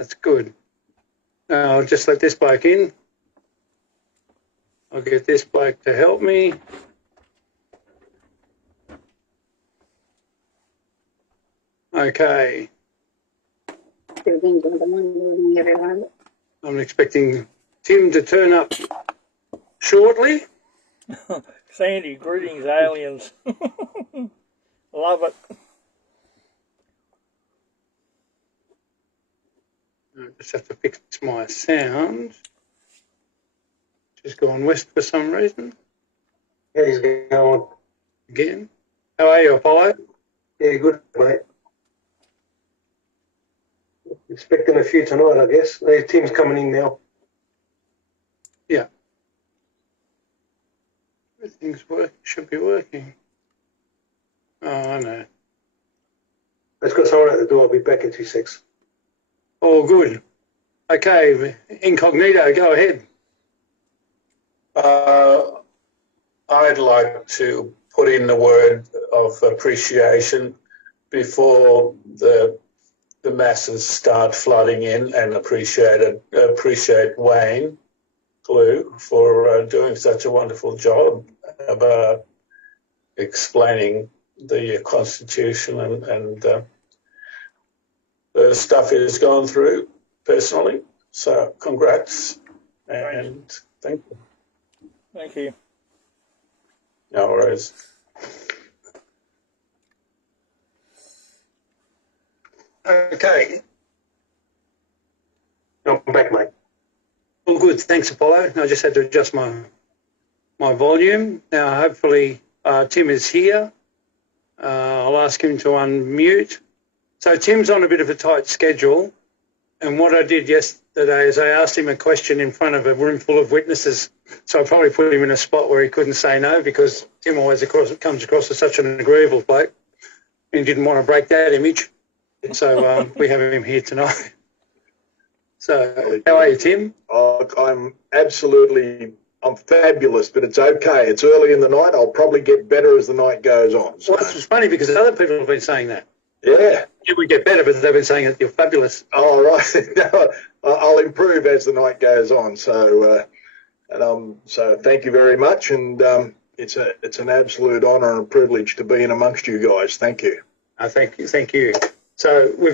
That's good. Now I'll just let this bloke in. I'll get this bloke to help me. Okay. Good morning, everyone. I'm expecting Tim to turn up shortly. Sandy, greetings, aliens. Love it. I just have to fix my sound. Just gone west for some reason. Yeah, he's going. Again. How are you, Apollo? Yeah, good, mate. Expecting a few tonight, I guess. The team's coming in now. Yeah. Everything's should be working. Oh, I know. Let's got someone at the door. I'll be back in 2 seconds. Oh, good. Okay, incognito, go ahead. I'd like to put in the word of appreciation before the masses start flooding in, and appreciate Wayne Glew for doing such a wonderful job of explaining the Constitution and the stuff it has gone through personally. So congrats and thank you. Thank you. No worries. Okay. I'm back, mate. All good. Thanks, Apollo. I just had to adjust my volume. Now, hopefully, Tim is here. I'll ask him to unmute. So Tim's on a bit of a tight schedule. And what I did yesterday is I asked him a question in front of a room full of witnesses. So I probably put him in a spot where he couldn't say no, because Tim always comes across as such an agreeable bloke and didn't want to break that image. So we have him here tonight. So how are you, Tim? I'm fabulous, but it's okay. It's early in the night. I'll probably get better as the night goes on. So. Well, it's funny because other people have been saying that. Yeah. You would get better, but they've been saying that you're fabulous. Oh, right. No, I'll improve as the night goes on. So, so thank you very much. And it's an absolute honour and a privilege to be in amongst you guys. Thank you. Thank you. So we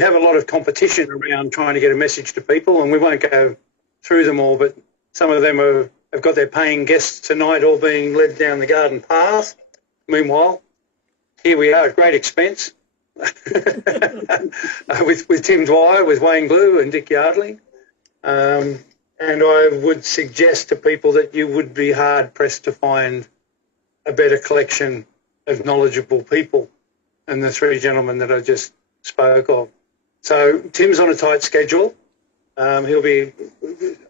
have a lot of competition around trying to get a message to people, and we won't go through them all, but some of them have got their paying guests tonight all being led down the garden path. Meanwhile, here we are at great expense with Tim Dwyer, with Wayne Glew and Dick Yardley. And I would suggest to people that you would be hard-pressed to find a better collection of knowledgeable people than the three gentlemen that I just spoke of. So Tim's on a tight schedule. He'll be,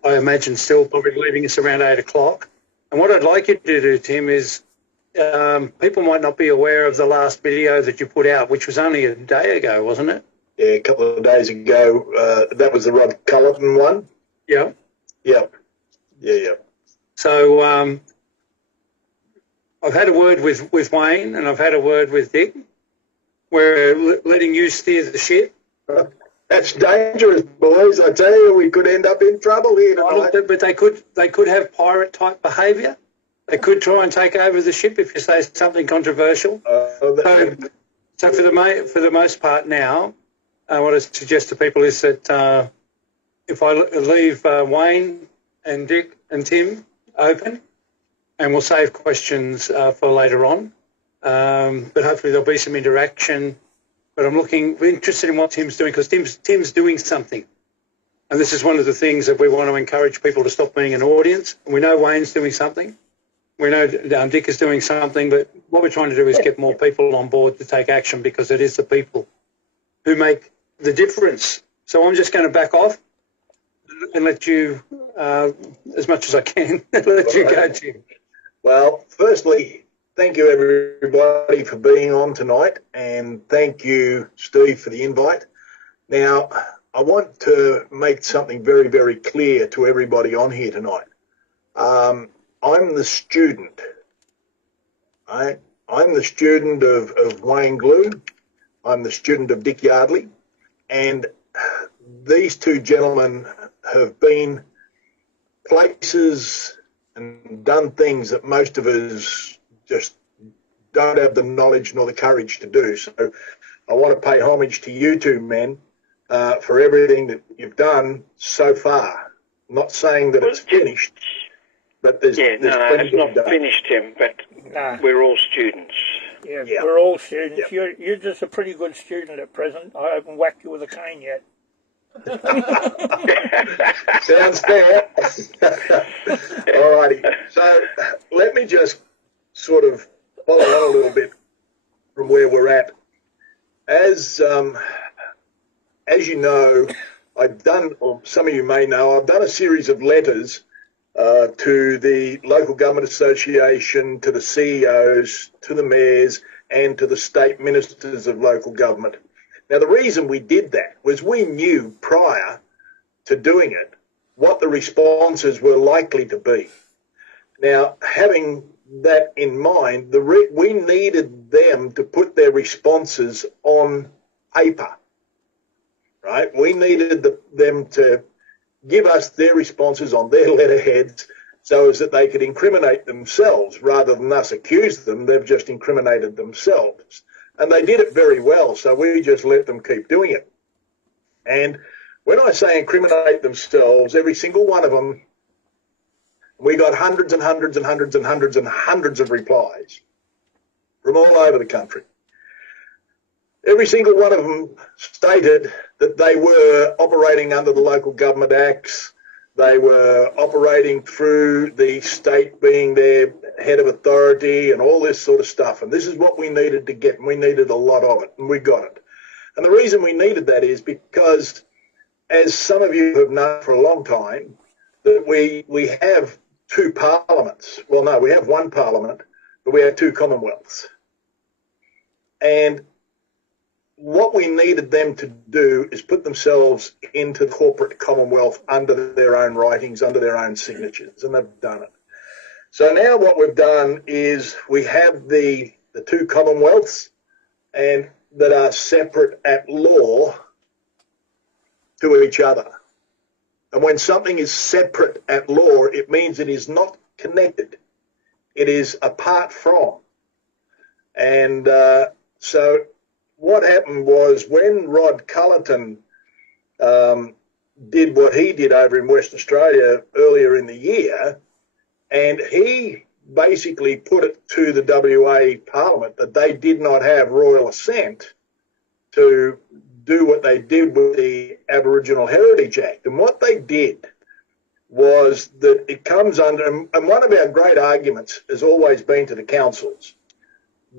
I imagine, still probably leaving us around 8 o'clock. And what I'd like you to do, Tim, is people might not be aware of the last video that you put out, which was only a day ago, wasn't it? Yeah, a couple of days ago. That was the Rod Cullerton one. Yeah. Yeah. So I've had a word with Wayne, and I've had a word with Dick. We're letting you steer the ship. That's dangerous, boys. I tell you, we could end up in trouble here tonight. But they could have pirate-type behaviour. They could try and take over the ship if you say something controversial. So for the most part now, what I suggest to people is that if I leave Wayne and Dick and Tim open, and we'll save questions for later on, but hopefully there'll be some interaction. But we're interested in what Tim's doing, because Tim's doing something. And this is one of the things that we want to encourage people to stop being an audience. And we know Wayne's doing something. We know Dick is doing something, but what we're trying to do is get more people on board to take action, because it is the people who make the difference. So I'm just going to back off and let you, as much as I can, let you go, Tim. Well, firstly, thank you, everybody, for being on tonight, and thank you, Steve, for the invite. Now, I want to make something very, very clear to everybody on here tonight. I'm the student. I'm the student of Wayne Glew. I'm the student of Dick Yardley. And these two gentlemen have been places and done things that most of us just don't have the knowledge nor the courage to do. So I want to pay homage to you two men for everything that you've done so far. I'm not saying that it's finished, but there's it's not finished, Tim, but we're all students. Yeah, we're all students. Yep. You're just a pretty good student at present. I haven't whacked you with a cane yet. Sounds fair. All righty. So let me just sort of follow on a little bit from where we're at. As you know, I've done, or some of you may know, I've done a series of letters to the local government association, to the CEOs, to the mayors, and to the state ministers of local government. Now, the reason we did that was we knew prior to doing it what the responses were likely to be. Now, having that in mind, we needed them to put their responses on paper, right? We needed them to give us their responses on their letterheads so as that they could incriminate themselves rather than us accuse them. They've just incriminated themselves. And they did it very well, so we just let them keep doing it. And when I say incriminate themselves, every single one of them, we got hundreds and hundreds and hundreds and hundreds and hundreds of replies from all over the country. Every single one of them stated that they were operating under the local government acts. They were operating through the state being their head of authority and all this sort of stuff. And this is what we needed to get, and we needed a lot of it, and we got it. And the reason we needed that is because, as some of you have known for a long time, that we have two parliaments. Well, no, we have one parliament, but we have two commonwealths. And what we needed them to do is put themselves into the corporate commonwealth under their own writings, under their own signatures, and they've done it. So now what we've done is we have the two commonwealths and that are separate at law to each other. And when something is separate at law, it means it is not connected. It is apart from. And so what happened was when Rod Cullerton did what he did over in Western Australia earlier in the year, and he basically put it to the WA Parliament that they did not have royal assent to do what they did with the Aboriginal Heritage Act. And what they did was that it comes under, and one of our great arguments has always been to the councils,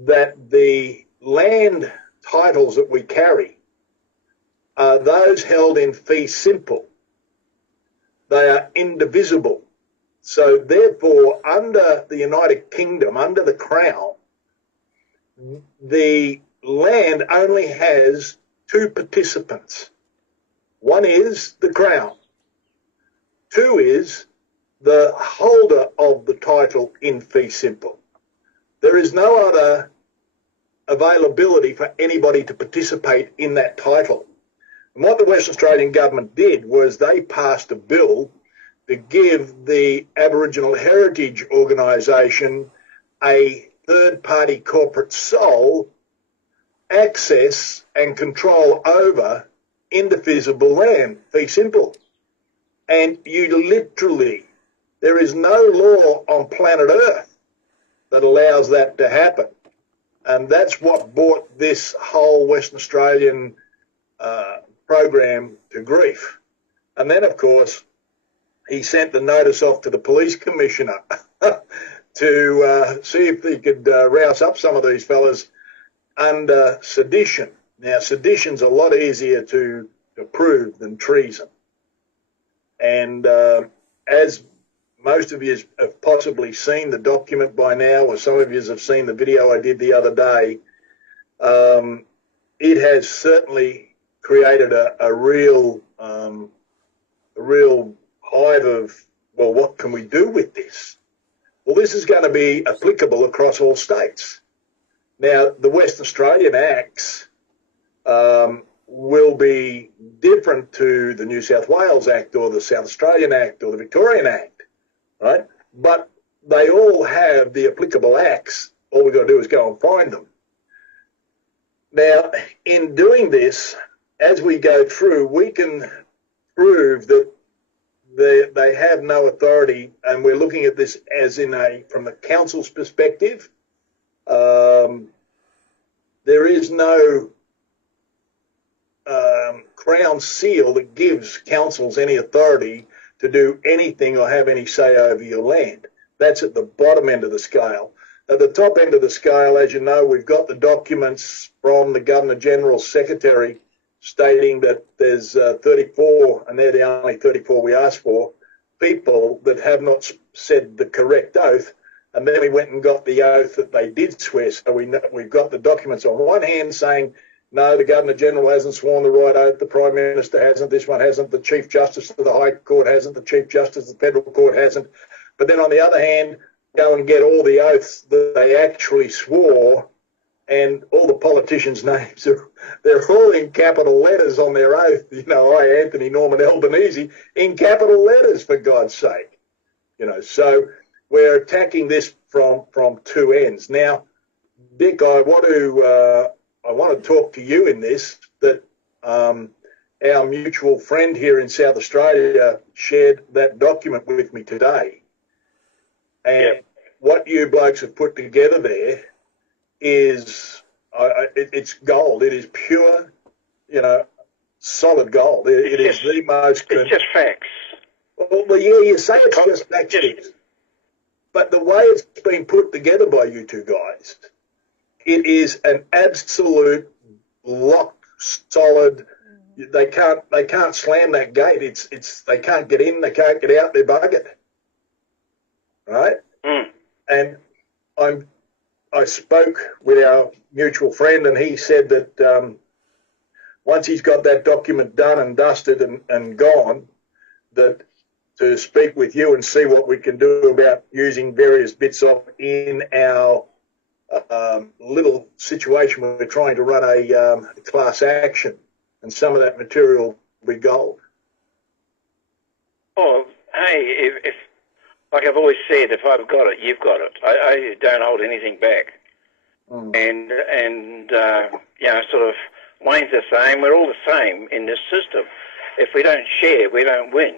that the land titles that we carry are those held in fee simple. They are indivisible. So therefore, under the United Kingdom, under the Crown, the land only has two participants. One is the Crown. Two is the holder of the title in fee simple. There is no other availability for anybody to participate in that title. And what the Western Australian government did was they passed a bill to give the Aboriginal Heritage Organisation a third-party corporate sole access and control over indivisible land, fee simple. And you literally, there is no law on planet Earth that allows that to happen. And that's what brought this whole Western Australian program to grief. And then, of course, he sent the notice off to the police commissioner to see if he could rouse up some of these fellas under sedition. Now, sedition's a lot easier to prove than treason. And as most of you have possibly seen the document by now, or some of you have seen the video I did the other day, it has certainly created a real hive of, well, what can we do with this? Well, this is going to be applicable across all states. Now, the Western Australian Acts will be different to the New South Wales Act or the South Australian Act or the Victorian Act, right? But they all have the applicable acts. All we've got to do is go and find them. Now, in doing this, as we go through, we can prove that they have no authority, and we're looking at this as from the council's perspective. There is no crown seal that gives councils any authority to do anything or have any say over your land. That's at the bottom end of the scale. At the top end of the scale, as you know, we've got the documents from the Governor-General's Secretary stating that there's 34, and they're the only 34 we asked for, people that have not said the correct oath. And then we went and got the oath that they did swear. So we've got the documents on one hand saying, no, the Governor-General hasn't sworn the right oath, the Prime Minister hasn't, this one hasn't, the Chief Justice of the High Court hasn't, the Chief Justice of the Federal Court hasn't. But then on the other hand, go and get all the oaths that they actually swore, and all the politicians' names they're all in capital letters on their oath. You know, I, Anthony Norman Albanese, in capital letters, for God's sake. You know, so we're attacking this from two ends. Now, Dick, I want to talk to you in this, that our mutual friend here in South Australia shared that document with me today. And what you blokes have put together there is, it's gold. It is pure, you know, solid gold. It is the most... It's just facts. Well, yeah, you say it's just facts. But the way it's been put together by you two guys, it is an absolute lock solid. They can't slam that gate. It's they can't get in, they can't get out. They're buggered, right? And I spoke with our mutual friend, and he said that once he's got that document done and dusted and gone, that to speak with you and see what we can do about using various bits of in our little situation where we're trying to run a class action, and some of that material will be gold. Oh, hey, if like I've always said, if I've got it, you've got it. I don't hold anything back. And you know, sort of, Wayne's the same. We're all the same in this system. If we don't share, we don't win.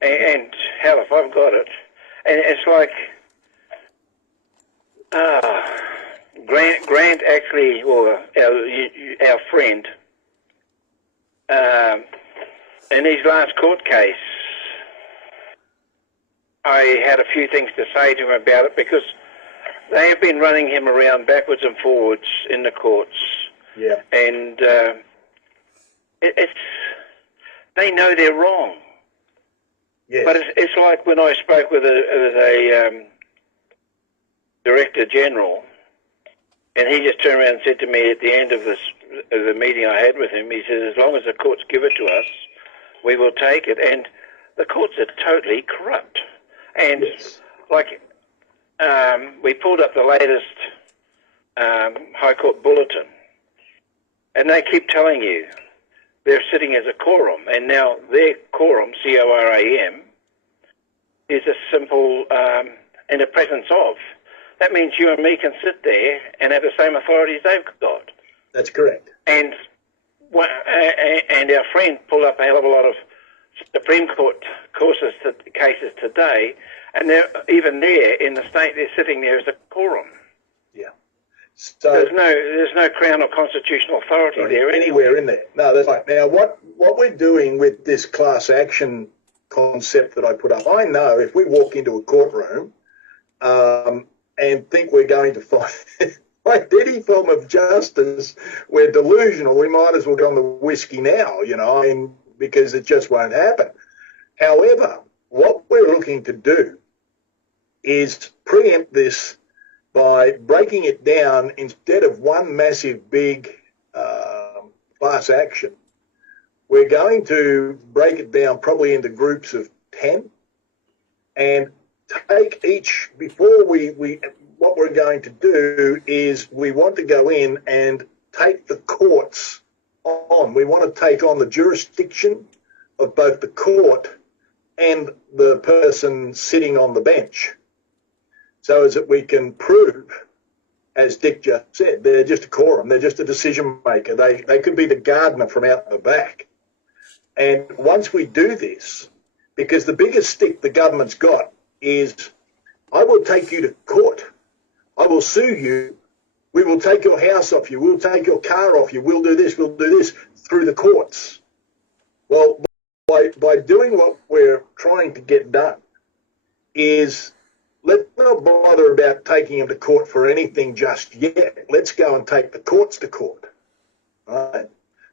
And hell, if I've got it, and it's like Grant actually, or our friend, in his last court case, I had a few things to say to him about it, because they have been running him around backwards and forwards in the courts. Yeah. And they know they're wrong. Yes. But it's like when I spoke with a Director General, and he just turned around and said to me at the end of the meeting I had with him, he said, as long as the courts give it to us, we will take it. And the courts are totally corrupt. And like, we pulled up the latest High Court bulletin, and they keep telling you they're sitting as a quorum, and now their quorum, C-O-R-A-M, is a simple in the presence of. That means you and me can sit there and have the same authority as they've got. That's correct. And our friend pulled up a hell of a lot of Supreme Court cases today, and they're even there in the state, they're sitting there as a quorum. Yeah. So there's no crown or constitutional authority there anywhere in there. No, that's right. Now, what we're doing with this class action concept that I put up, I know if we walk into a courtroom and think we're going to find like any form of justice, we're delusional. We might as well go on the whiskey now, you know, because it just won't happen. However, what we're looking to do is preempt this by breaking it down. Instead of one massive big class action, we're going to break it down probably into groups of 10 and take each, before what we're going to do is we want to go in and take the courts on. We want to take on the jurisdiction of both the court and the person sitting on the bench, so as that we can prove, as Dick just said, they're just a quorum, they're just a decision maker. They could be the gardener from out the back. And once we do this, because the biggest stick the government's got is, I will take you to court, I will sue you, we will take your house off you, we'll take your car off you, we'll do this through the courts. Well, by doing what we're trying to get done is, let's not bother about taking him to court for anything just yet. Let's go and take the courts to court. All right?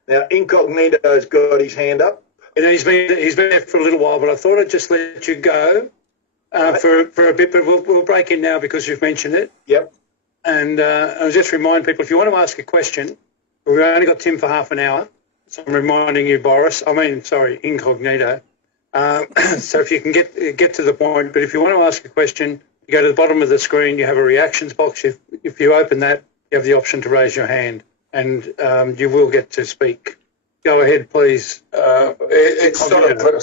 Now, Incognito's got his hand up. You know, he's been there for a little while, but I thought I'd just let you go for a bit, but we'll break in now because you've mentioned it. Yep. And I'll just remind people, if you want to ask a question, we've only got Tim for half an hour, so I'm reminding you, Incognito. So if you can get to the point, but if you want to ask a question, you go to the bottom of the screen, you have a reactions box. If you open that, you have the option to raise your hand, and you will get to speak. Go ahead, please. It's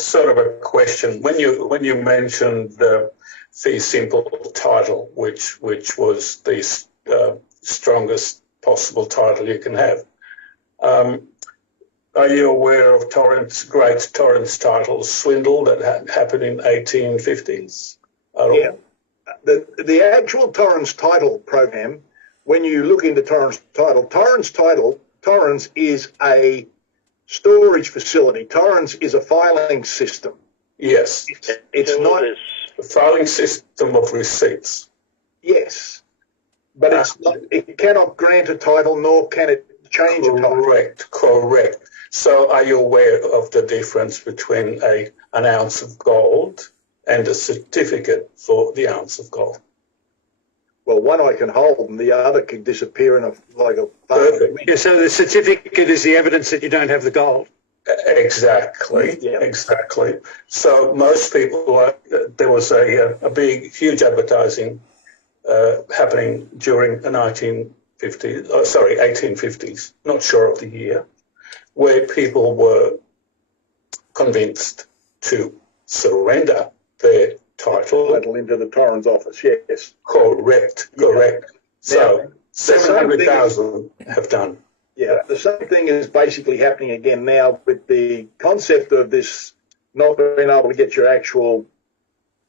sort of a question. When you mentioned the fee simple title, which was the strongest possible title you can have, are you aware of great Torrance titles swindle that happened in 1850s? Yeah. The actual Torrance title program, when you look into Torrance is a storage facility. Torrance is a filing system. Yes. It's not a filing system of receipts. Yes. But it's not, it cannot grant a title, nor can it change a title. Correct. So are you aware of the difference between an ounce of gold and a certificate for the ounce of gold? Well, one I can hold and the other can disappear in a Perfect. Yeah, so the certificate is the evidence that you don't have the gold. Exactly. Yeah. Exactly. So most people, there was a huge advertising happening during the 1850s, not sure of the year, where people were convinced to surrender their title into the Torrance office, yes. Correct. So 700,000 have done. Yeah, the same thing is basically happening again now with the concept of this not being able to get your actual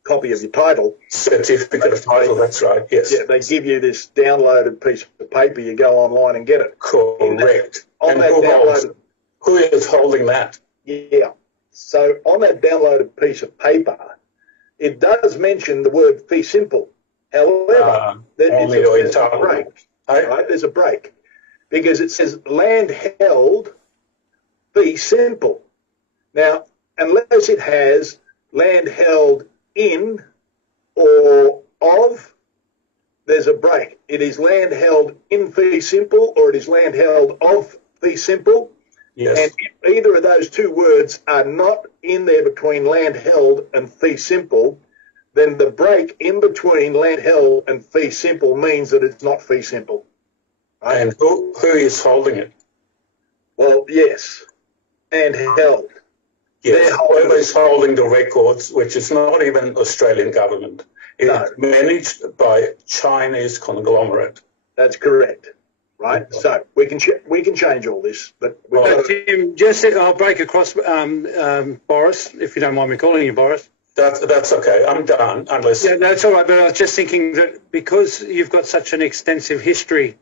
copy of your title. Certificate of title, that's right, yes. Yeah, they give you this downloaded piece of paper, you go online and get it. Correct. Who is holding that? Yeah. So on that downloaded piece of paper, it does mention the word fee simple. However, there's a break. Right? There's a break. Because it says land held fee simple. Now, unless it has land held in or of, there's a break. It is land held in fee simple or it is land held of fee simple. Yes. And if either of those two words are not in there between land held and fee simple, then the break in between land held and fee simple means that it's not fee simple. Right? And who is holding it? Well, yes, and held. Yes, whoever is holding the records, which is not even Australian government. It's managed by Chinese conglomerate. That's correct. Right, so we can change all this, but Tim, I'll break across, Boris, if you don't mind me calling you Boris. That's okay. I'm done. Unless that's all right. But I was just thinking that because you've got such an extensive history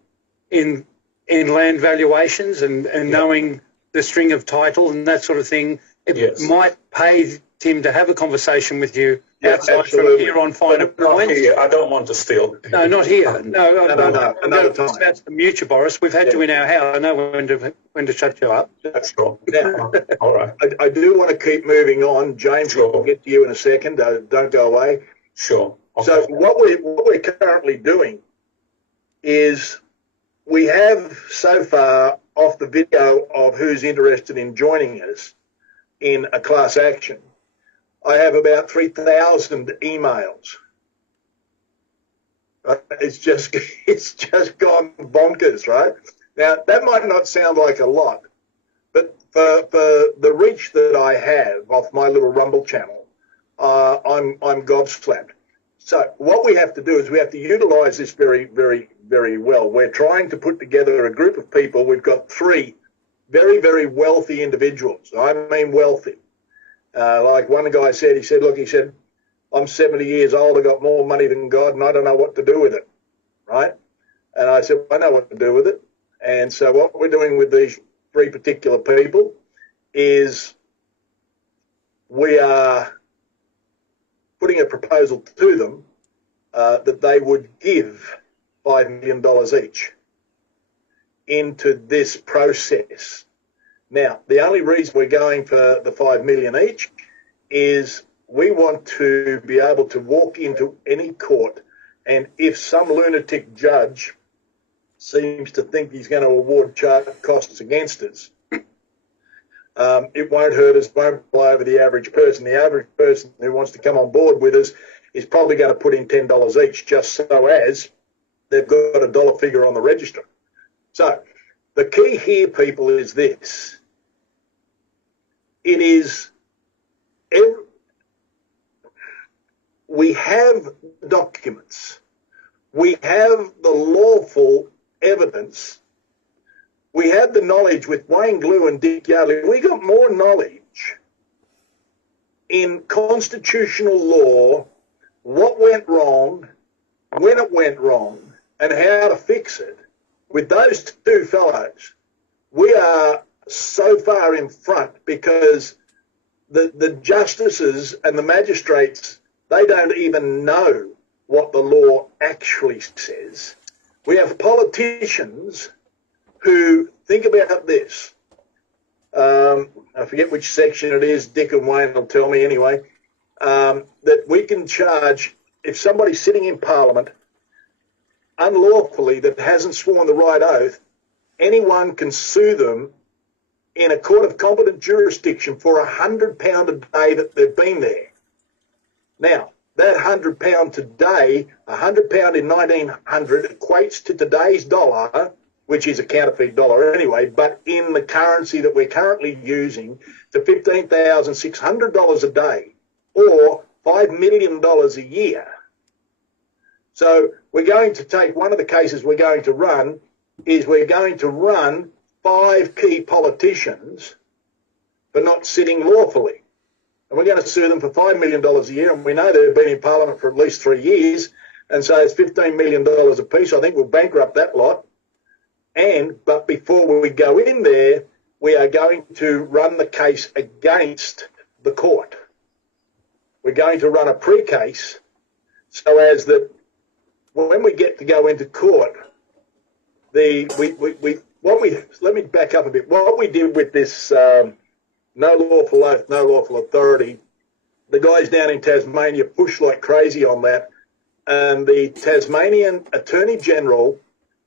in land valuations and knowing the string of title and that sort of thing, it might pay Tim to have a conversation with you outside from here on finer points. I don't want to steal. No, not here. No. Another time. It's about to mute you, Boris. We've had you in our house. I know when to shut you up. That's right. Now, all right. I do want to keep moving on. James, we'll get to you in a second. Don't go away. Sure. Okay. So what we're currently doing is we have so far off the video of who's interested in joining us in a class action. I have about 3,000 emails. It's just gone bonkers, right? Now, that might not sound like a lot, But for the reach that I have off my little Rumble channel, I'm gobsmacked. So what we have to do is we have to utilise this very, very, very well. We're trying to put together a group of people. We've got 3 very, very wealthy individuals. I mean wealthy. Like one guy said, he said, I'm 70 years old, I got more money than God, and I don't know what to do with it, right? And I said, I know what to do with it. And so what we're doing with these 3 particular people is we are putting a proposal to them that they would give $5 million each into this process. Now, the only reason we're going for the $5 million each is we want to be able to walk into any court, and if some lunatic judge seems to think he's going to award costs against us, it won't hurt us, won't fly over the average person. The average person who wants to come on board with us is probably going to put in $10 each, just so as they've got a dollar figure on the register. So the key here, people, is this. It is, we have documents. We have the lawful evidence. We had the knowledge with Wayne Glew and Dick Yardley. We got more knowledge in constitutional law, what went wrong, when it went wrong, and how to fix it. With those 2 fellows, we are so far in front because the justices and the magistrates, they don't even know what the law actually says. We have politicians who think about this. I forget which section it is. Dick and Wayne will tell me anyway. That we can charge, if somebody's sitting in Parliament unlawfully that hasn't sworn the right oath, anyone can sue them in a court of competent jurisdiction for £100 a day that they've been there. Now, that £100 today, £100 in 1900 equates to today's dollar, which is a counterfeit dollar anyway, but in the currency that we're currently using, to $15,600 a day, or $5 million a year. So we're going to take, one of the cases we're going to run is we're going to run 5 key politicians for not sitting lawfully. And we're going to sue them for $5 million a year, and we know they've been in Parliament for at least 3 years, and so it's $15 million a piece. I think we'll bankrupt that lot. But before we go in there, we are going to run the case against the court. We're going to run a pre-case so as that when we get to go into court, let me back up a bit. What we did with this no lawful oath, no lawful authority, the guys down in Tasmania pushed like crazy on that, and the Tasmanian Attorney General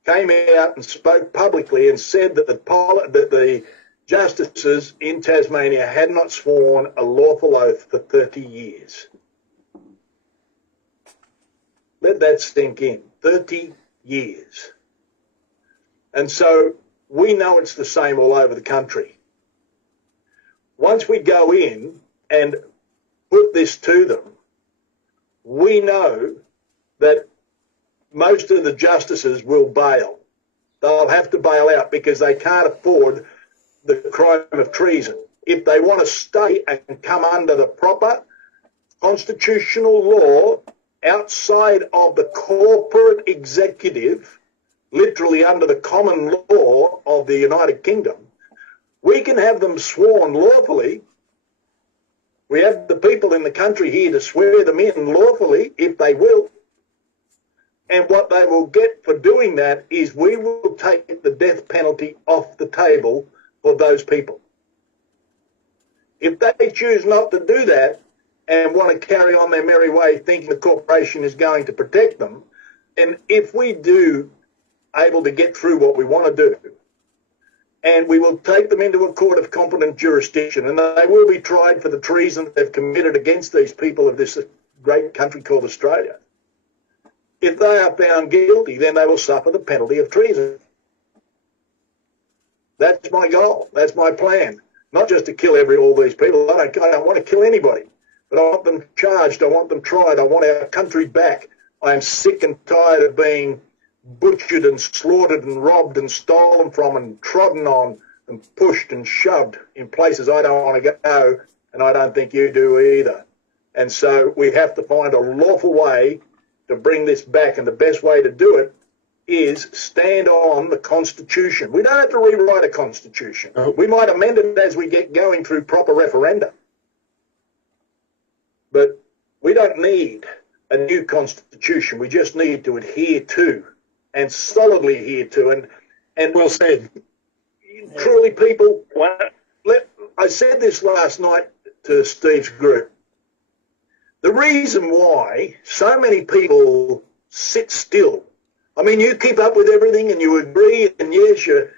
came out and spoke publicly and said that the justices in Tasmania had not sworn a lawful oath for 30 years. Let that sink in. 30 years. And so we know it's the same all over the country. Once we go in and put this to them, we know that most of the justices will bail. They'll have to bail out because they can't afford the crime of treason. If they want to stay and come under the proper constitutional law outside of the corporate executive, literally under the common law of the United Kingdom, we can have them sworn lawfully. We have the people in the country here to swear them in lawfully, if they will. And what they will get for doing that is we will take the death penalty off the table for those people. If they choose not to do that and want to carry on their merry way thinking the corporation is going to protect them, and if we do able to get through what we want to do, and we will take them into a court of competent jurisdiction, and they will be tried for the treason they've committed against these people of this great country called Australia. If they are found guilty, then they will suffer the penalty of treason. That's my goal. That's my plan. Not just to kill all these people. I don't want to kill anybody. But I want them charged. I want them tried. I want our country back. I am sick and tired of being butchered and slaughtered and robbed and stolen from and trodden on and pushed and shoved in places I don't want to go, and I don't think you do either. And so we have to find a lawful way to bring this back, and the best way to do it is stand on the Constitution. We don't have to rewrite a Constitution. Oh. We might amend it as we get going through proper referenda. But we don't need a new Constitution. We just need to adhere to and solidly adhere to. And Well said. truly, people, What? I said this last night to Steve's group. The reason why so many people sit still, I mean, you keep up with everything and you agree, and yes, you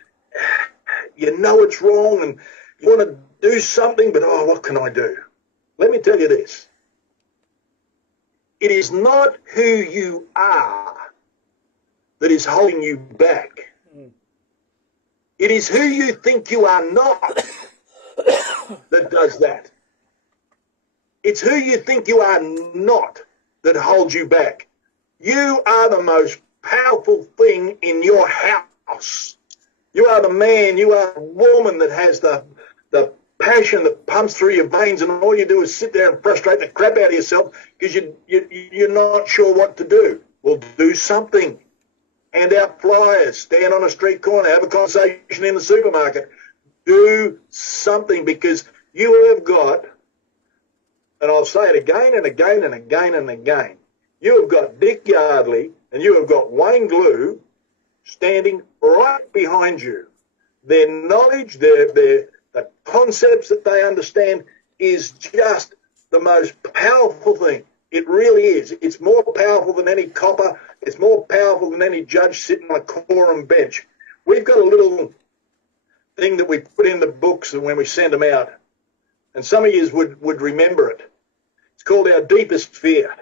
know it's wrong and you want to do something, but oh, what can I do? Let me tell you this. It is not who you are that is holding you back. It is who you think you are not that does that. It's who you think you are not that holds you back. You are the most powerful thing in your house. You are the man, you are the woman that has the passion that pumps through your veins, and all you do is sit there and frustrate the crap out of yourself because you're not sure what to do. Well, do something. Hand out flyers, stand on a street corner, have a conversation in the supermarket. Do something, because you have got, and I'll say it again and again and again and again, you have got Dick Yardley and you have got Wayne Glew standing right behind you. Their knowledge, the concepts that they understand is just the most powerful thing. It really is. It's more powerful than any copper. It's more powerful than any judge sitting on a quorum bench. We've got a little thing that we put in the books when we send them out, and some of you would remember it. It's called Our Deepest Fear.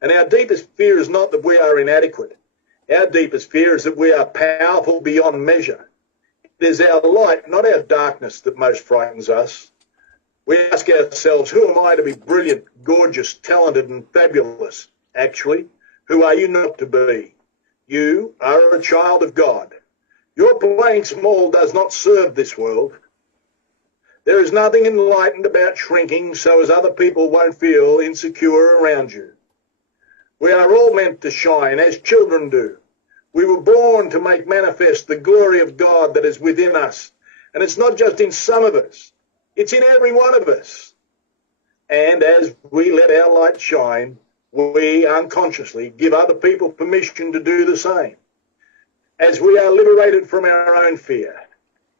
And our deepest fear is not that we are inadequate. Our deepest fear is that we are powerful beyond measure. It is our light, not our darkness, that most frightens us. We ask ourselves, who am I to be brilliant, gorgeous, talented, and fabulous? Actually, who are you not to be? You are a child of God. Your playing small does not serve this world. There is nothing enlightened about shrinking so as other people won't feel insecure around you. We are all meant to shine as children do. We were born to make manifest the glory of God that is within us. And it's not just in some of us. It's in every one of us. And as we let our light shine, we unconsciously give other people permission to do the same. As we are liberated from our own fear,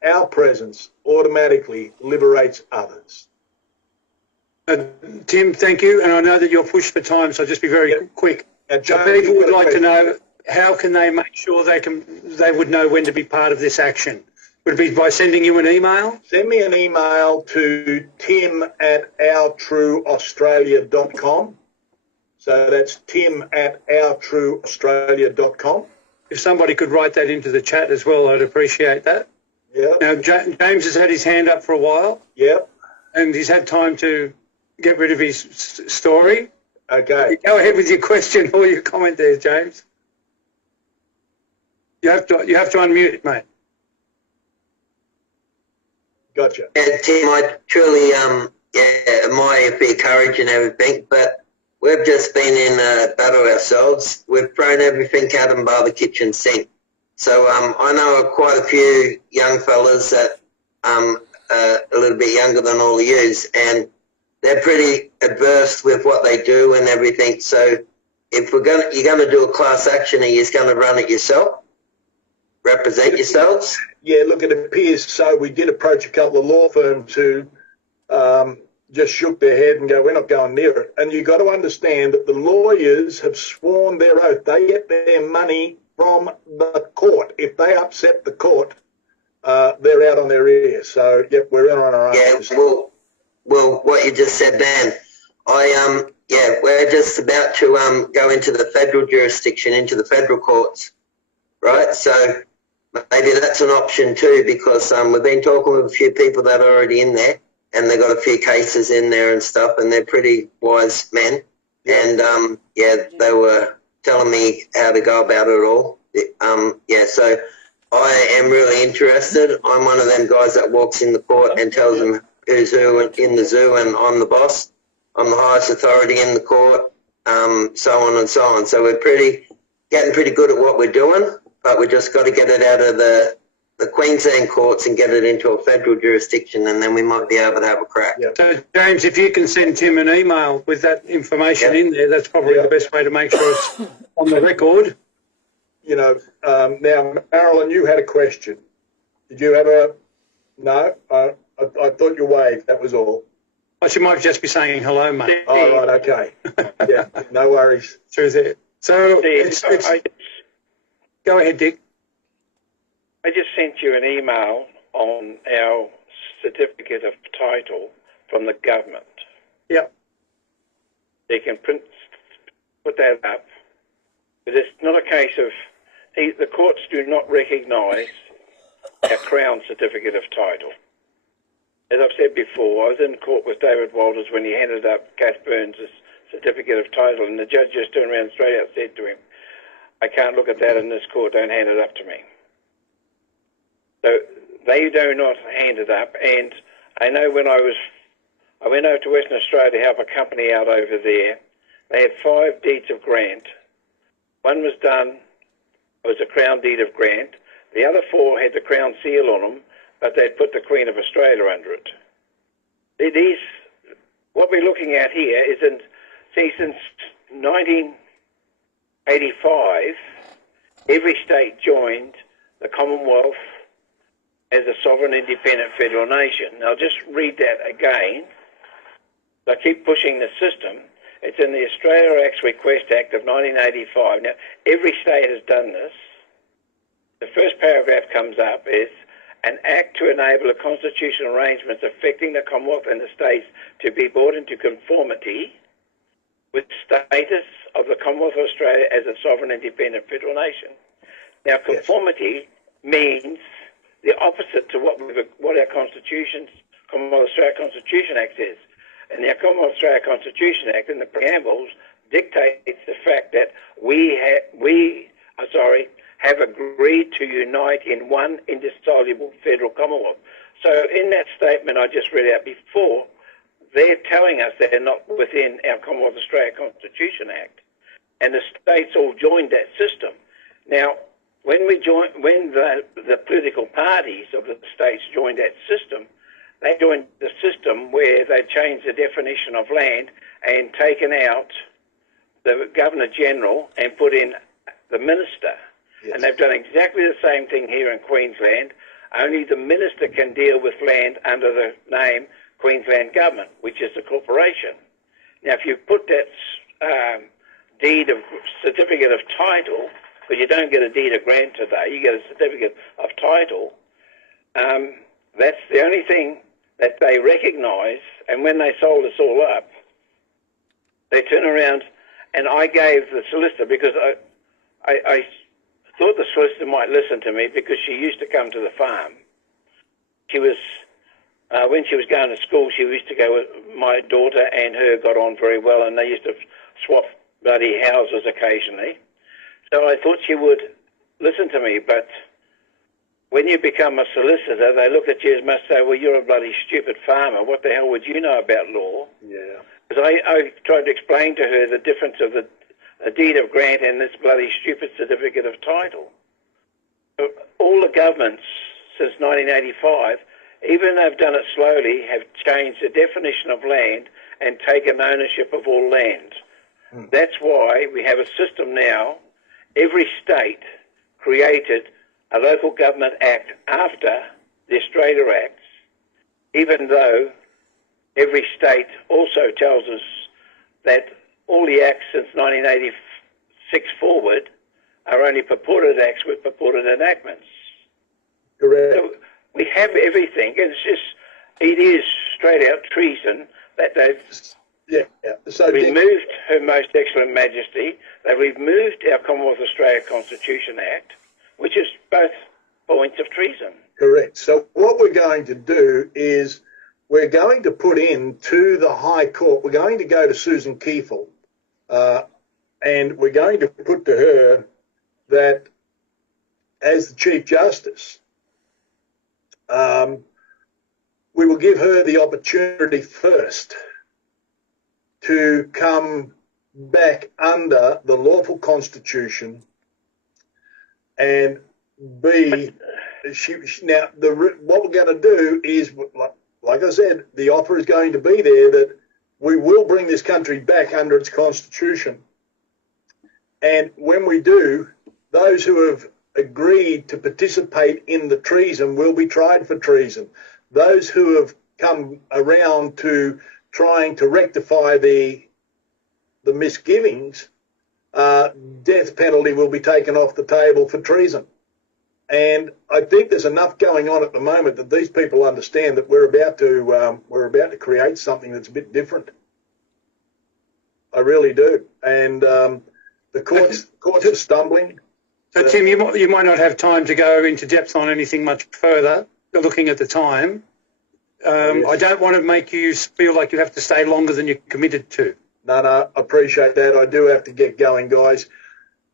our presence automatically liberates others. Tim, thank you. And I know that you're pushed for time, so just be very quick. And So people would like to know, how can they make sure they would know when to be part of this action? Would it be by sending you an email? Send me an email to tim@ourtrueaustralia.com. So that's tim@ourtrueaustralia.com. If somebody could write that into the chat as well, I'd appreciate that. Yeah. Now, James has had his hand up for a while, Yep. and he's had time to get rid of his story. Okay. Go ahead with your question or your comment there, James. You have to unmute it, mate. Gotcha. Yeah, Tim, I truly admire for your courage and everything, but we've just been in a battle ourselves. We've thrown everything out and bar the kitchen sink. So I know quite a few young fellas that are a little bit younger than all of yous, and they're pretty adverse with what they do and everything. So if you're going to do a class action, are you just going to run it yourself? Represent yourselves? Yeah, look, it appears so. We did approach a couple of law firms who just shook their head and go, we're not going near it. And you've got to understand that the lawyers have sworn their oath. They get their money from the court. If they upset the court, they're out on their ear. So, yep, we're in on our own. Yeah, well, what you just said, Dan, we're just about to go into the federal jurisdiction, into the federal courts, right? So maybe that's an option too, because we've been talking with a few people that are already in there, and they've got a few cases in there and stuff, and they're pretty wise men. And they were telling me how to go about it all. So I am really interested. I'm one of them guys that walks in the court and tells them who's who in the zoo, and I'm the boss. I'm the highest authority in the court, so on and so on. So we're getting pretty good at what we're doing, but we just got to get it out of the Queensland courts and get it into a federal jurisdiction, and then we might be able to have a crack. Yep. So, James, if you can send Tim an email with that information in there, that's probably the best way to make sure it's on the record. You know, now, Marilyn, you had a question. Did you have a... No? I thought you waved, that was all. Well, she might just be saying hello, mate. Oh, right, okay. Yeah, no worries. Through there. So, go ahead, Dick. I just sent you an email on our certificate of title from the government. Yep. You can put that up. But it's not a case of... the courts do not recognise our Crown certificate of title. As I've said before, I was in court with David Walters when he handed up Cass Burns' certificate of title, and the judge just turned around straight out and said to him, I can't look at that in this court, don't hand it up to me. So they do not hand it up, and I know when I went over to Western Australia to help a company out over there, they had 5 deeds of grant. One was done, it was a Crown deed of grant. The other 4 had the Crown seal on them, but they'd put the Queen of Australia under it. What we're looking at here is, since 1985, every state joined the Commonwealth as a sovereign independent federal nation. Now, just read that again. I keep pushing the system. It's in the Australia Acts Request Act of 1985. Now, every state has done this. The first paragraph comes up is an act to enable the constitutional arrangements affecting the Commonwealth and the states to be brought into conformity with status of the Commonwealth of Australia as a sovereign independent federal nation. Now, conformity means the opposite to what our Constitution's Commonwealth Australia Constitution Act is. And the Commonwealth Australia Constitution Act in the preambles dictates the fact that we have agreed to unite in one indissoluble federal Commonwealth. So in that statement I just read out before, they're telling us they're not within our Commonwealth Australia Constitution Act, and the states all joined that system. Now, when the political parties of the states joined that system, they joined the system where they changed the definition of land and taken out the Governor-General and put in the Minister. Yes. And they've done exactly the same thing here in Queensland, only the Minister can deal with land under the name Queensland Government, which is a corporation. Now, if you put that certificate of title, because you don't get a deed of grant today, you get a certificate of title, that's the only thing that they recognise. And when they sold us all up, they turn around, and I gave the solicitor, because I thought the solicitor might listen to me, because she used to come to the farm. She was, when she was going to school, she used to go with my daughter, and her got on very well, and they used to swap bloody houses occasionally. So I thought she would listen to me, but when you become a solicitor, they look at you and must say, well, you're a bloody stupid farmer. What the hell would you know about law? Yeah. Because I tried to explain to her the difference of a deed of grant and this bloody stupid certificate of title. All the governments since 1985, even though they've done it slowly, have changed the definition of land and taken ownership of all land. That's why we have a system now. Every state created a local government act after the Australia Acts, even though every state also tells us that all the acts since 1986 forward are only purported acts with purported enactments. Correct. So we have everything. It is straight out treason that they've So removed Her Most Excellent Majesty. They've removed our Commonwealth Australia Constitution Act, which is both points of treason. Correct. So what we're going to do is we're going to put in to the High Court, we're going to go to Susan Kiefel, and we're going to put to her that as the Chief Justice, we will give her the opportunity first to come back under the lawful constitution and be now what we're going to do is, like I said, the offer is going to be there that we will bring this country back under its constitution, and when we do, those who have agreed to participate in the treason will be tried for treason. Those who have come around to trying to rectify the misgivings, death penalty will be taken off the table for treason. And I think there's enough going on at the moment that these people understand that we're about to create something that's a bit different. I really do. And the courts are stumbling. So, Tim, you might not have time to go into depth on anything much further, looking at the time. I don't want to make you feel like you have to stay longer than you're committed to. No, I appreciate that. I do have to get going, guys.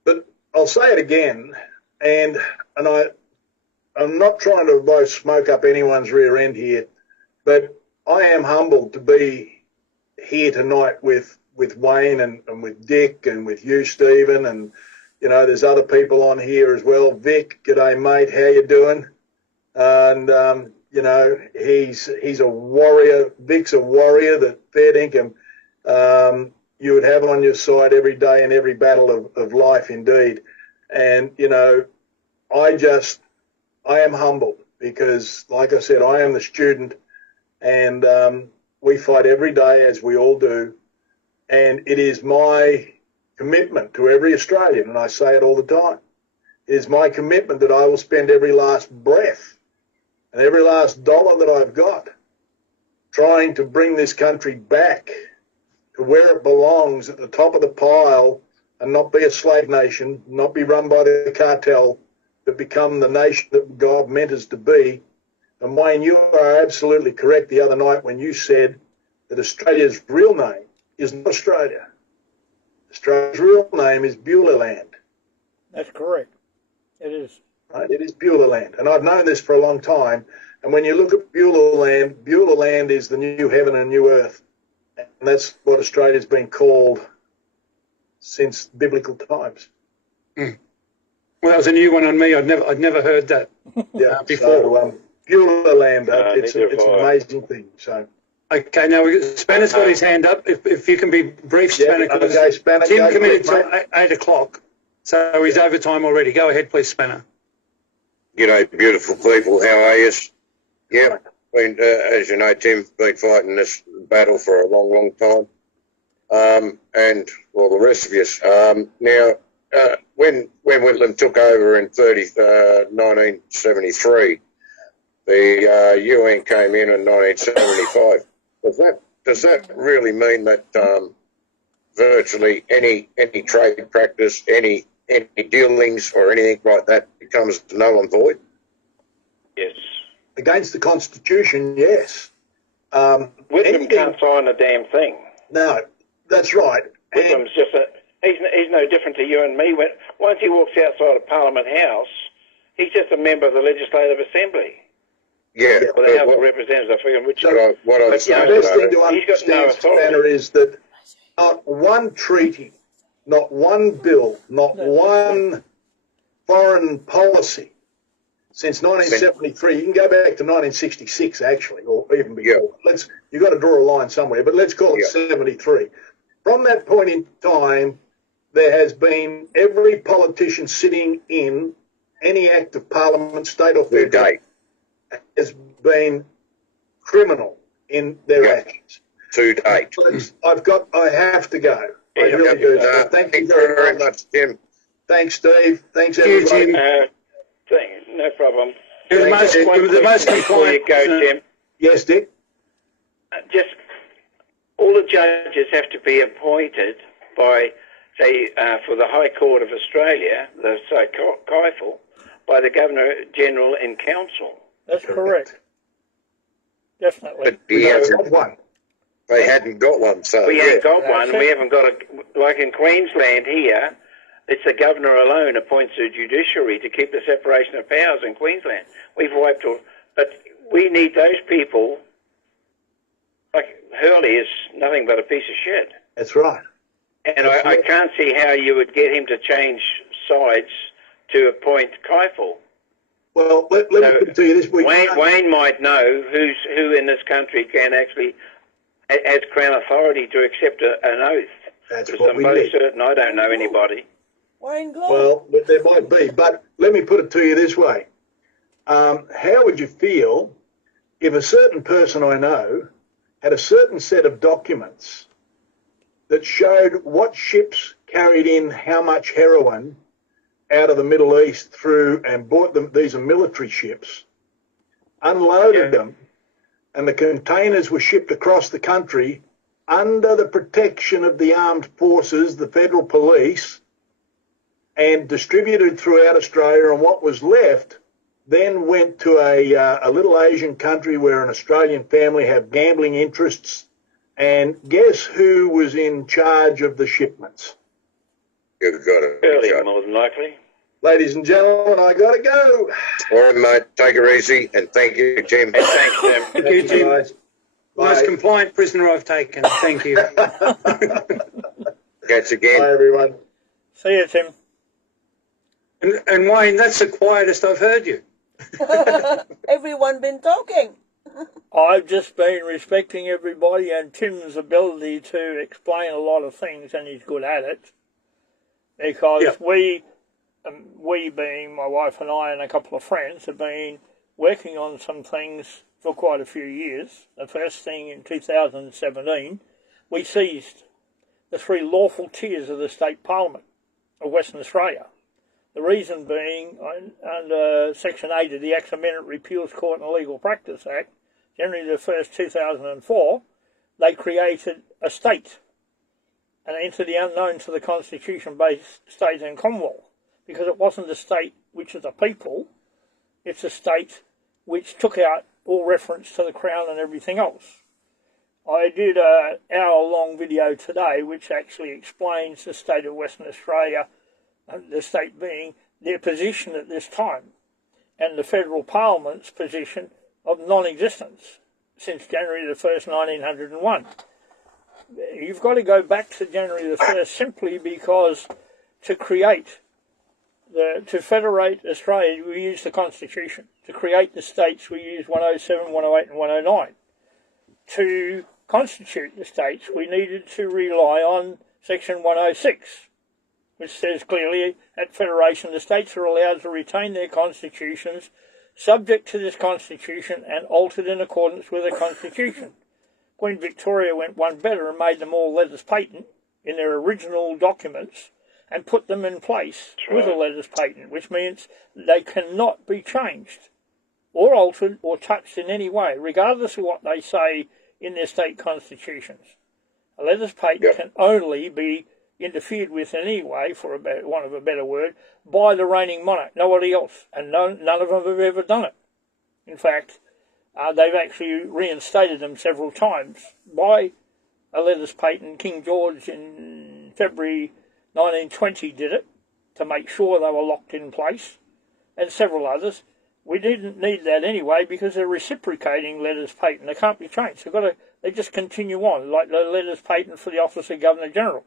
But I'll say it again, and I'm not trying to blow smoke up anyone's rear end here, but I am humbled to be here tonight with Wayne and with Dick and with you, Stephen, and there's other people on here as well. Vic, g'day mate, how you doing? And he's a warrior. Vic's a warrior that fair dinkum you would have on your side every day in every battle of life, indeed. And I am humbled because, like I said, I am the student, and we fight every day as we all do. And it is my commitment to every Australian, and I say it all the time, it is my commitment that I will spend every last breath and every last dollar that I've got trying to bring this country back to where it belongs, at the top of the pile, and not be a slave nation, not be run by the cartel, but become the nation that God meant us to be. And Wayne, you are absolutely correct the other night when you said that Australia's real name is not Australia. Australia's real name is Beulah Land. That's correct. It is. Right? It is Beulah Land. And I've known this for a long time. And when you look at Beulah Land is the new heaven and new earth. And that's what Australia's been called since biblical times. Mm. Well, that was a new one on me. I'd never heard that before. So, Beulah Land, it's an amazing thing. So. Okay, now Spanner's got his hand up. If you can be brief, Spanner, because Spanner, Tim committed till 8 o'clock, so he's over time already. Go ahead, please, Spanner. G'day, beautiful people. How are you? Yeah, as you know, Tim, been fighting this battle for a long, long time. And all the rest of you. Now, when Whitlam took over in 1973, the UN came in 1975. Does that really mean that virtually any trade practice, any dealings or anything like that becomes null and void? Yes. Against the Constitution, yes. Whitlam can't sign a damn thing. No, that's right. Whitlam's he's no different to you and me. Once he walks outside of Parliament House, he's just a member of the Legislative Assembly. Yeah, or the House of Representatives, I forget which. The best thing to understand, Spanner, is that not one treaty, not one bill, not one foreign policy since 1973. You can go back to 1966, actually, or even before. Yeah. You've got to draw a line somewhere, but let's call it 73. From that point in time, there has been every politician sitting in any act of Parliament, state or federal, has been criminal in their actions. To date. I have to go. I really do. So thank you very much, Tim. Thanks, Steve. Thanks, everybody. No problem. The most before you go, Tim. Yes, Dick? Just all the judges have to be appointed by, say, for the High Court of Australia, the Kiefel, by the Governor-General in Council. That's correct. Definitely. But he hasn't one. They hadn't got one, so We ain't got That's one, and it. we haven't got a, like in Queensland here, it's the Governor alone appoints a judiciary to keep the separation of powers in Queensland. We've wiped all, but we need those people. Like Hurley is nothing but a piece of shit. That's right. And I can't see how you would get him to change sides to appoint Keifel. Well, let me put it to you this week. Wayne might know who in this country can actually, has Crown authority to accept an oath. That's Because what I'm we bloody need. certain I don't know anybody. Wayne Glew. Well, there might be, but let me put it to you this way. How would you feel if a certain person I know had a certain set of documents that showed what ships carried in how much heroin out of the Middle East through and bought them, these are military ships, unloaded them, and the containers were shipped across the country under the protection of the armed forces, the federal police, and distributed throughout Australia, and what was left then went to a little Asian country where an Australian family have gambling interests, and guess who was in charge of the shipments? you've got it. Earlier, more than likely. Ladies and gentlemen, I got to go. All right, mate. Take it easy, and thank you, Jim. And thanks, Tim. Thank you, Jim. Guys. Most Bye. compliant prisoner I've taken. Thank you. Catch again. Bye, everyone. See you, Tim. And Wayne, that's the quietest I've heard you. Everyone been talking. I've just been respecting everybody and Tim's ability to explain a lot of things, and he's good at it. Because we being my wife and I and a couple of friends, have been working on some things for quite a few years. The first thing in 2017, we seized the 3 lawful tiers of the state parliament of Western Australia. The reason being, under Section 8 of the Acts Amendment Repeals Court and Legal Practice Act, January the 1st, 2004, they created a state, an entity unknown to the Constitution-based state and Commonwealth, because it wasn't a state which is a people, it's a state which took out all reference to the Crown and everything else. I did an hour-long video today which actually explains the state of Western Australia, the state being their position at this time, and the federal parliament's position of non-existence since January the 1st, 1901. You've got to go back to January the 1st simply because to federate Australia, we used the Constitution. To create the states, we used 107, 108 and 109. To constitute the states, we needed to rely on Section 106, which says clearly at Federation the states are allowed to retain their constitutions subject to this Constitution and altered in accordance with the Constitution. Queen Victoria went one better and made them all letters patent in their original documents and put them in place with a letters patent, which means they cannot be changed or altered or touched in any way, regardless of what they say in their state constitutions. A letters patent can only be interfered with in any way, for want of a better word, by the reigning monarch, nobody else, and none of them have ever done it. In fact, they've actually reinstated them several times by a letters patent. King George in February 1920 did it to make sure they were locked in place, and several others. We didn't need that anyway because they're reciprocating letters patent. They can't be changed. They just continue on, like the letters patent for the office of Governor General.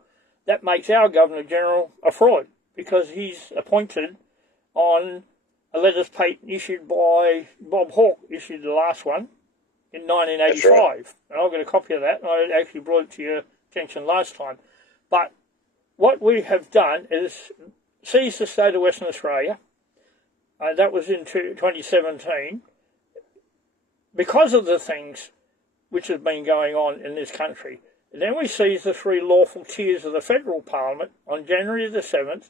That makes our Governor General a fraud because he's appointed on a letters patent issued by Bob Hawke, issued the last one in 1985. Right. And I've got a copy of that, and I actually brought it to your attention last time. But what we have done is seize the state of Western Australia. That was in 2017. Because of the things which have been going on in this country, and then we seized the 3 lawful tiers of the federal parliament on January the 7th,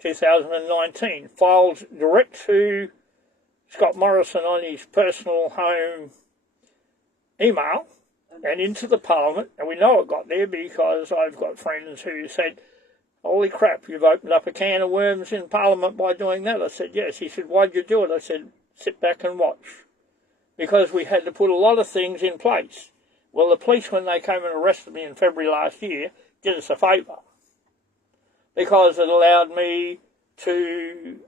2019, filed direct to Scott Morrison on his personal home email and into the parliament. And we know it got there because I've got friends who said holy crap, you've opened up a can of worms in Parliament by doing that. I said, yes. He said, why'd you do it? I said, sit back and watch. Because we had to put a lot of things in place. Well, the police, when they came and arrested me in February last year, did us a favour. Because it allowed me to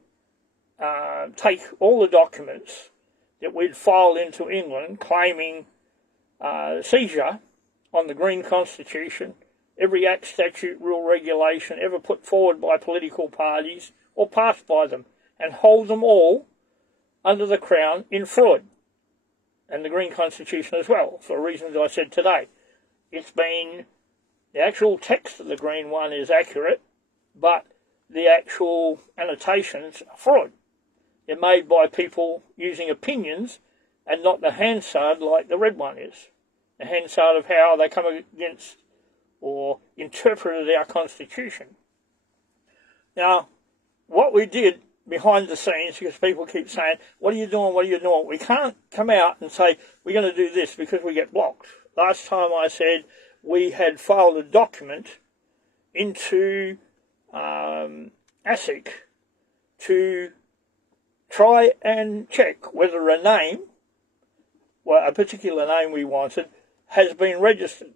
take all the documents that we'd filed into England claiming seizure on the Green Constitution, every act, statute, rule, regulation ever put forward by political parties or passed by them, and hold them all under the Crown in fraud, and the Green Constitution as well, for reasons I said today. It's been, the actual text of the Green one is accurate, but the actual annotations are fraud. They're made by people using opinions and not the Hansard like the red one is. The Hansard of how they come against or interpreted our Constitution. Now, what we did behind the scenes, because people keep saying, what are you doing, what are you doing? We can't come out and say, we're going to do this because we get blocked. Last time I said we had filed a document into ASIC to try and check whether a name, well, a particular name we wanted, has been registered.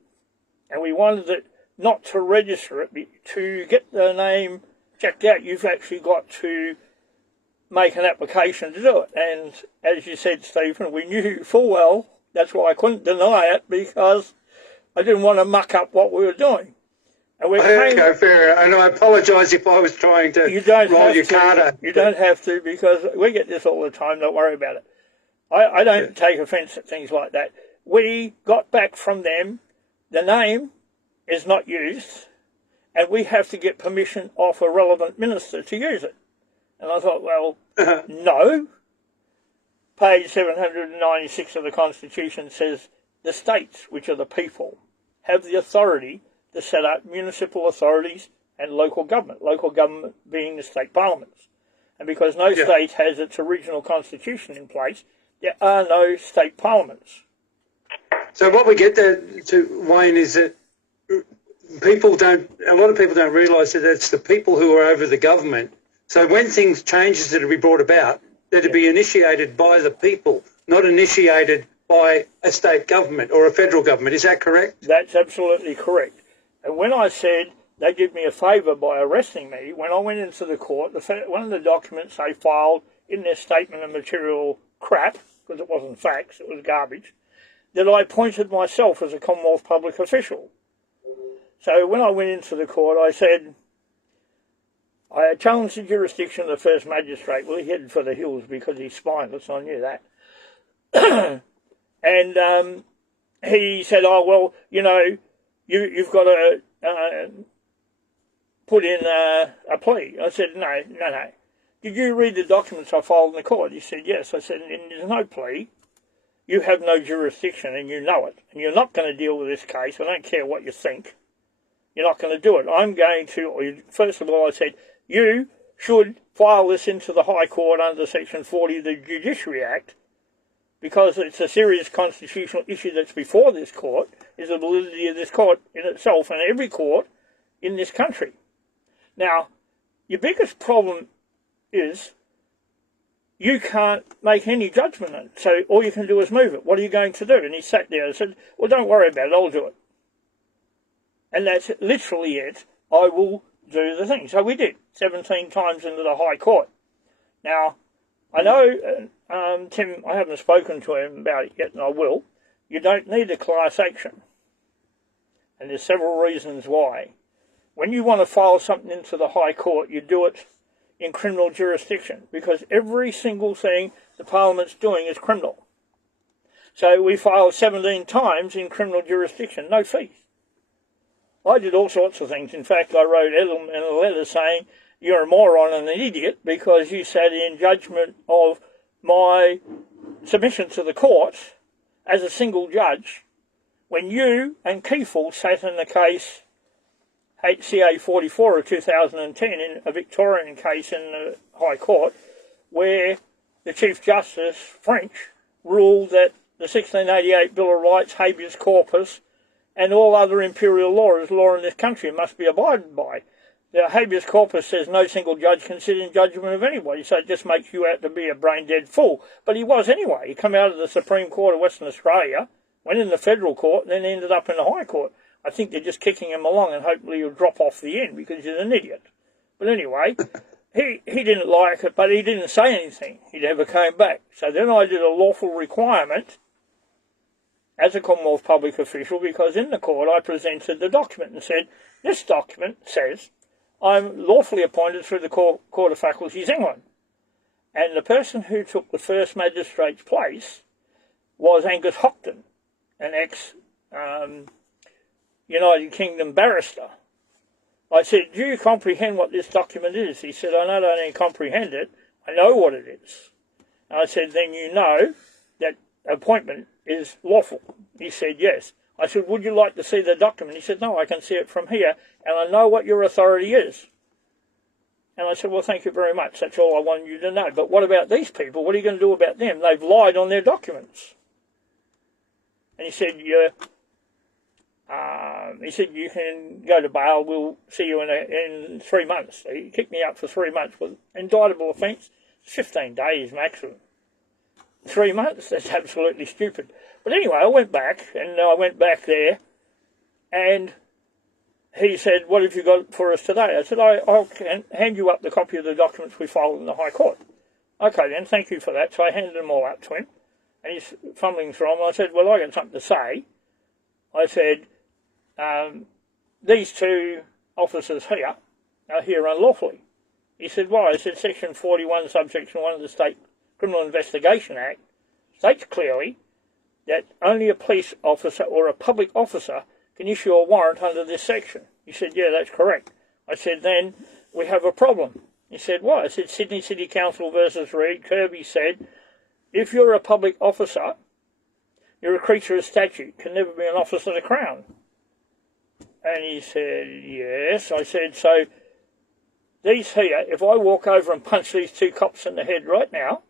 And we wanted it not to register it. To get the name checked out, you've actually got to make an application to do it. And as you said, Stephen, we knew full well, that's why I couldn't deny it, because I didn't want to muck up what we were doing. And okay, fair. And I apologise if I was trying to roll your card up. You don't have to, because we get this all the time, don't worry about it. I don't take offence at things like that. We got back from them, the name is not used, and we have to get permission off a relevant minister to use it. And I thought, well, no. Page 796 of the Constitution says, the states, which are the people, have the authority to set up municipal authorities and local government being the state parliaments. And because no state has its original constitution in place, there are no state parliaments. So what we get to Wayne, is that a lot of people don't realise that it's the people who are over the government. So when things changes that will be brought about, they're to be initiated by the people, not initiated by a state government or a federal government. Is that correct? That's absolutely correct. And when I said they did me a favour by arresting me, when I went into the court, one of the documents they filed in their statement of material crap, because it wasn't facts, it was garbage, that I appointed myself as a Commonwealth public official. So when I went into the court, I said, I challenged the jurisdiction of the first magistrate. Well, he headed for the hills because he's spineless, I knew that. And he said, oh, well, you know, you've got to put in a plea. I said, no. Did you read the documents I filed in the court? He said, yes. I said, and there's no plea. You have no jurisdiction and you know it. And you're not going to deal with this case. I don't care what you think. You're not going to do it. I'm going to, first of all, I said, you should file this into the High Court under Section 40 of the Judiciary Act, because it's a serious constitutional issue that's before this court, is the validity of this court in itself and every court in this country. Now, your biggest problem is you can't make any judgment on it, so all you can do is move it. What are you going to do? And he sat there and said, well, don't worry about it, I'll do it. And that's literally it. I will do the thing. So we did, 17 times into the High Court. Now, I know, Tim, I haven't spoken to him about it yet, and I will. You don't need a class action. And there's several reasons why. When you want to file something into the High Court, you do it in criminal jurisdiction, because every single thing the Parliament's doing is criminal. So we filed 17 times in criminal jurisdiction, no fees. I did all sorts of things. In fact, I wrote Edelman a letter saying, you're a moron and an idiot because you sat in judgment of my submission to the court as a single judge when you and Kiefel sat in the case HCA 44 of 2010, in a Victorian case in the High Court, where the Chief Justice, French, ruled that the 1688 Bill of Rights, habeas corpus, and all other imperial law is law in this country and must be abided by. The habeas corpus says no single judge can sit in judgment of anybody, so it just makes you out to be a brain-dead fool. But he was anyway. He came out of the Supreme Court of Western Australia, went in the federal court, and then ended up in the High Court. I think they're just kicking him along, and hopefully he'll drop off the end because he's an idiot. But anyway, he didn't like it, but he didn't say anything. He never came back. So then I did a lawful requirement as a Commonwealth public official, because in the court I presented the document and said, this document says I'm lawfully appointed through the Court of Faculties England. And the person who took the first magistrate's place was Angus Houghton, an ex-United Kingdom barrister. I said, do you comprehend what this document is? He said, I not only comprehend it, I know what it is. And I said, then you know that appointment is lawful. He said, yes. I said, would you like to see the document? He said, no, I can see it from here, and I know what your authority is. And I said, well, thank you very much. That's all I wanted you to know. But what about these people? What are you going to do about them? They've lied on their documents. And he said, you can go to bail. We'll see you in 3 months. So he kicked me out for 3 months with indictable offence. 15 days maximum. 3 months? That's absolutely stupid. But anyway, I went back there, and he said, what have you got for us today? I said, I'll hand you up the copy of the documents we filed in the High Court. Okay then, thank you for that. So I handed them all up to him, and he's fumbling through them. I said, well, I got something to say. I said, these two officers here are here unlawfully. He said, why? I said, Section 41, subsection 1 of the State Criminal Investigation Act states clearly that only a police officer or a public officer can issue a warrant under this section. He said, yeah, that's correct. I said, then we have a problem. He said, what? I said, Sydney City Council versus Reid. Kirby said, if you're a public officer, you're a creature of statute, can never be an officer of the Crown. And he said, yes. I said, so these here, if I walk over and punch these two cops in the head right now,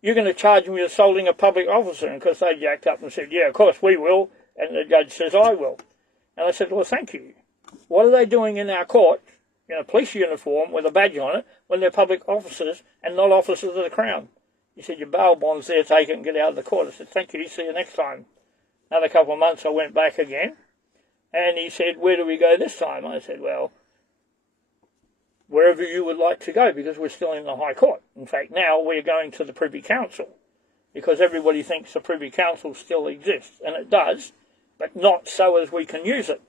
you're going to charge me with assaulting a public officer. And because they jacked up and said, yeah, of course we will. And the judge says, I will. And I said, well, thank you. What are they doing in our court in a police uniform with a badge on it when they're public officers and not officers of the Crown? He said, your bail bond's there, take it and get out of the court. I said, thank you, see you next time. Another couple of months I went back again. And he said, where do we go this time? I said, well, wherever you would like to go, because we're still in the High Court. In fact, now we're going to the Privy Council, because everybody thinks the Privy Council still exists, and it does, but not so as we can use it.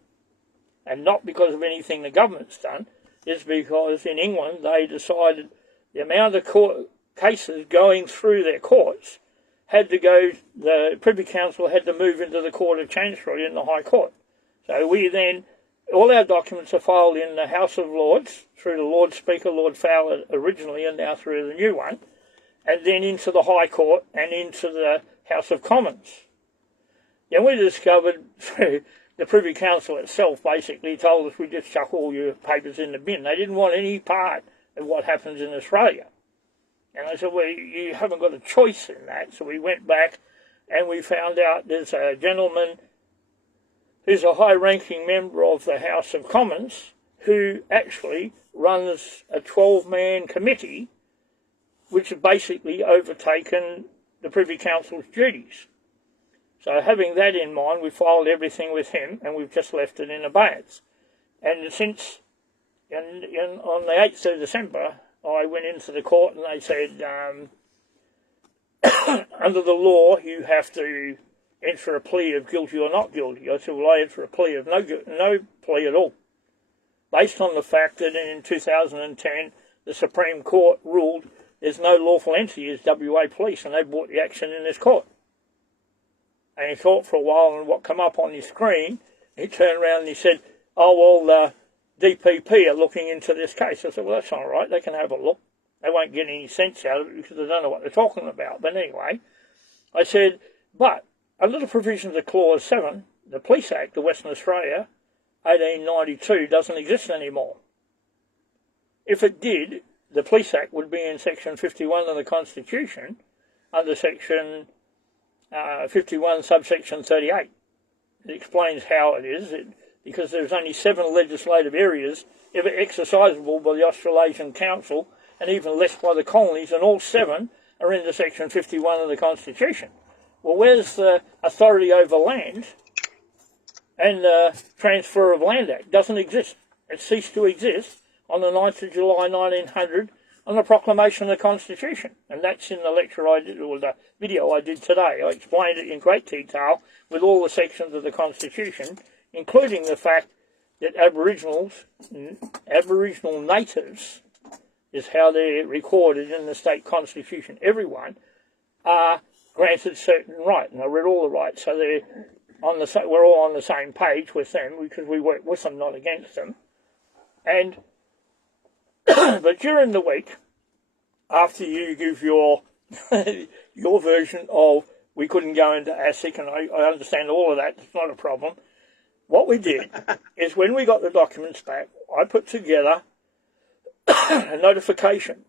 And not because of anything the government's done, it's because in England they decided the amount of court cases going through their courts had to go, the Privy Council had to move into the Court of Chancery in the High Court. So we then, all our documents are filed in the House of Lords, through the Lord Speaker, Lord Fowler originally, and now through the new one, and then into the High Court and into the House of Commons. Then we discovered through the Privy Council itself basically told us we just chuck all your papers in the bin. They didn't want any part of what happens in Australia. And I said, well, you haven't got a choice in that. So we went back and we found out there's a gentleman who's a high-ranking member of the House of Commons who actually runs a 12-man committee which has basically overtaken the Privy Council's duties. So having that in mind, we filed everything with him and we've just left it in abeyance. And since on the 8th of December, I went into the court and they said, under the law, you have to enter a plea of guilty or not guilty. I said, well, I enter a plea of no plea at all. Based on the fact that in 2010, the Supreme Court ruled there's no lawful entity as WA Police, and they brought the action in this court. And he thought for a while, and what came up on his screen, he turned around and he said, oh, well, the DPP are looking into this case. I said, well, that's all right. They can have a look. They won't get any sense out of it because they don't know what they're talking about. But anyway, I said, but under the provisions of Clause 7, the Police Act of Western Australia, 1892, doesn't exist anymore. If it did, the Police Act would be in Section 51 of the Constitution under Section 51, subsection 38. It explains how it is. because there's only 7 legislative areas ever exercisable by the Australasian Council, and even less by the colonies, and all 7 are into Section 51 of the Constitution. Well, where's the Authority over Land and Transfer of Land Act? Doesn't exist. It ceased to exist on the 9th of July 1900 on the proclamation of the Constitution. And that's in the lecture I did, or the video I did today. I explained it in great detail with all the sections of the Constitution, including the fact that Aboriginal natives is how they're recorded in the state constitution. Everyone are granted certain rights, and I read all the rights, so they're on the. We're all on the same page with them because we work with them, not against them. And but during the week, after you give your your version of we couldn't go into ASIC, and I understand all of that, it's not a problem. What we did is when we got the documents back, I put together a notification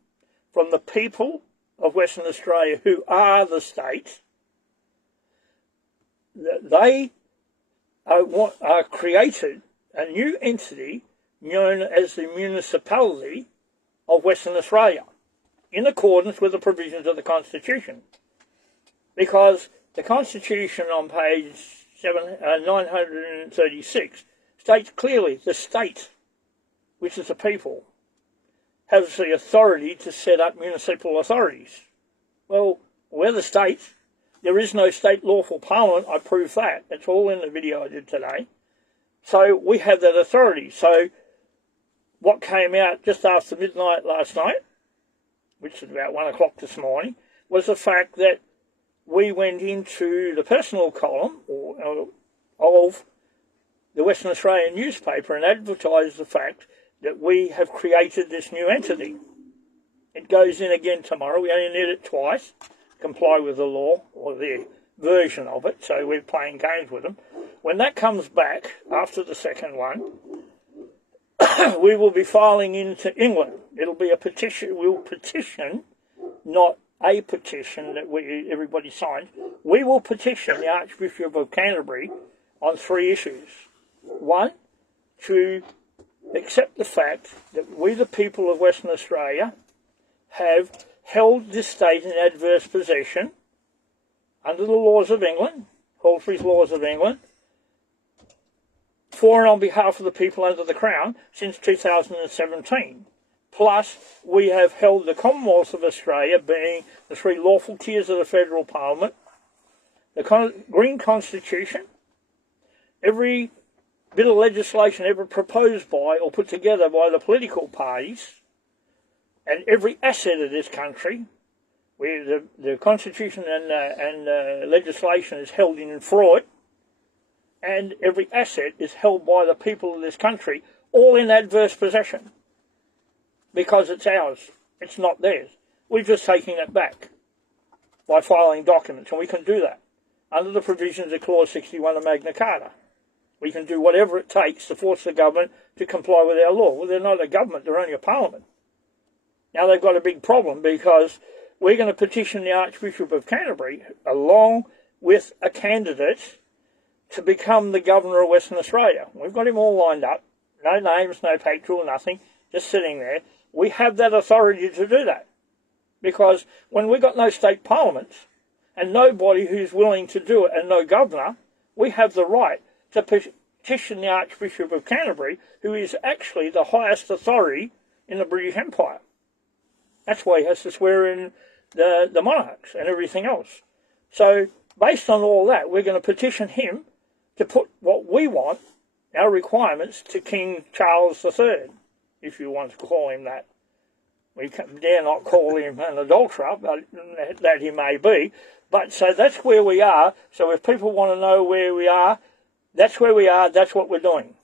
from the people of Western Australia who are the state that they are created a new entity known as the Municipality of Western Australia in accordance with the provisions of the Constitution. Because the Constitution on page 936 states clearly the state, which is the people, has the authority to set up municipal authorities. Well, we're the state. There is no state lawful parliament. I proved that. It's all in the video I did today. So we have that authority. So what came out just after midnight last night, which is about 1 o'clock this morning, was the fact that we went into the personal column of the Western Australian newspaper and advertised the fact that we have created this new entity. It goes in again tomorrow. We only need it twice, comply with the law, or the version of it, so we're playing games with them. When that comes back, after the second one, we will be filing into England. It'll be a petition. We'll petition, not a petition that everybody signs. We will petition the Archbishop of Canterbury on 3 issues. 1, to accept the fact that we, the people of Western Australia, have held this state in adverse possession under the laws of England, Halsey's laws of England, for and on behalf of the people under the Crown since 2017. Plus, we have held the Commonwealth of Australia, being the 3 lawful tiers of the federal parliament, the Green Constitution, every bit of legislation ever proposed by or put together by the political parties, and every asset of this country, where the Constitution and legislation is held in fraud, and every asset is held by the people of this country, all in adverse possession, because it's ours. It's not theirs. We're just taking it back by filing documents, and we can do that under the provisions of Clause 61 of Magna Carta. We can do whatever it takes to force the government to comply with our law. Well, they're not a government, they're only a parliament. Now they've got a big problem because we're going to petition the Archbishop of Canterbury along with a candidate to become the Governor of Western Australia. We've got him all lined up. No names, no pictorial, nothing. Just sitting there. We have that authority to do that. Because when we've got no state parliaments and nobody who's willing to do it and no governor, we have the right to petition the Archbishop of Canterbury, who is actually the highest authority in the British Empire. That's why he has to swear in the monarchs and everything else. So, based on all that, we're going to petition him to put what we want, our requirements, to King Charles III, if you want to call him that. We dare not call him an adulterer, but that he may be. But so that's where we are. So if people want to know where we are, that's where we are, that's what we're doing.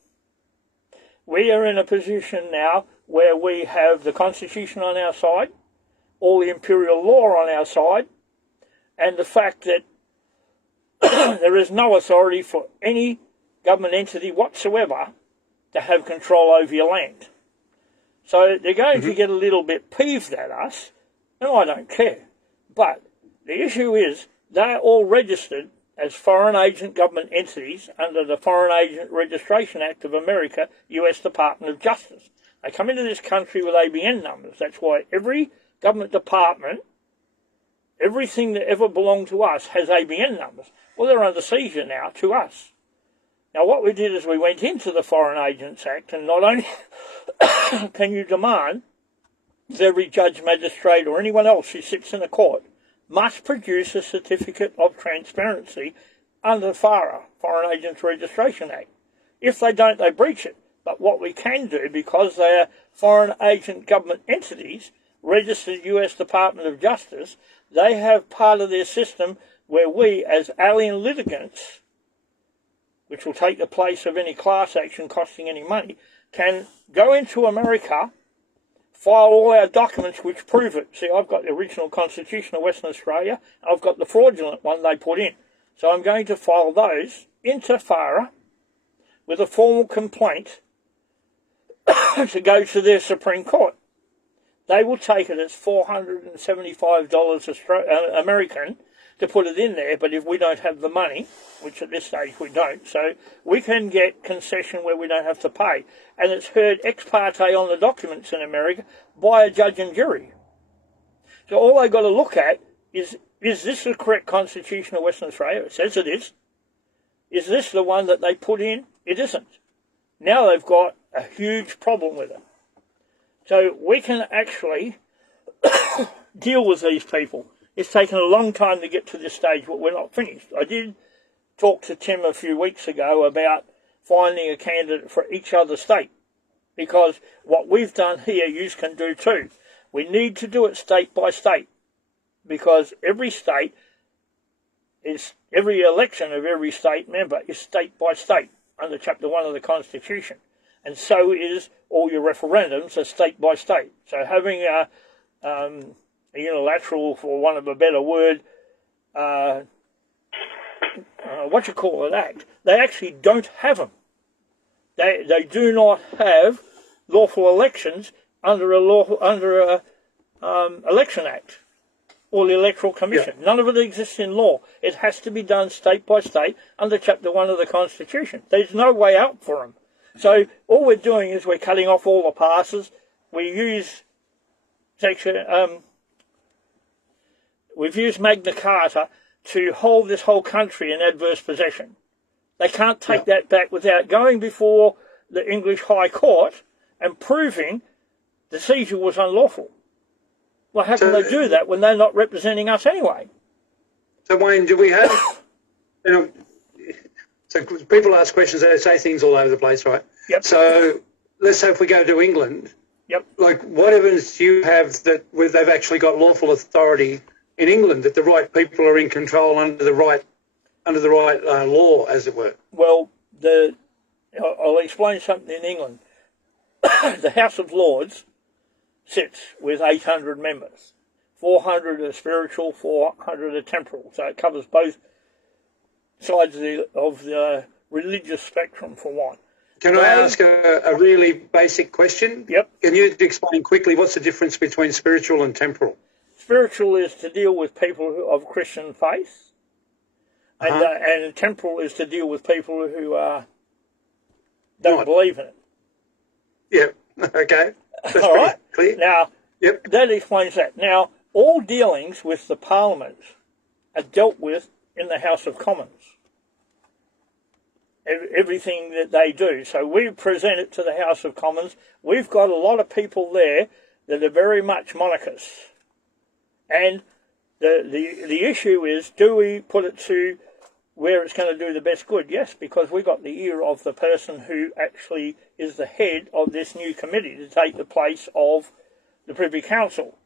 We are in a position now where we have the Constitution on our side, all the imperial law on our side, and the fact that there is no authority for any government entity whatsoever to have control over your land. So they're going to get a little bit peeved at us, and I don't care. But the issue is they're all registered as foreign agent government entities under the Foreign Agent Registration Act of America, US Department of Justice. They come into this country with ABN numbers. That's why every government department, everything that ever belonged to us has ABN numbers. Well, they're under seizure now to us. Now, what we did is we went into the Foreign Agents Act, and not only can you demand that every judge, magistrate, or anyone else who sits in a court must produce a certificate of transparency under FARA, Foreign Agents Registration Act. If they don't, they breach it. But what we can do, because they are foreign agent government entities, registered US Department of Justice, they have part of their system where we, as alien litigants, which will take the place of any class action costing any money, can go into America, file all our documents which prove it. See, I've got the original Constitution of Western Australia. I've got the fraudulent one they put in. So I'm going to file those into FARA with a formal complaint to go to their Supreme Court. They will take it as $475 American to put it in there, but if we don't have the money, which at this stage we don't, so we can get concession where we don't have to pay. And it's heard ex parte on the documents in America by a judge and jury. So all they've got to look at is this the correct Constitution of Western Australia? It says it is. Is this the one that they put in? It isn't. Now they've got a huge problem with it. So we can actually deal with these people. It's taken a long time to get to this stage, but we're not finished. I did talk to Tim a few weeks ago about finding a candidate for each other state, because what we've done here, you can do too. We need to do it state by state, because every state is, every election of every state member is state by state under Chapter 1 of the Constitution. And so is all your referendums are state by state. So having a unilateral, for want of a better word, act, they actually don't have them. They do not have lawful elections under a election act or the Electoral Commission. Yeah. None of it exists in law. It has to be done state by state under Chapter 1 of the Constitution. There's no way out for them. So all we're doing is we're cutting off all the passes. We use we've used Magna Carta to hold this whole country in adverse possession. They can't take that back without going before the English High Court and proving the seizure was unlawful. Well, how can they do that when they're not representing us anyway? So, Wayne, do we have, so people ask questions, they say things all over the place, right? Yep. So let's say if we go to England, like what evidence do you have that they've actually got lawful authority in England, that the right people are in control under the right law, as it were? Well, I'll explain something in England. The House of Lords sits with 800 members. 400 are spiritual, 400 are temporal. So it covers both sides of the religious spectrum, for one. Can I ask a really basic question? Yep. Can you explain quickly what's the difference between spiritual and temporal? Spiritual is to deal with people of Christian faith, and temporal is to deal with people who don't believe in it. Yeah, okay. That's all right. Clear. Now, that explains that. Now, all dealings with the Parliament are dealt with in the House of Commons. Everything that they do. So we present it to the House of Commons. We've got a lot of people there that are very much monarchists. And the issue is, do we put it to where it's going to do the best good? Yes, because we got the ear of the person who actually is the head of this new committee to take the place of the Privy Council.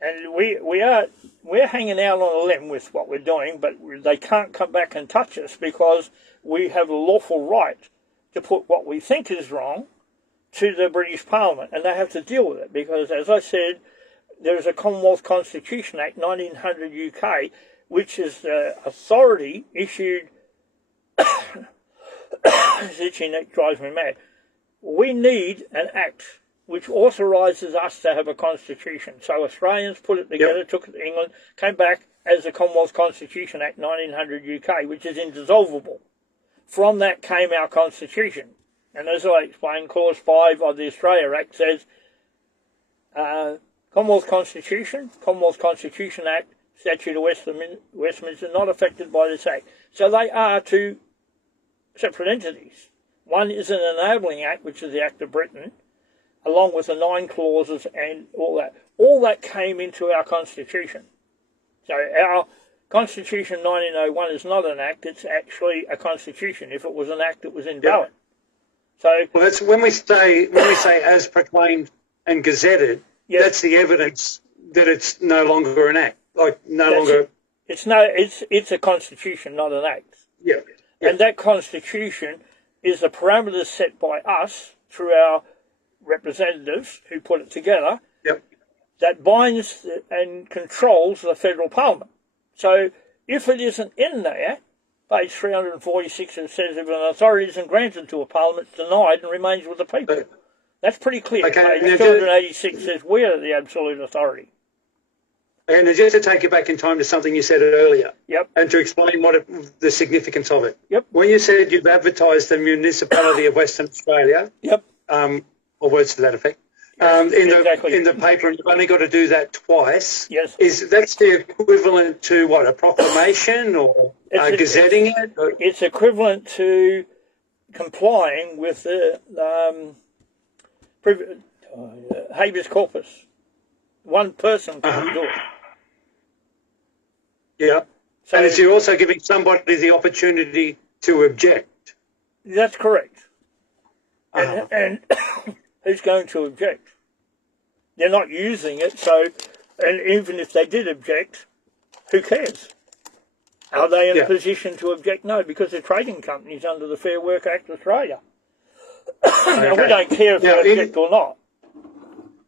And we're hanging out on a limb with what we're doing, but they can't come back and touch us because we have a lawful right to put what we think is wrong to the British Parliament, and they have to deal with it because, as I said, there's a Commonwealth Constitution Act 1900 UK, which is the authority issued. This itchy neck drives me mad. We need an act which authorises us to have a constitution. So Australians put it together, took it to England, came back, as the Commonwealth Constitution Act 1900 UK, which is indissoluble. From that came our Constitution. And as I explained, Clause 5 of the Australia Act says, Commonwealth Constitution Act, Statute of Westminster, not affected by this Act. So they are two separate entities. One is an enabling Act, which is the Act of Britain, along with the 9 clauses and all that. All that came into our Constitution. So our Constitution 1901 is not an Act, it's actually a Constitution. If it was an Act, it was invalid. So, well, that's when we say as proclaimed and gazetted, yes, that's the evidence that it's no longer an Act. Like, no longer... It's a Constitution, not an Act. Yeah. And that Constitution is the parameters set by us through our representatives who put it together, yep, that binds and controls the federal parliament. So if it isn't in there, page 346, it says if an authority isn't granted to a parliament, it's denied and remains with the people. That's pretty clear. Okay, Page 286 says we are the absolute authority. And just to take you back in time to something you said earlier, yep, and to explain the significance of it. Yep. When you said you've advertised the municipality of Western Australia, yep, or words to that effect, yes, in the paper, and you've only got to do that twice. Yes. That's the equivalent to what, a proclamation or gazetting it? It's equivalent to complying with the habeas corpus. One person can do it. Yeah. So, and you're also giving somebody the opportunity to object. That's correct. And who's going to object? They're not using it, so, and even if they did object, who cares? Are they in a position to object? No, because they're trading companies under the Fair Work Act Australia. Okay. And we don't care if they object or not.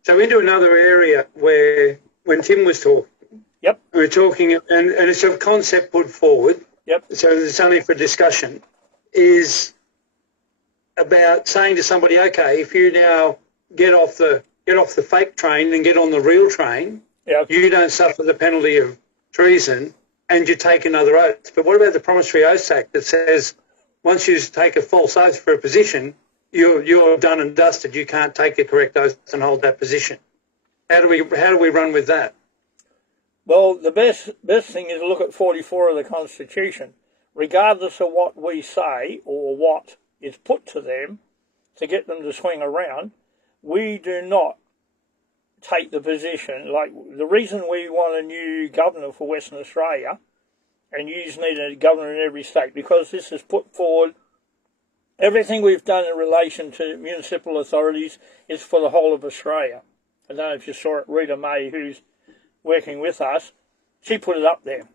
So into another area where, when Tim was talking, yep, we were talking, and it's a concept put forward, yep, so it's only for discussion, is about saying to somebody, okay, if you now get off the fake train and get on the real train, yep, you don't suffer the penalty of treason and you take another oath. But what about the Promissory Oaths Act that says once you take a false oath for a position, you're done and dusted. You can't take the correct oath and hold that position. How do we run with that? Well, the best thing is to look at 44 of the Constitution. Regardless of what we say or what is put to them to get them to swing around, we do not take the position. Like the reason we want a new governor for Western Australia, and you need a governor in every state, because this is put forward. Everything we've done in relation to municipal authorities is for the whole of Australia. I don't know if you saw it, Rita May, who's working with us, she put it up there.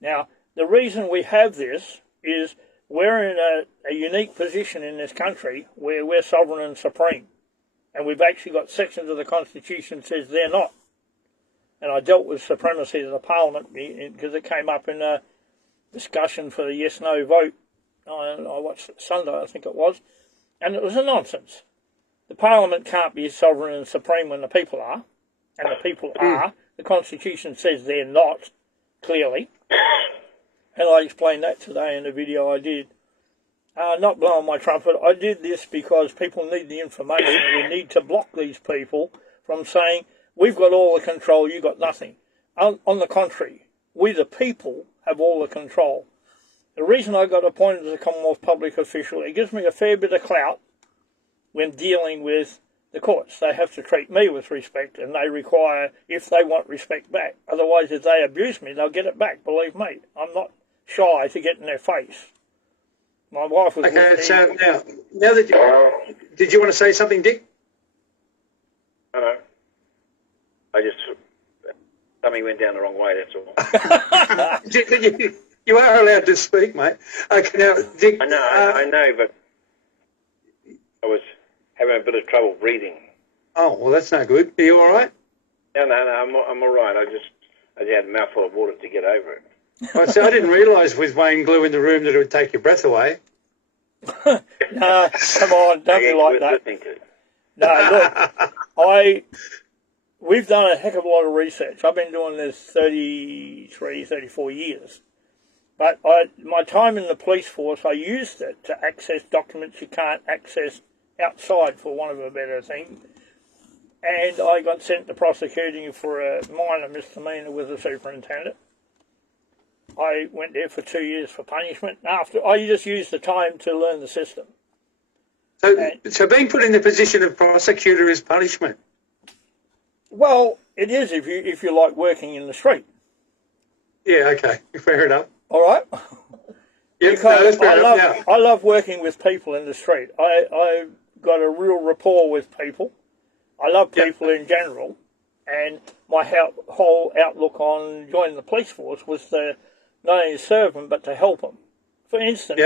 Now, the reason we have this is we're in a unique position in this country where we're sovereign and supreme. And we've actually got sections of the Constitution that says they're not. And I dealt with supremacy of the Parliament because it came up in a discussion for the yes-no vote. I watched it Sunday, I think it was, and it was a nonsense. The Parliament can't be sovereign and supreme when the people are, and the people are. The Constitution says they're not, clearly. And I explained that today in a video I did. Not blowing my trumpet, I did this because people need the information, and we need to block these people from saying, we've got all the control, you've got nothing. On the contrary, we the people have all the control. The reason I got appointed as a Commonwealth public official, it gives me a fair bit of clout when dealing with the courts. They have to treat me with respect, and they require, if they want respect back. Otherwise, if they abuse me, they'll get it back, believe me. I'm not shy to get in their face. My wife was okay, so now that you... Did you want to say something, Dick? No. I just... Something went down the wrong way, that's all. You are allowed to speak, mate. Okay, now, Dick... I know, but I was having a bit of trouble breathing. Oh, well, that's no good. Are you all right? No, I'm all right. I just had a mouthful of water to get over it. I didn't realise with Wayne Glew in the room that it would take your breath away. No, come on, don't be like that. No, look, we've done a heck of a lot of research. I've been doing this 33, 34 years. But my time in the police force, I used it to access documents you can't access outside, for want of a better thing. And I got sent to prosecuting for a minor misdemeanor with the superintendent. I went there for 2 years for punishment. After I just used the time to learn the system. So being put in the position of prosecutor is punishment? Well, it is if you like working in the street. Yeah, okay. Fair enough. All right? Yep, Because fair enough. I love working with people in the street. I've got a real rapport with people. I love people in general. And my whole outlook on joining the police force was to not only serve them, but to help them. For instance,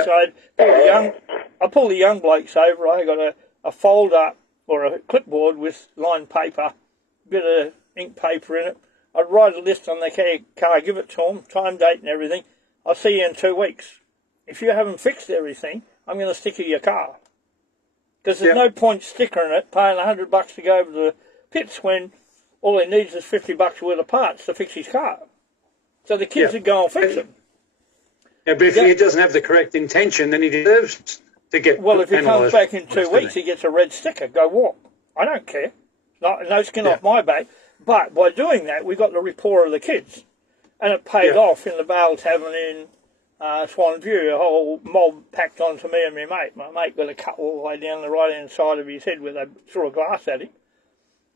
I pull the young blokes over. I got a folder or a clipboard with lined paper, bit of ink paper in it. I'd write a list on their car, give it to them, time, date and everything. I'll see you in 2 weeks. If you haven't fixed everything, I'm going to sticker your car. Because there's no point stickering it, paying $100 to go over the pits when all he needs is $50 worth of parts to fix his car. So the kids would go and fix them. Yeah, but if he doesn't have the correct intention, then he deserves to get Well, if he comes penalised. back in 2 weeks, he gets a red sticker. Go walk. I don't care. No skin off my back. But by doing that, we got the rapport of the kids. And it paid off in the Vale Tavern in Swan View. A whole mob packed onto me and my mate. My mate got a cut all the way down the right-hand side of his head where they threw a glass at him.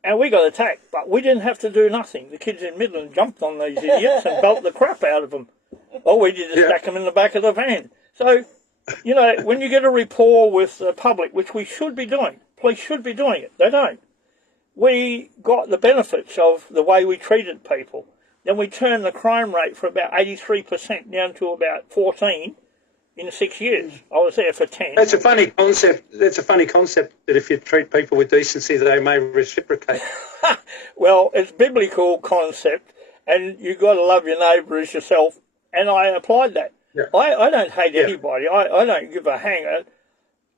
And we got attacked, but we didn't have to do nothing. The kids in Midland jumped on these idiots and belted the crap out of them. All we did is stack them in the back of the van. So, you know, when you get a rapport with the public, which we should be doing, police should be doing it, they don't. We got the benefits of the way we treated people. Then we turned the crime rate from about 83% down to about 14% in 6 years. I was there for 10. That's a funny concept. That's a funny concept that if you treat people with decency, they may reciprocate. Well, it's biblical concept, and you've got to love your neighbour as yourself. And I applied that. Yeah. I don't hate anybody. I don't give a hanger.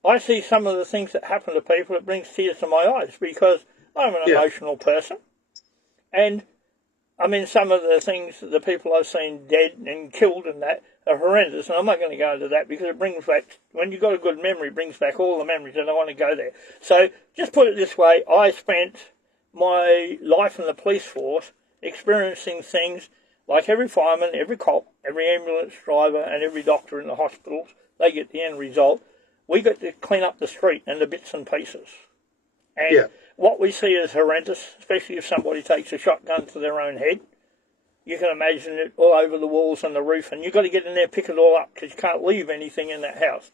I see some of the things that happen to people, it brings tears to my eyes because I'm an emotional person. And, I mean, some of the things, the people I've seen dead and killed and that are horrendous. And I'm not going to go into that because it brings back, when you've got a good memory, it brings back all the memories and I want to go there. So, just put it this way, I spent my life in the police force experiencing things like every fireman, every cop, every ambulance driver and every doctor in the hospitals. They get the end result. We got to clean up the street and the bits and pieces. And what we see is horrendous, especially if somebody takes a shotgun to their own head. You can imagine it all over the walls and the roof, and you've got to get in there, pick it all up, because you can't leave anything in that house.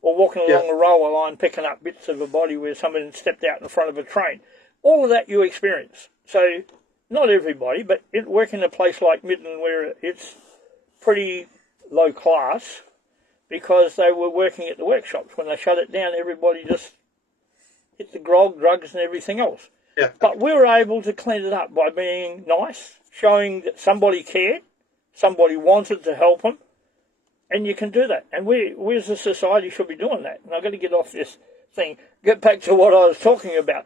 Or walking along a railway line, picking up bits of a body where somebody stepped out in front of a train. All of that you experience. So, not everybody, but working in a place like Midland where it's pretty low class, because they were working at the workshops. When they shut it down, everybody just hit the grog, drugs and everything else. Yeah. But we were able to clean it up by being nice, showing that somebody cared, somebody wanted to help them, and you can do that. And we as a society should be doing that. And I've got to get off this thing, get back to what I was talking about.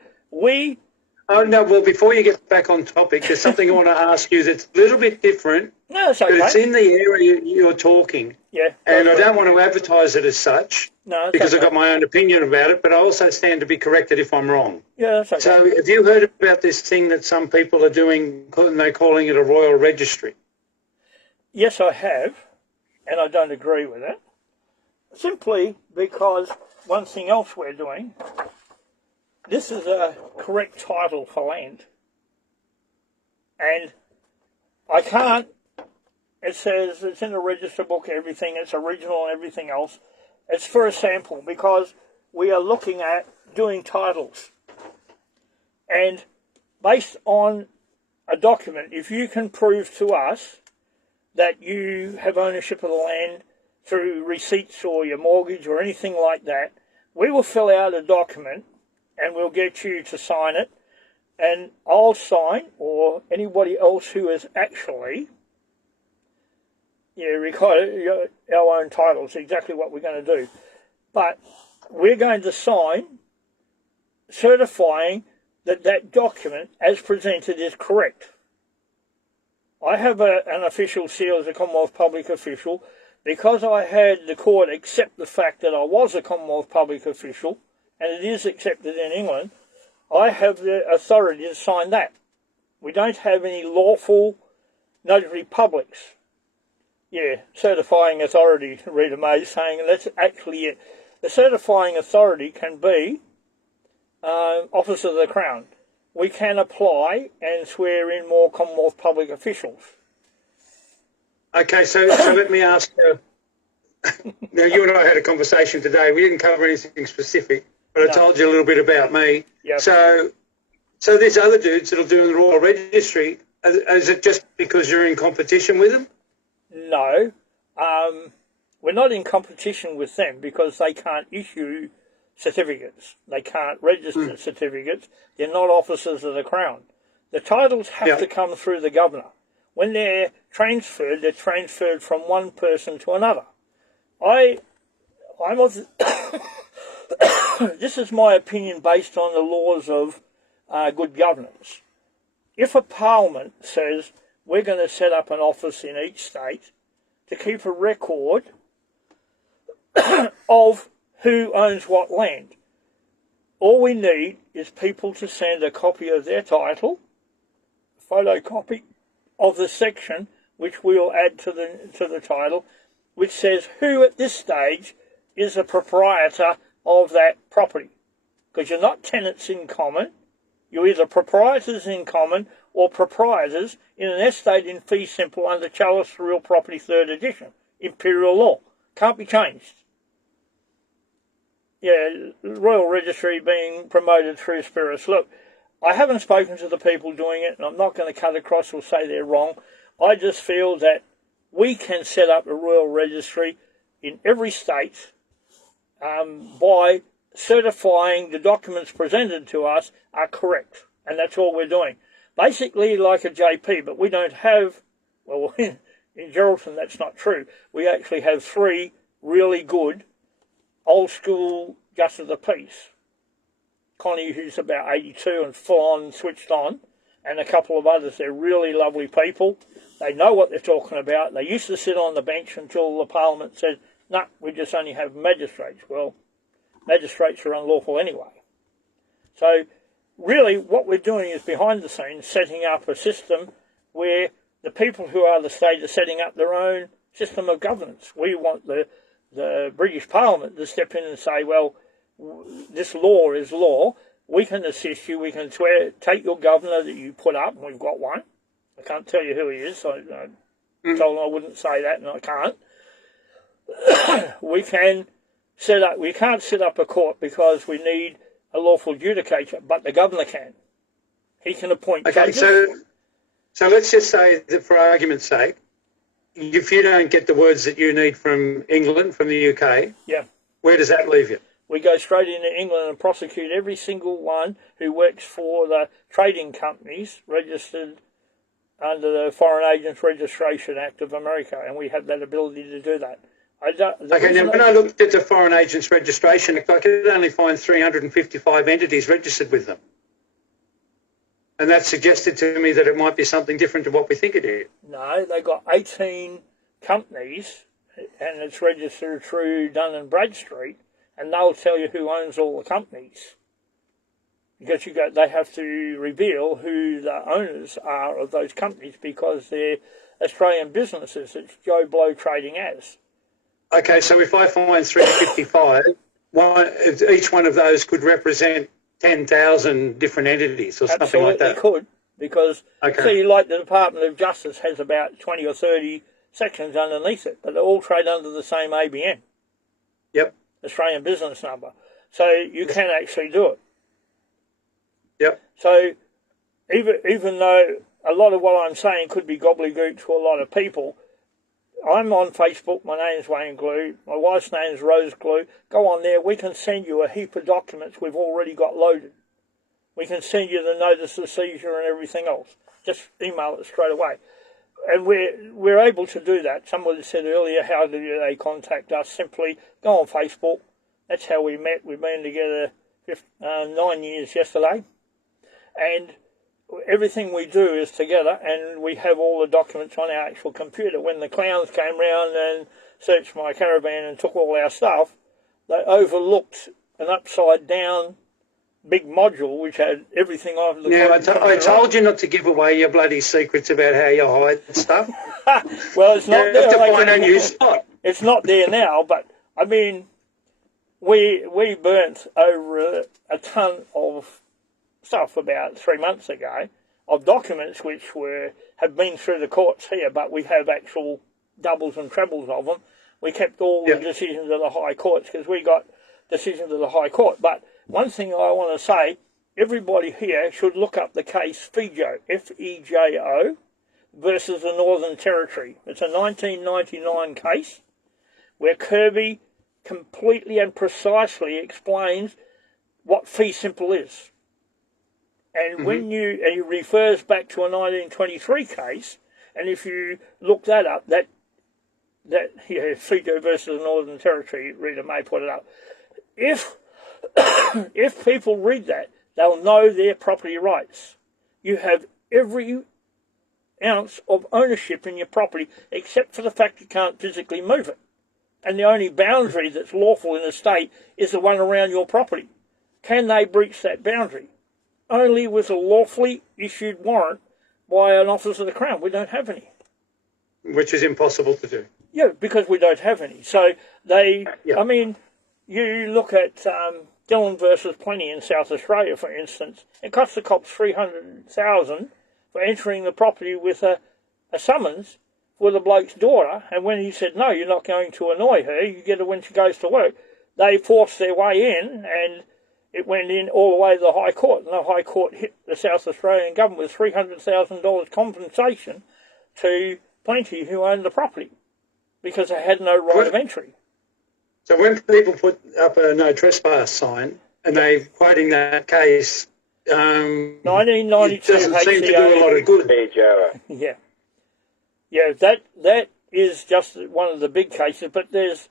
Oh, no, well, before you get back on topic, there's something I want to ask you that's a little bit different. No, it's okay. But it's in the area you're talking. Yeah. And I don't want to advertise it as such. No, because I've got my own opinion about it, but I also stand to be corrected if I'm wrong. Yeah, that's okay. So have you heard about this thing that some people are doing, and they're calling it a royal registry? Yes, I have, and I don't agree with it. Simply because one thing else we're doing, this is a correct title for land. And I can't, it says it's in the register book, everything, it's original and everything else. It's for a sample because we are looking at doing titles. And based on a document, if you can prove to us that you have ownership of the land through receipts or your mortgage or anything like that, we will fill out a document and we'll get you to sign it. And I'll sign, or anybody else who is actually record our own titles, exactly what we're going to do. But we're going to sign certifying that that document, as presented, is correct. I have an official seal as a Commonwealth public official. Because I had the court accept the fact that I was a Commonwealth public official, and it is accepted in England, I have the authority to sign that. We don't have any lawful notary publics. Yeah, certifying authority, Rita May saying that's actually it. The certifying authority can be Office of the Crown. We can apply and swear in more Commonwealth public officials. Okay, so let me ask you. Now, you and I had a conversation today. We didn't cover anything specific, but I told you a little bit about me. Yep. So these other dudes that are doing the Royal Registry, is it just because you're in competition with them? No. We're not in competition with them because they can't issue certificates. They can't register certificates. They're not officers of the Crown. The titles have to come through the governor. When they're transferred from one person to another. This is my opinion based on the laws of good governance. If a parliament says we're going to set up an office in each state to keep a record of who owns what land, all we need is people to send a copy of their title, a photocopy of the section which we'll add to the title, which says who at this stage is a proprietor of that property. Because you're not tenants in common, you're either proprietors in common or proprietors in an estate in fee simple under Chalice for Real Property 3rd edition, Imperial Law. Can't be changed. Yeah, Royal Registry being promoted through Spirits. Look, I haven't spoken to the people doing it, and I'm not going to cut across or say they're wrong. I just feel that we can set up a Royal Registry in every state by certifying the documents presented to us are correct, and that's all we're doing. Basically like a JP, but we don't have, well, in Geraldton that's not true. We actually have 3 really good old school Justice of the Peace. Connie, who's about 82 and full on switched on, and a couple of others. They're really lovely people. They know what they're talking about. They used to sit on the bench until the Parliament said, no, we just only have magistrates. Well, magistrates are unlawful anyway. So really what we're doing is behind the scenes setting up a system where the people who are the state are setting up their own system of governance. We want the British Parliament to step in and say, well, this law is law. We can assist you. We can take your governor that you put up, and we've got one. I can't tell you who he is. So I told him I wouldn't say that, and I can't. We can set up. We can't set up a court because we need a lawful judicator, but the governor can. He can appoint judges. So let's just say that, for argument's sake, if you don't get the words that you need from England, from the UK, where does that leave you? We go straight into England and prosecute every single one who works for the trading companies registered under the Foreign Agents Registration Act of America, and we have that ability to do that. Now when I looked at the Foreign Agents Registration Act, I could only find 355 entities registered with them. And that suggested to me that it might be something different to what we think it is. No, they got 18 companies, and it's registered through Dun & Bradstreet, and they'll tell you who owns all the companies. Because they have to reveal who the owners are of those companies because they're Australian businesses. It's Joe Blow trading as. Okay, so if I find 355, each one of those could represent 10,000 different entities or something like that. Absolutely could, because see, like the Department of Justice has about 20 or 30 sections underneath it, but they all trade under the same ABN. Yep. Australian business number. So you can actually do it. Yep. So even though a lot of what I'm saying could be gobbledygook to a lot of people, I'm on Facebook. My name's Wayne Glew. My wife's name is Rose Glew. Go on there. We can send you a heap of documents we've already got loaded. We can send you the notice of seizure and everything else. Just email it straight away. And we're able to do that. Somebody said earlier, how do they contact us? Simply go on Facebook. That's how we met. We've been together 9 years yesterday. and everything we do is together, and we have all the documents on our actual computer. When the clowns came round and searched my caravan and took all our stuff, they overlooked an upside-down big module which had everything on the computer. I told you not to give away your bloody secrets about how you hide stuff. Well, it's not there. To find a new spot. It's not there now, but, I mean, we burnt over a ton of stuff about 3 months ago, of documents which have been through the courts here, but we have actual doubles and trebles of them. We kept all the decisions of the High Courts because we got decisions of the High Court. But one thing I want to say, everybody here should look up the case FEJO, F-E-J-O, versus the Northern Territory. It's a 1999 case where Kirby completely and precisely explains what fee simple is. And when he refers back to a 1923 case, and if you look that up, that FEJO versus the Northern Territory, reader may put it up. If people read that, they'll know their property rights. You have every ounce of ownership in your property, except for the fact you can't physically move it. And the only boundary that's lawful in a state is the one around your property. Can they breach that boundary? Only with a lawfully issued warrant by an officer of the Crown. We don't have any. Which is impossible to do. Yeah, because we don't have any. So I mean, you look at Dillon versus Plenty in South Australia, for instance. It cost the cops $300,000 for entering the property with a summons for the bloke's daughter. And when he said, no, you're not going to annoy her, you get her when she goes to work, they forced their way in, and it went in all the way to the High Court. And the High Court hit the South Australian government with $300,000 compensation to Plenty, who owned the property, because they had no right of entry. So when people put up a no trespass sign and they're quoting that case, 1992 it doesn't seem to do a lot of good. Yeah. Yeah, that is just one of the big cases, but there's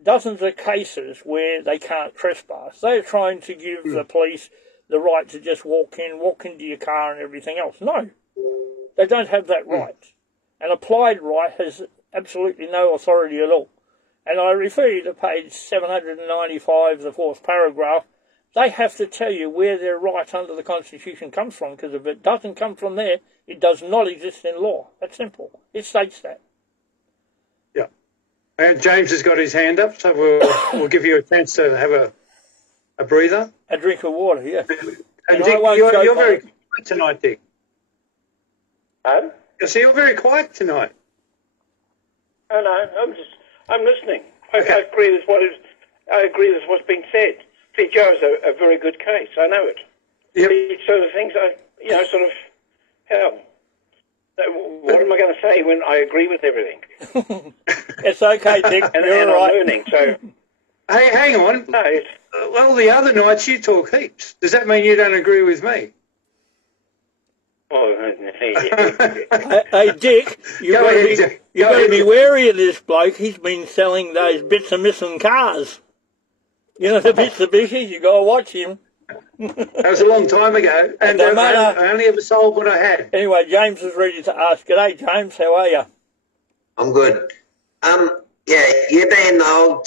dozens of cases where they can't trespass. They're trying to give the police the right to just walk into your car and everything else. No, they don't have that right. An applied right has absolutely no authority at all. And I refer you to page 795, the fourth paragraph. They have to tell you where their right under the Constitution comes from, because if it doesn't come from there, it does not exist in law. That's simple. It states that. Yeah. And James has got his hand up, so we'll give you a chance to have a breather. A drink of water, yeah. And Dick, you're very quiet tonight, Dick. Pardon? So you're very quiet tonight. Oh no, I'm listening. Okay. I agree with what's been said. See, Joe's a very good case. I know it. Yep. These sort of things, hell. What am I going to say when I agree with everything? It's okay, Dick. and you're and right. I'm learning. So. Hey, hang on. No. Well, the other nights you talk heaps. Does that mean you don't agree with me? Oh, hey, Dick, you've got to be wary of this bloke. He's been selling those bits of missing cars. You know, the bits of Mitsubishi, you got to watch him. That was a long time ago, and I only ever sold what I had. Anyway, James is ready to ask. G'day, James. How are you? I'm good. Yeah, you being the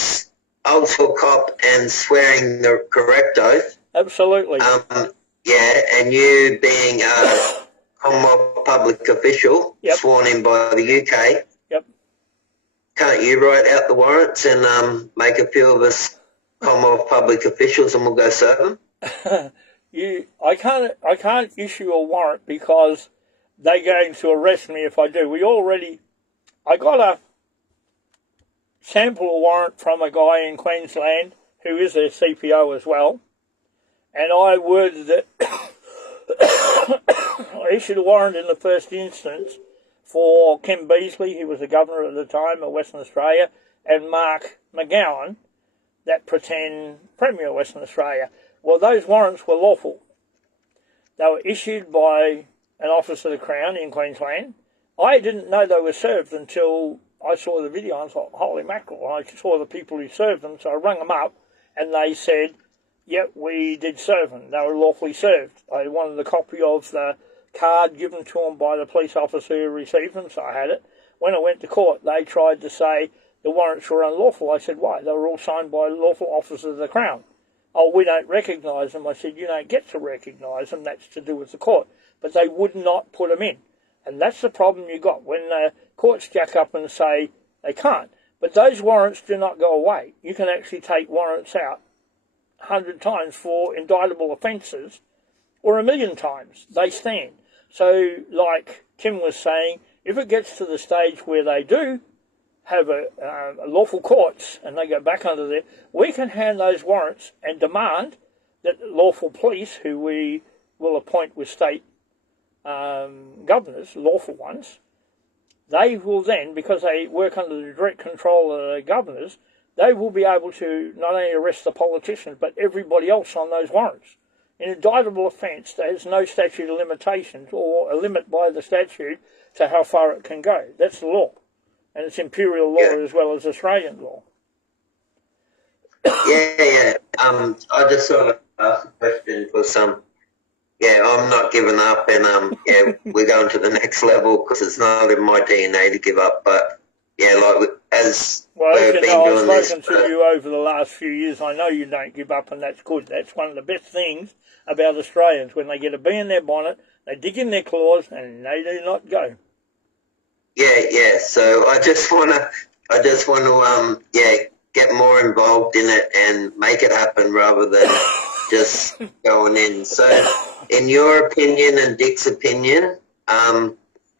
old school cop and swearing the correct oath. Absolutely. Yeah, and you being a Commonwealth public official sworn in by the UK. Yep. Can't you write out the warrants and make a few of us Commonwealth public officials and we'll go serve them? I can't issue a warrant because they're going to arrest me if I do. I got a sample warrant from a guy in Queensland who is a CPO as well, and I worded it. I issued a warrant in the first instance for Ken Beazley, who was the governor at the time of Western Australia, and Mark McGowan, that pretend Premier of Western Australia. Well, those warrants were lawful. They were issued by an officer of the Crown in Queensland. I didn't know they were served until I saw the video and thought, holy mackerel. I saw the people who served them, so I rang them up and they said, Yet we did serve them. They were lawfully served. I wanted a copy of the card given to them by the police officer who received them, so I had it. When I went to court, they tried to say the warrants were unlawful. I said, why? They were all signed by lawful officers of the Crown. Oh, we don't recognise them. I said, you don't get to recognise them. That's to do with the court. But they would not put them in. And that's the problem you got when the courts jack up and say they can't. But those warrants do not go away. You can actually take warrants out 100 times for indictable offences, or 1,000,000 times. They stand. So, like Tim was saying, if it gets to the stage where they do have a lawful courts and they go back under there, we can hand those warrants and demand that lawful police, who we will appoint with state governors, lawful ones, they will then, because they work under the direct control of the governors, they will be able to not only arrest the politicians, but everybody else on those warrants. An indictable offence, there is no statute of limitations or a limit by the statute to how far it can go. That's the law. And it's imperial law as well as Australian law. Yeah. I just sort of asked a question for some. Yeah, I'm not giving up, and we're going to the next level because it's not in my DNA to give up. But yeah, like as well, we've you been know, doing I've this. spoken to you over the last few years. I know you don't give up, and that's good. That's one of the best things about Australians. When they get a bee in their bonnet, they dig in their claws, and they do not go. Yeah. So I just want to, get more involved in it and make it happen rather than just going in. So, in your opinion and Dick's opinion,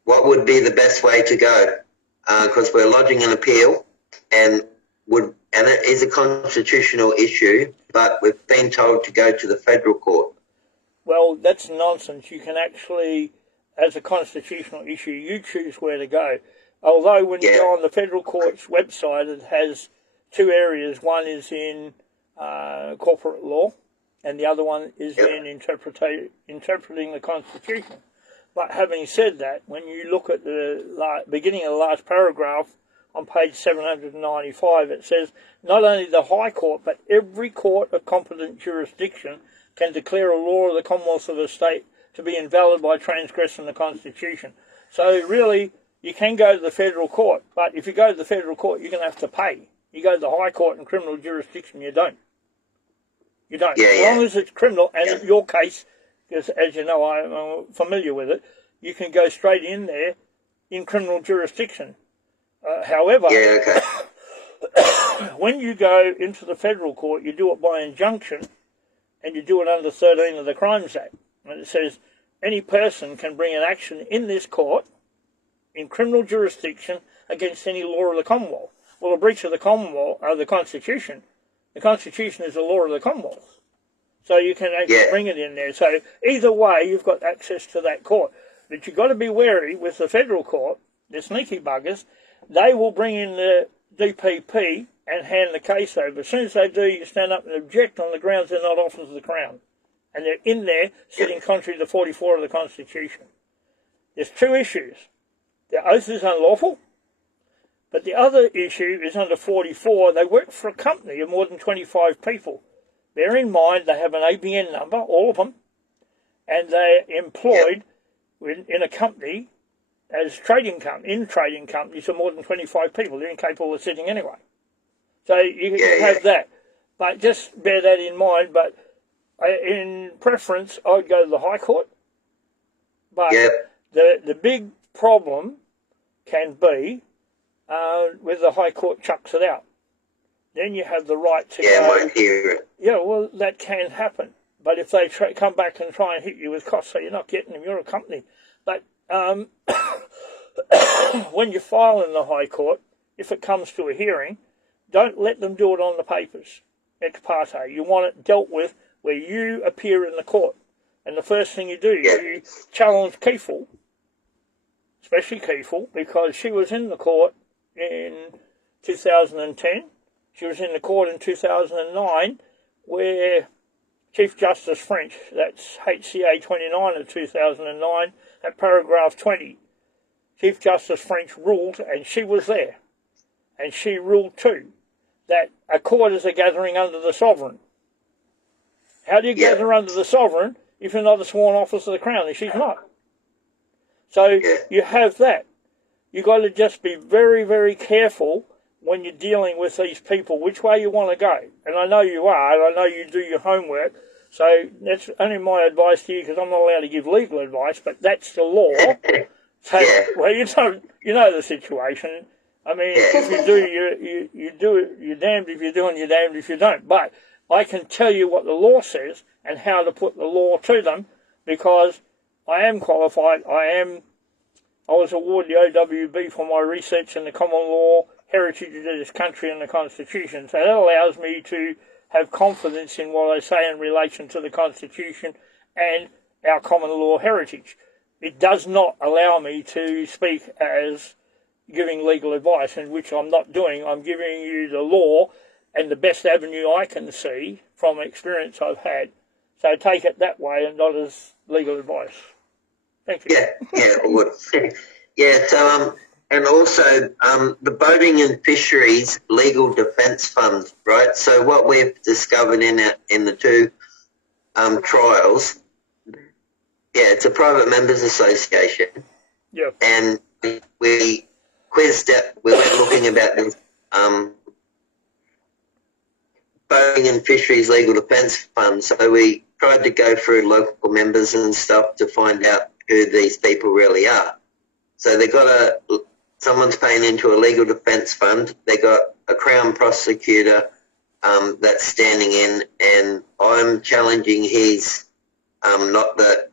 what would be the best way to go? Because we're lodging an appeal, and it is a constitutional issue, but we've been told to go to the federal court. Well, that's nonsense. You can actually, as a constitutional issue, you choose where to go. Although when you go on the federal court's website, it has two areas. One is in corporate law, and the other one is in interpreting the Constitution. But having said that, when you look at the beginning of the last paragraph on page 795, it says, not only the High Court, but every court of competent jurisdiction can declare a law of the Commonwealth of a state to be invalid by transgressing the Constitution. So really, you can go to the federal court, but if you go to the federal court, you're going to have to pay. You go to the High Court in criminal jurisdiction, you don't. You don't. As long as it's criminal, and in your case, because as you know, I'm familiar with it, you can go straight in there in criminal jurisdiction. However, when you go into the federal court, you do it by injunction, and you do it under 13 of the Crimes Act. And it says, any person can bring an action in this court, in criminal jurisdiction, against any law of the Commonwealth. Well, a breach of the Commonwealth, the Constitution is the law of the Commonwealth. So you can actually bring it in there. So either way, you've got access to that court. But you've got to be wary with the federal court, the sneaky buggers. They will bring in the DPP and hand the case over. As soon as they do, you stand up and object on the grounds they're not officers of the Crown. And they're in there sitting contrary to 44 of the Constitution. There's two issues. The oath is unlawful, but the other issue is under 44. They work for a company of more than 25 people. Bear in mind they have an ABN number, all of them, and they're employed in a company as trading companies of more than 25 people. They're incapable of sitting anyway. So you can have that. But just bear that in mind. But in preference, I'd go to the High Court. But the big problem can be where the High Court chucks it out. Then you have the right to go. Yeah, well, that can happen. But if they come back and try and hit you with costs, so you're not getting them, you're a company. But when you file in the High Court, if it comes to a hearing, don't let them do it on the papers, ex parte. You want it dealt with where you appear in the court. And the first thing you do, you challenge Kiefel, especially Kiefel, because she was in the court in 2010. She was in the court in 2009 where Chief Justice French, that's HCA 29 of 2009, at paragraph 20, Chief Justice French ruled, and she was there, and she ruled too, that a court is a gathering under the sovereign. How do you get her under the sovereign if you're not a sworn officer of the Crown? And she's not. So you have that. You've got to just be very, very careful when you're dealing with these people, which way you want to go. And I know you are, and I know you do your homework. So that's only my advice to you, because I'm not allowed to give legal advice, but that's the law. So, well, you know the situation. I mean, if you do, you do it. You're damned if you do, and you're damned if you don't. But I can tell you what the law says and how to put the law to them, because I am qualified. I was awarded the OWB for my research in the common law, heritage of this country and the Constitution. So that allows me to have confidence in what I say in relation to the Constitution and our common law heritage. It does not allow me to speak as giving legal advice, in which I'm not doing. I'm giving you the law and the best avenue I can see from experience I've had. So take it that way and not as legal advice. Thank you. So and also the Boating and Fisheries Legal Defence Fund, right? So what we've discovered in the two trials, it's a private members association. Yeah. And we quizzed it. We went looking about this Boating and Fisheries Legal Defence Fund. So we tried to go through local members and stuff to find out who these people really are. So they got someone's paying into a legal defence fund. They got a Crown prosecutor that's standing in, and I'm challenging he's not a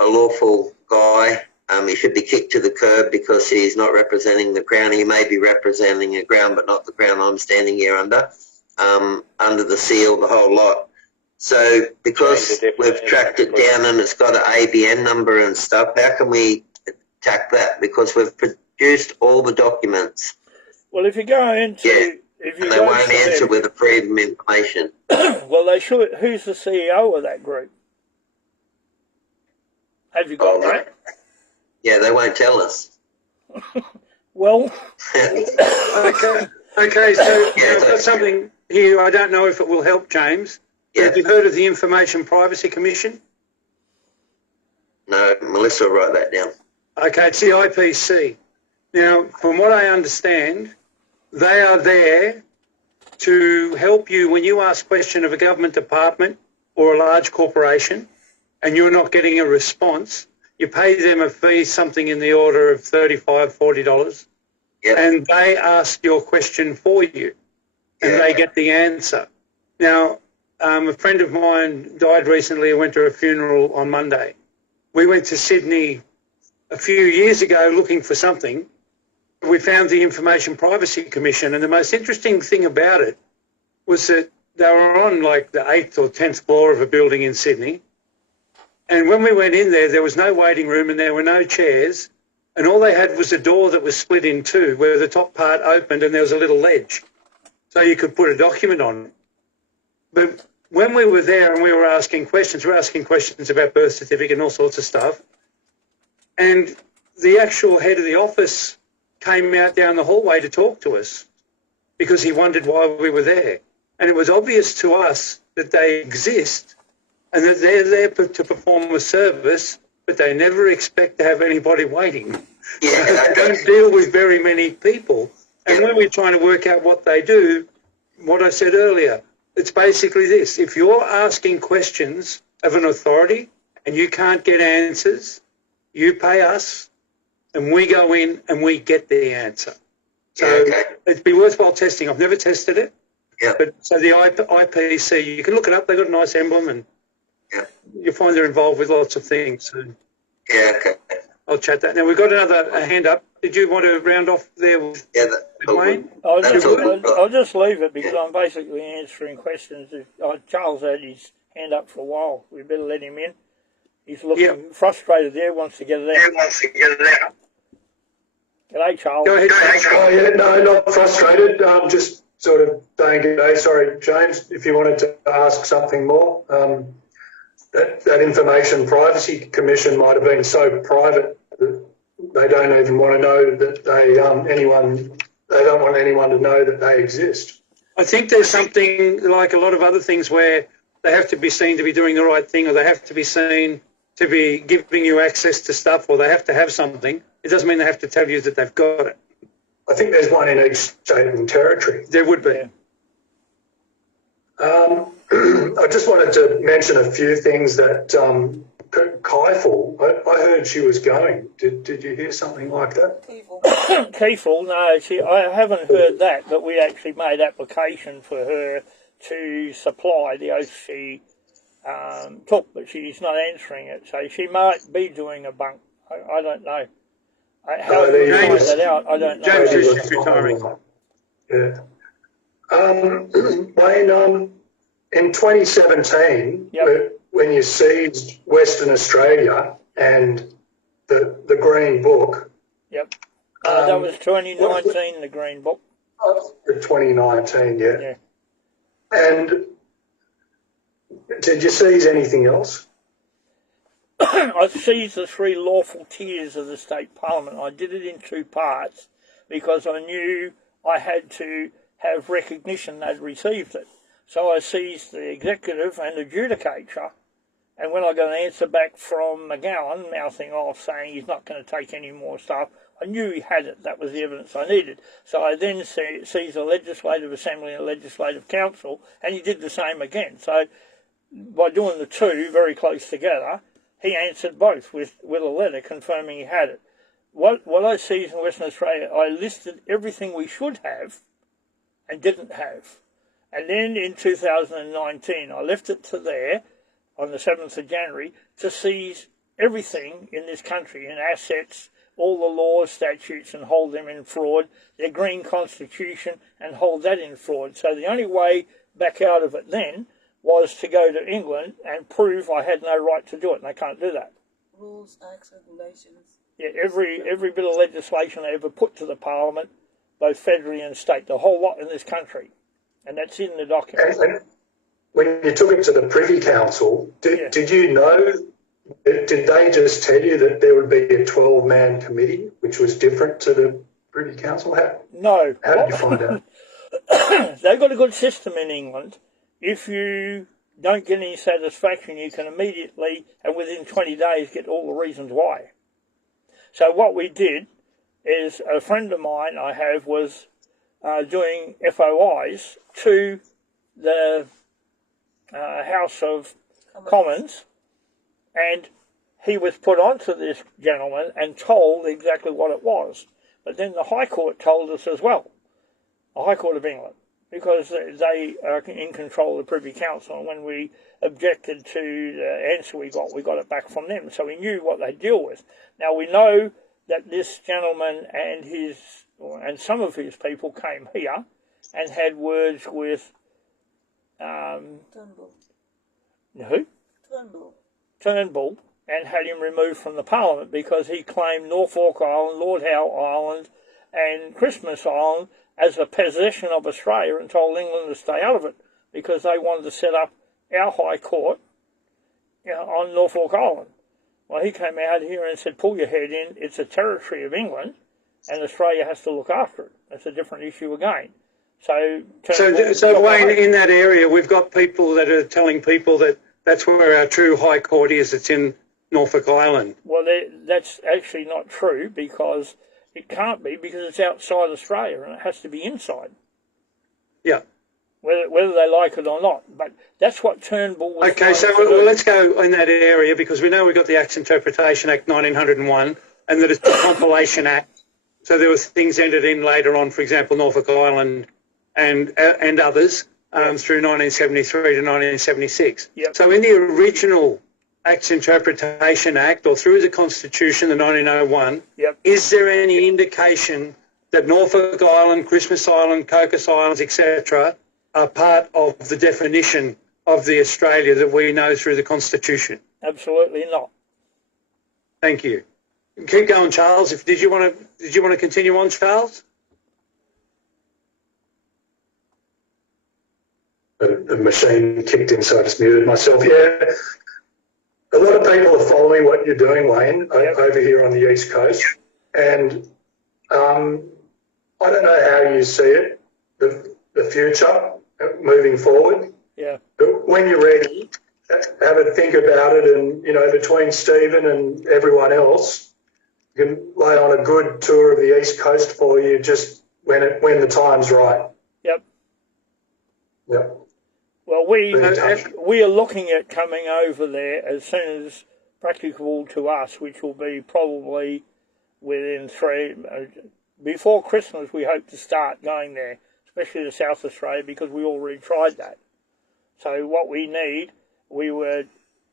lawful guy. He should be kicked to the curb because he's not representing the Crown. He may be representing a Crown, but not the Crown I'm standing here under the seal, the whole lot. So because we've tracked it down and it's got an ABN number and stuff, how can we attack that? Because we've produced all the documents. Well, if you go into... and they won't answer with the freedom of information. Well, they should. Who's the CEO of that group? Have you got that? Yeah, they won't tell us. Well... Okay, so I've got something here. I don't know if it will help, James. Have you heard of the Information Privacy Commission? No, Melissa will write that down. Okay, it's the IPC. Now, from what I understand, they are there to help you when you ask a question of a government department or a large corporation and you're not getting a response. You pay them a fee, something in the order of $35, $40, and they ask your question for you, and they get the answer. Now, a friend of mine died recently. I went to a funeral on Monday. We went to Sydney a few years ago looking for something. We found the Information Privacy Commission, and the most interesting thing about it was that they were on like the 8th or 10th floor of a building in Sydney. And when we went in there was no waiting room and there were no chairs, and all they had was a door that was split in two where the top part opened and there was a little ledge so you could put a document on it. But when we were there and we were asking questions about birth certificate and all sorts of stuff, and the actual head of the office came out down the hallway to talk to us because he wondered why we were there. And it was obvious to us that they exist and that they're there to perform a service, but they never expect to have anybody waiting. They don't deal with very many people. And when we're trying to work out what they do, what I said earlier, it's basically this. If you're asking questions of an authority and you can't get answers, you pay us and we go in and we get the answer. So it'd be worthwhile testing. I've never tested it. But so the IPC, you can look it up. They've got a nice emblem and you'll find they're involved with lots of things. So I'll chat that. Now, we've got a hand up. Did you want to round off there with Wayne? I'll just leave it because I'm basically answering questions. Charles had his hand up for a while. We better let him in. He's looking frustrated there, wants to get it out. G'day, Charles. Go ahead, Charles. No, not frustrated. Just sort of saying good day. Sorry, James, if you wanted to ask something more. That Information Privacy Commission might have been so private that they don't even want to know that they don't want anyone to know that they exist. I think there's something like a lot of other things where they have to be seen to be doing the right thing, or they have to be seen to be giving you access to stuff, or they have to have something. It doesn't mean they have to tell you that they've got it. I think there's one in each state and territory. There would be. Yeah. I just wanted to mention a few things that Keifel, I heard she was going. Did you hear something like that? Keifel, no, I haven't heard that, but we actually made application for her to supply the oath she took, but she's not answering it, so she might be doing a bunk. I don't know. How do you find that out? I don't know. James is just retiring. Yeah. Wayne, in 2017, Yep. when you seized Western Australia and the Green Book. Yep. That was 2019, the Green Book. 2019, yeah. Yeah. And did you seize anything else? I seized the 3 lawful tiers of the state parliament. I did it in 2 parts because I knew I had to have recognition they'd received it. So I seized the executive and the judicature, and when I got an answer back from McGowan mouthing off saying he's not going to take any more stuff, I knew he had it. That was the evidence I needed. So I then seized the Legislative Assembly and Legislative Council, and he did the same again. So by doing the 2 very close together, he answered both with a letter confirming he had it. What I seized in Western Australia, I listed everything we should have and didn't have. And then in 2019, I left it to there on the 7th of January to seize everything in this country, in assets, all the laws, statutes, and hold them in fraud, their green constitution, and hold that in fraud. So the only way back out of it then was to go to England and prove I had no right to do it, and they can't do that. Rules, acts, regulations. Yeah, every bit of legislation they ever put to the Parliament, both federally and state, the whole lot in this country, and that's in the document. And when you took it to the Privy Council, did you know, did they just tell you that there would be a 12-man committee, which was different to the Privy Council? No. How did you find out? They've got a good system in England. If you don't get any satisfaction, you can immediately, and within 20 days, get all the reasons why. So what we did is, a friend of mine I have was doing FOIs to the House of Commons, and he was put onto this gentleman and told exactly what it was. But then the High Court told us as well, the High Court of England, because they are in control of the Privy Council, and when we objected to the answer we got it back from them. So we knew what they deal with. Now we know that this gentleman and some of his people came here and had words with Turnbull. who? Turnbull, and had him removed from the Parliament because he claimed Norfolk Island, Lord Howe Island, and Christmas Island as a possession of Australia, and told England to stay out of it because they wanted to set up our High Court on Norfolk Island. Well, he came out here and said, pull your head in, it's a territory of England, and Australia has to look after it. That's a different issue again. So Wayne, in that area, we've got people that are telling people that that's where our true High Court is. It's in Norfolk Island. Well, that's actually not true, because it can't be, because it's outside Australia and it has to be inside. Yeah. Whether they like it or not. But that's what Turnbull was. Okay, so let's go in that area, because we know we've got the Acts Interpretation Act 1901 and that it's the Compilation Act. So there was things entered in later on, for example, Norfolk Island and others through 1973 to 1976. Yep. So in the original Acts Interpretation Act, or through the Constitution, the 1901, yep, is there any indication that Norfolk Island, Christmas Island, Cocos Islands, etc., are part of the definition of the Australia that we know through the Constitution? Absolutely not. Thank you. Keep going, Charles. Did you want to continue on, Charles? The machine kicked in, so I just muted myself. Yeah. A lot of people are following what you're doing, Wayne, over here on the East Coast. And I don't know how you see it, the future moving forward. Yeah. when you're ready, have a think about it, and between Stephen and everyone else, you can lay on a good tour of the East Coast for you just when the time's right. Yep. Yep. Well, we are looking at coming over there as soon as practicable to us, which will be probably within before Christmas. We hope to start going there, especially to South Australia, because we already tried that. So what we need, we were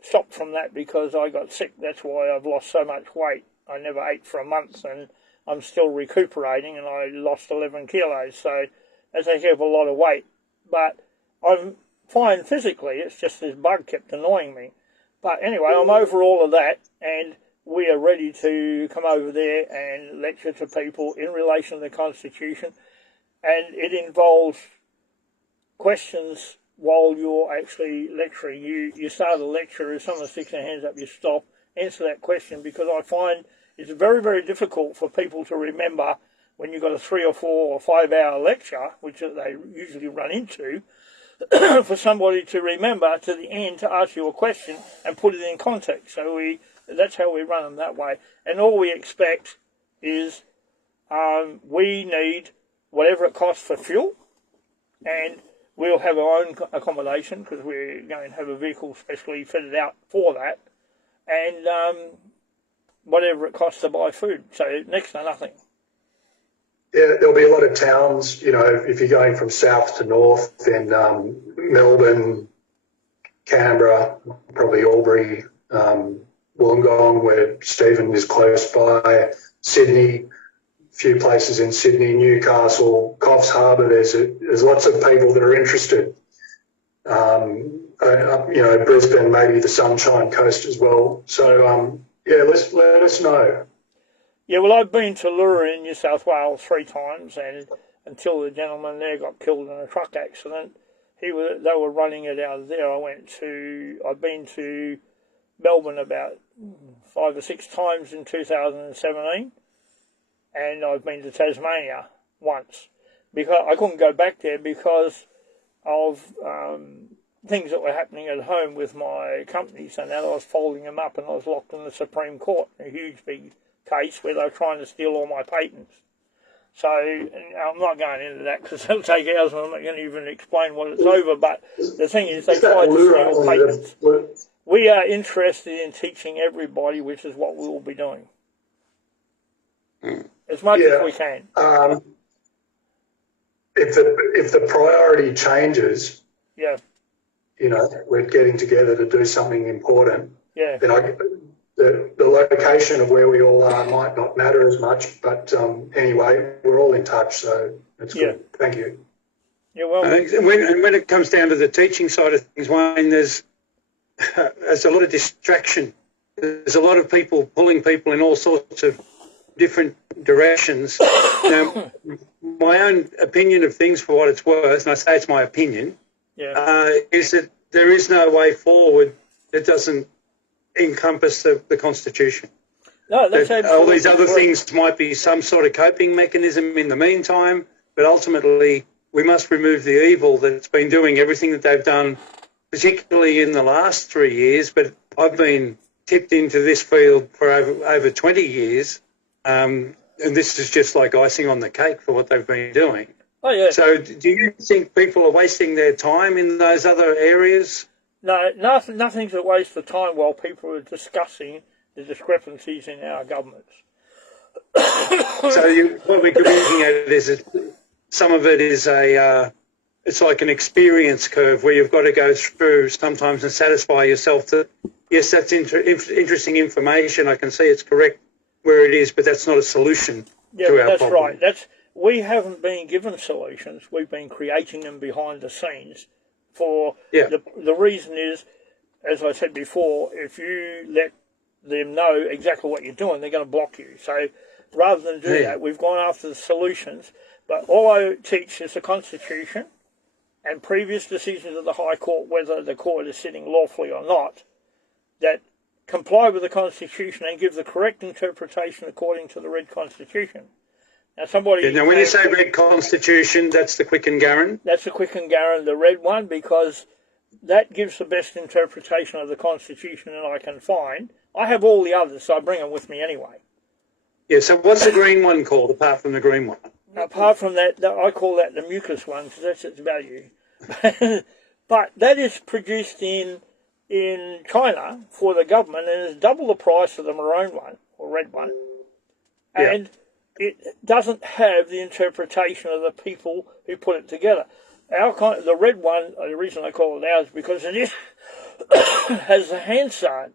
stopped from that because I got sick. That's why I've lost so much weight. I never ate for a month, and I'm still recuperating, and I lost 11 kilos. So that's a heck of a lot of weight. But I'm fine physically. It's just this bug kept annoying me. But anyway, I'm over all of that, and we are ready to come over there and lecture to people in relation to the Constitution. And it involves questions while you're actually lecturing. You start a lecture, if someone sticks their hands up, you stop, answer that question, because I find it's very, very difficult for people to remember when you've got a 3 or 4 or 5 hour lecture, which they usually run into, for somebody to remember to the end to ask you a question and put it in context. So that's how we run them that way. And all we expect is we need whatever it costs for fuel, and we'll have our own accommodation because we're going to have a vehicle specially fitted out for that, and whatever it costs to buy food. So next to nothing. Yeah, there'll be a lot of towns, if you're going from south to north, then Melbourne, Canberra, probably Albury, Wollongong, where Stephen is close by, Sydney, a few places in Sydney, Newcastle, Coffs Harbour. There's lots of people that are interested. Brisbane, maybe the Sunshine Coast as well. So, let us know. Yeah, well, I've been to Lura in New South Wales 3 times, and until the gentleman there got killed in a truck accident, they were running it out of there. I've been to Melbourne about 5 or 6 times in 2017, and I've been to Tasmania once. Because I couldn't go back there because of things that were happening at home with my companies, and that I was folding them up, and I was locked in the Supreme Court, a huge big case where they were trying to steal all my patents. So I'm not going into that because it'll take hours, and I'm not going to even explain what it's over. But the thing is, they tried to steal patents. We are interested in teaching everybody, which is what we will be doing as much as we can. If the priority changes, we're getting together to do something important. Then the location of where we all are might not matter as much, but anyway, we're all in touch, so that's good. Thank you. You're welcome. When it comes down to the teaching side of things, Wayne, there's a lot of distraction. There's a lot of people pulling people in all sorts of different directions. Now, my own opinion of things, for what it's worth, and I say it's my opinion, is that there is no way forward that doesn't encompass the Constitution. No, that's absolutely all these other things might be some sort of coping mechanism in the meantime, but ultimately we must remove the evil that's been doing everything that they've done, particularly in the last 3 years. But I've been tipped into this field for over 20 years, and this is just like icing on the cake for what they've been doing. Oh, yeah. So do you think people are wasting their time in those other areas? No, nothing's a waste of time while people are discussing the discrepancies in our governments. So what we could be looking at is some of it is it's like an experience curve where you've got to go through sometimes and satisfy yourself that, yes, that's interesting information. I can see it's correct where it is, but that's not a solution to our problem. Right. We haven't been given solutions. We've been creating them behind the scenes. The reason is, as I said before, if you let them know exactly what you're doing, they're going to block you. So rather than do that, we've gone after the solutions. But all I teach is the Constitution and previous decisions of the High Court, whether the court is sitting lawfully or not, that comply with the Constitution and give the correct interpretation according to the Red Constitution. Now, now when you say Red Constitution, that's the Quick and Garran? That's the Quick and Garran, the red one, because that gives the best interpretation of the Constitution that I can find. I have all the others, so I bring them with me anyway. Yeah, so what's the green one called, apart from the green one? Apart from that, I call that the mucus one, because that's its value. But that is produced in China for the government, and it's double the price of the maroon one, or red one. Yeah. And it doesn't have the interpretation of the people who put it together. The red one, the reason I call it ours is because it is has the Hansard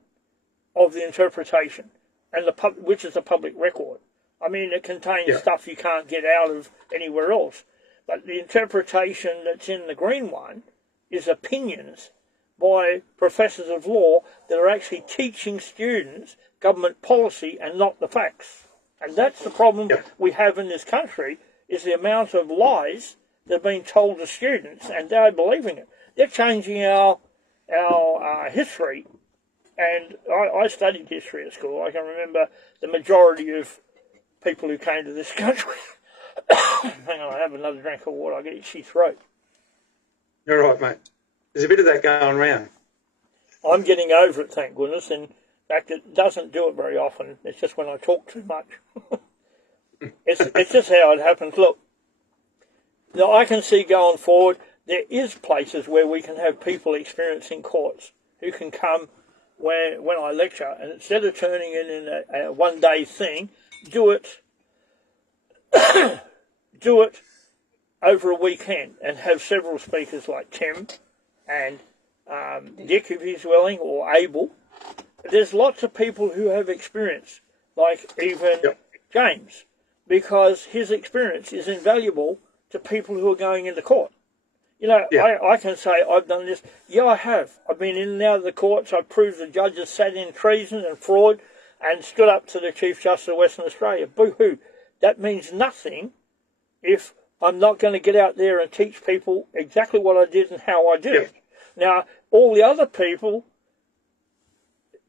of the interpretation, and which is a public record. I mean, it contains stuff you can't get out of anywhere else. But the interpretation that's in the green one is opinions by professors of law that are actually teaching students government policy and not the facts. And that's the problem we have in this country, is the amount of lies that are being told to students, and they're believing it. They're changing our history. And I studied history at school. I can remember the majority of people who came to this country. Hang on, I have another drink of water. I get itchy throat. You're right, mate. There's a bit of that going around. I'm getting over it, thank goodness. In fact, it doesn't do it very often. It's just when I talk too much. It's just how it happens. Look, now I can see going forward, there is places where we can have people experiencing courts who can come when I lecture, and instead of turning it in a one-day thing, do it over a weekend and have several speakers like Tim and Dick, if he's willing, or Abel. There's lots of people who have experience, like even James, because his experience is invaluable to people who are going into court. You know, I can say I've done this. Yeah, I have. I've been in and out of the courts. I've proved the judges sat in treason and fraud and stood up to the Chief Justice of Western Australia. Boo-hoo. That means nothing if I'm not going to get out there and teach people exactly what I did and how I did it. Now, all the other people,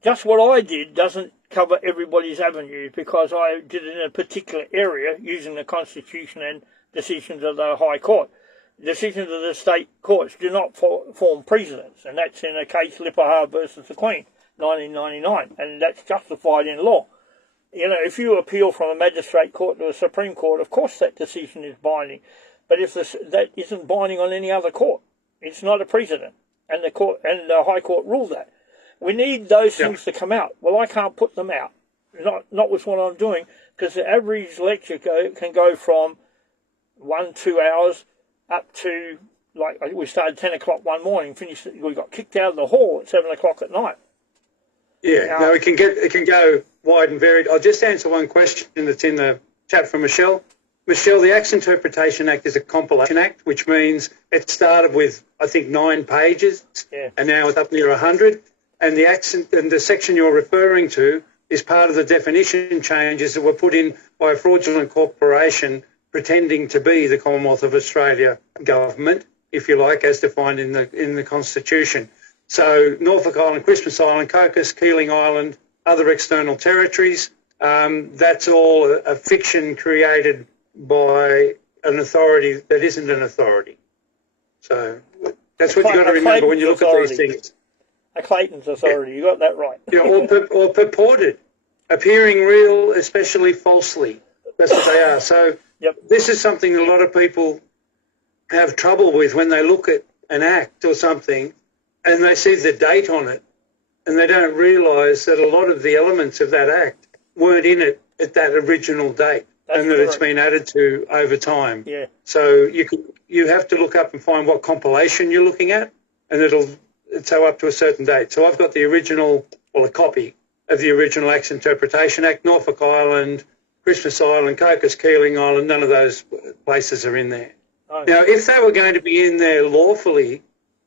just what I did doesn't cover everybody's avenues, because I did it in a particular area using the Constitution and decisions of the High Court. Decisions of the state courts do not form precedents, and that's in a case Lippahar versus the Queen, 1999, and that's justified in law. You know, if you appeal from a magistrate court to a Supreme Court, of course that decision is binding, but if that isn't binding on any other court, it's not a precedent, and the High Court ruled that. We need those things to come out. Well, I can't put them out, not with what I'm doing, because the average lecture can go from 1-2 hours up to, like, we started 10 o'clock one morning, we got kicked out of the hall at 7 o'clock at night. Yeah, no, it can go wide and varied. I'll just answer one question that's in the chat from Michelle. Michelle, the Acts Interpretation Act is a compilation act, which means it started with, I think, 9 pages, and now it's up near 100. And the section you're referring to is part of the definition changes that were put in by a fraudulent corporation pretending to be the Commonwealth of Australia government, if you like, as defined in the Constitution. So Norfolk Island, Christmas Island, Cocos, Keeling Island, other external territories, that's all a fiction created by an authority that isn't an authority. So that's what you've got to remember when you look at these things. A Clayton's authority, you got that right. Or purported, appearing real, especially falsely. That's what they are. So this is something a lot of people have trouble with when they look at an act or something and they see the date on it, and they don't realise that a lot of the elements of that act weren't in it at that original date. That's and that correct. It's been added to over time. Yeah. So you have to look up and find what compilation you're looking at, and it's up to a certain date. So I've got the original, a copy of the original Acts Interpretation Act, Norfolk Island, Christmas Island, Cocos, Keeling Island, none of those places are in there. Oh. Now, if they were going to be in there lawfully,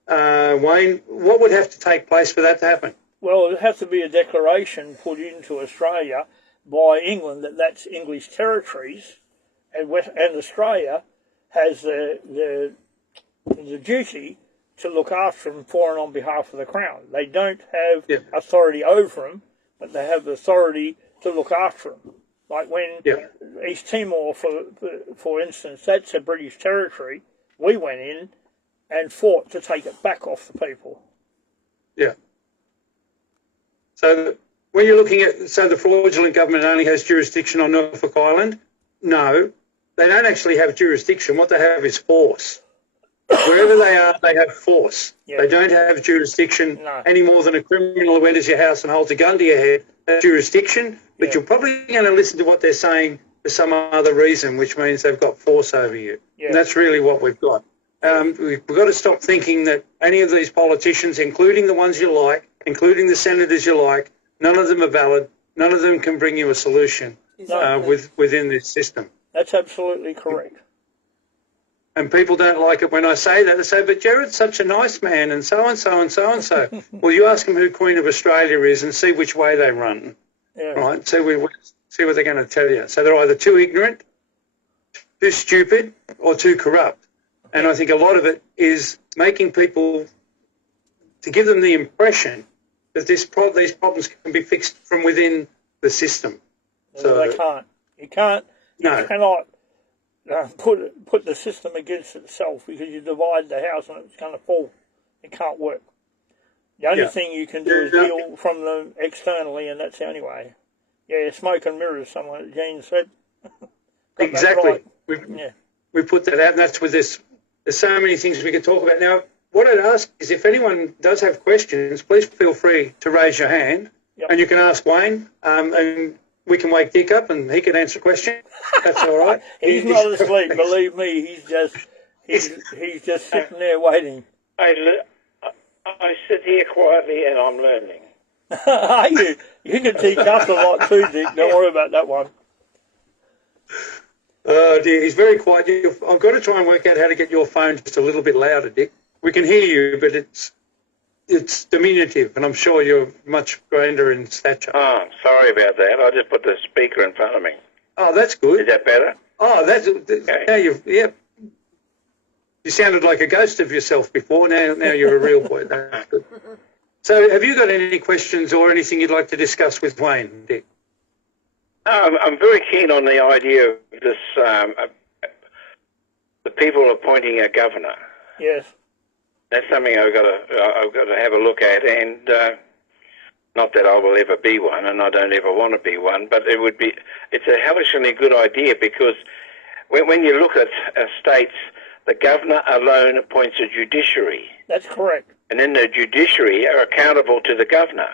Wayne, what would have to take place for that to happen? Well, it would have to be a declaration put into Australia by England that that's English territories, and Australia has the duty to look after them for and on behalf of the Crown. They don't have authority over them, but they have the authority to look after them. Like when East Timor, for instance, that's a British territory. We went in and fought to take it back off the people. Yeah. So when you're looking at, so the fraudulent government only has jurisdiction on Norfolk Island? No, they don't actually have jurisdiction. What they have is force. Wherever they are, they have force. Yeah. They don't have jurisdiction any more than a criminal who enters your house and holds a gun to your head has jurisdiction, but you're probably going to listen to what they're saying for some other reason, which means they've got force over you. Yeah. And that's really what we've got. We've got to stop thinking that any of these politicians, including the ones you like, including the senators you like, none of them are valid. None of them can bring you a solution within this system. That's absolutely correct. And people don't like it when I say that. They say, but Jared's such a nice man and so and so and so and so. Well, you ask them who Queen of Australia is and see which way they run. Yeah. Right? See what they're going to tell you. So they're either too ignorant, too stupid, or too corrupt. And I think a lot of it is making people, to give them the impression that these problems can be fixed from within the system. So they can't. You can't. You cannot put the system against itself, because you divide the house and it's going to fall. It can't work. The only thing you can do is deal from them externally, and that's the only way. Yeah, smoke and mirrors, someone Gene said. Exactly. Right. We put that out, and that's with this. There's so many things we could talk about. Now, what I'd ask is if anyone does have questions, please feel free to raise your hand, and you can ask Wayne, and we can wake Dick up and he can answer a question. That's all right. He's not asleep, believe me. He's just sitting there waiting. I sit here quietly and I'm learning. you can teach us a lot too, Dick. Don't worry about that one. Oh dear, he's very quiet. I've got to try and work out how to get your phone just a little bit louder, Dick. We can hear you, but it's diminutive, and I'm sure you're much grander in stature. Oh, sorry about that. I just put the speaker in front of me. Oh, that's good. Is that better? Oh, that's okay. Now you sounded like a ghost of yourself before. Now you're a real boy. That's good. So, have you got any questions or anything you'd like to discuss with Wayne, Dick? I'm very keen on the idea of this. The people appointing a governor. Yes. That's something I've got to have a look at, and not that I will ever be one, and I don't ever want to be one, but it's a hellishly good idea, because when you look at states, the governor alone appoints a judiciary. That's correct. And then the judiciary are accountable to the governor.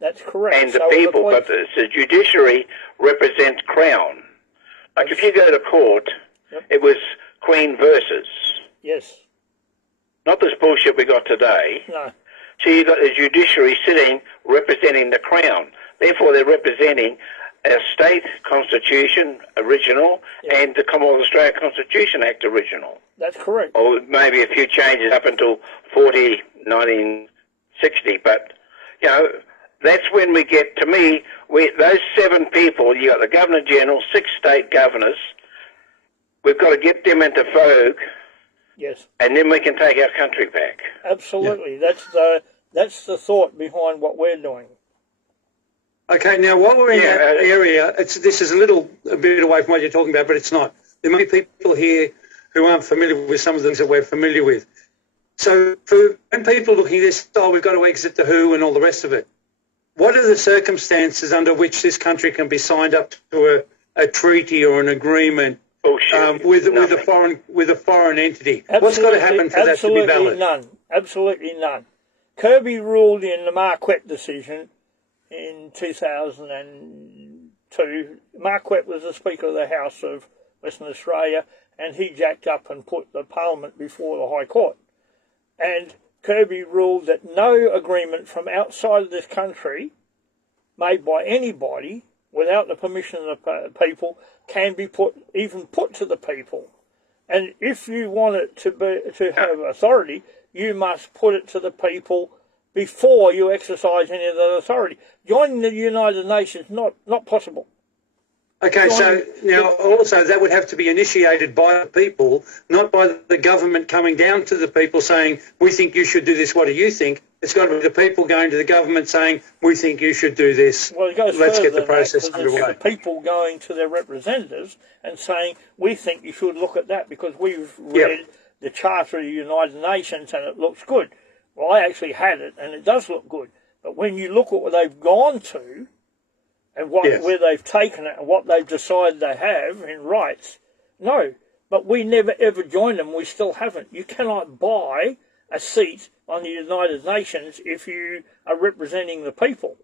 That's correct. And the people, but the judiciary represents Crown. Like if you go to court, it was Queen versus. Yes. Not this bullshit we got today. No. So you've got the judiciary sitting representing the Crown. Therefore, they're representing our state constitution original and the Commonwealth of Australia Constitution Act original. That's correct. Or maybe a few changes up until 1960. But, you know, that's when we get, to me, those 7 people, you got the Governor-General, 6 state governors, we've got to get them into vogue. Yes. And then we can take our country back. Absolutely. Yeah. That's the thought behind what we're doing. Okay, now while we're in that area, this is a bit away from what you're talking about, but it's not. There may be people here who aren't familiar with some of the things that we're familiar with. So when people are looking at this, we've got to exit the WHO and all the rest of it, what are the circumstances under which this country can be signed up to a treaty or an agreement with a foreign entity? What's got to happen for that to be valid? Absolutely none. Kirby ruled in the Marquette decision in 2002. Marquette was the Speaker of the House of Western Australia, and he jacked up and put the Parliament before the High Court. And Kirby ruled that no agreement from outside of this country, made by anybody, without the permission of the people, can be put to the people. And if you want it to have authority, you must put it to the people before you exercise any of the authority. Joining the United Nations, not possible. Okay, so now also that would have to be initiated by the people, not by the government coming down to the people saying, we think you should do this, what do you think? It's got to be the people going to the government saying, we think you should do this. Well, it goes Let's further get the process than that, underway. it's the people going to their representatives and saying, we think you should look at that, because we've read the Charter of the United Nations and it looks good. Well, I actually had it and it does look good. But when you look at what they've gone to and where they've taken it and what they've decided they have in rights, no. But we never ever joined them. We still haven't. You cannot buy a seat on the United Nations if you are representing the people.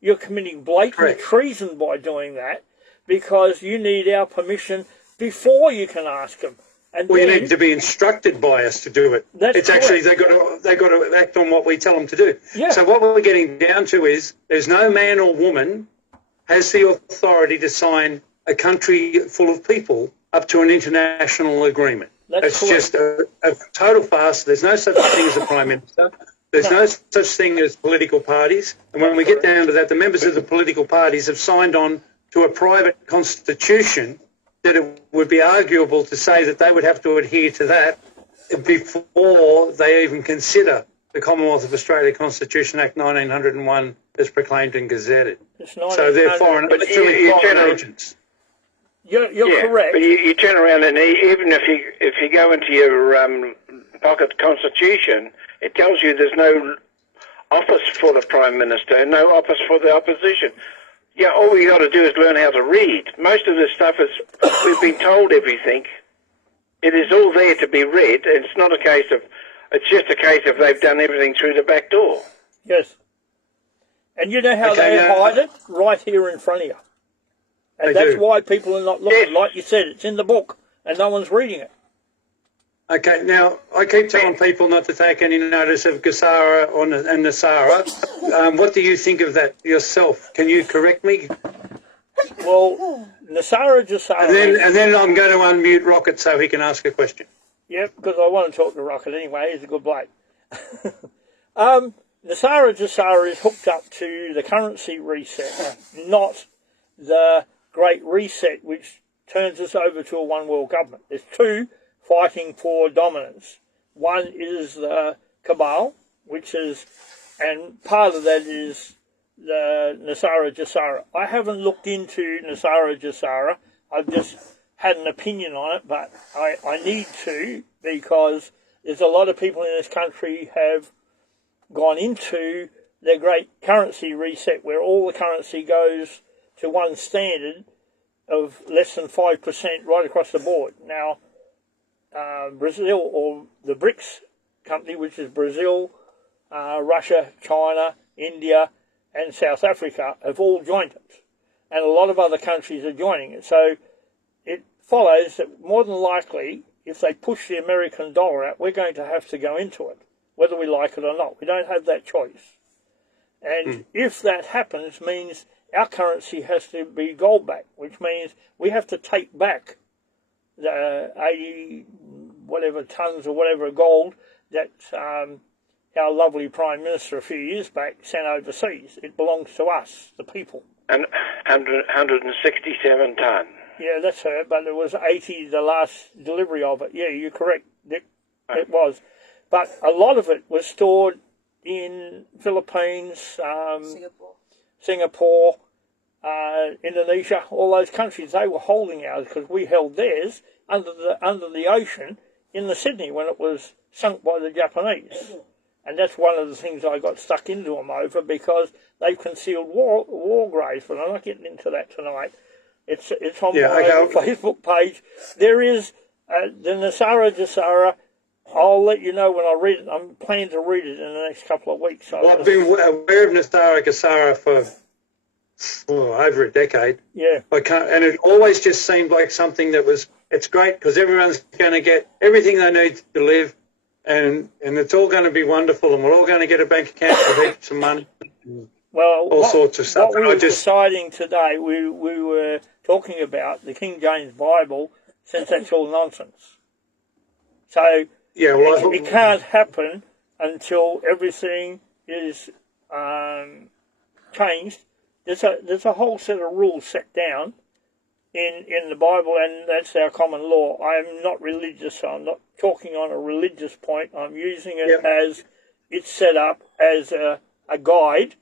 You're committing blatant treason by doing that because you need our permission before you can ask them. And you need to be instructed by us to do it. It's actually they've got to act on what we tell them to do. Yeah. So what we're getting down to is there's no man or woman has the authority to sign a country full of people up to an international agreement. It's just a total farce. There's no such thing as a prime minister. There's no such thing as political parties. And when we get down to that, the members of the political parties have signed on to a private constitution that it would be arguable to say that they would have to adhere to that before they even consider the Commonwealth of Australia Constitution Act 1901 as proclaimed and gazetted. So they're foreign agents. You're correct. But you turn around and even if you go into your pocket constitution, it tells you there's no office for the Prime Minister, no office for the opposition. Yeah, all you got to do is learn how to read. Most of this stuff is, we've been told everything. It is all there to be read. It's not a case of, it's just a case of they've done everything through the back door. Yes. And you know how they hide it? Right here in front of you. And that's why people are not looking. Like you said, it's in the book and no one's reading it. Okay, now, I keep telling people not to take any notice of Gassara and Nasara. What do you think of that yourself? Can you correct me? Well, Nasara Jassara... And then I'm going to unmute Rocket so he can ask a question. Yeah, because I want to talk to Rocket anyway. He's a good bloke. Nasara Jassara is hooked up to the currency reset, not the Great Reset, which turns us over to a one-world government. There's two fighting for dominance. One is the cabal, which is, and part of that is the Nasara Jassara. I haven't looked into Nasara Jassara. I've just had an opinion on it, but I need to, because there's a lot of people in this country have gone into their great currency reset where all the currency goes to one standard of less than 5% right across the board. Now, Brazil, or the BRICS company, which is Brazil, Russia, China, India, and South Africa, have all joined it. And a lot of other countries are joining it. So it follows that more than likely, if they push the American dollar out, we're going to have to go into it, whether we like it or not. We don't have that choice. And if that happens, means our currency has to be gold back, which means we have to take back the 80 whatever tons or whatever gold that our lovely Prime Minister a few years back sent overseas. It belongs to us, the people. And 167 tonne. Yeah, that's her, but it was 80 the last delivery of it. Yeah, you're correct, Dick. It was. But a lot of it was stored in Philippines, Singapore, Indonesia, all those countries. They were holding ours because we held theirs under the ocean in the Sydney when it was sunk by the Japanese. And that's one of the things I got stuck into them over, because they've concealed war graves, but I'm not getting into that tonight. It's on my Facebook page. There is the Nasara Jassara. I'll let you know when I read it. I'm planning to read it in the next couple of weeks. Well, I've been aware of Nasara Jassara for over a decade. Yeah. And it always just seemed like something that was, it's great because everyone's going to get everything they need to live, and it's all going to be wonderful, and we're all going to get a bank account with heaps of money. Well, all sorts of stuff. What we were deciding today, we were talking about the King James Bible, since that's all nonsense. So it can't happen until everything is changed. There's a whole set of rules set down in the Bible, and that's our common law. I'm not religious, so I'm not talking on a religious point. I'm using it as it's set up as a guide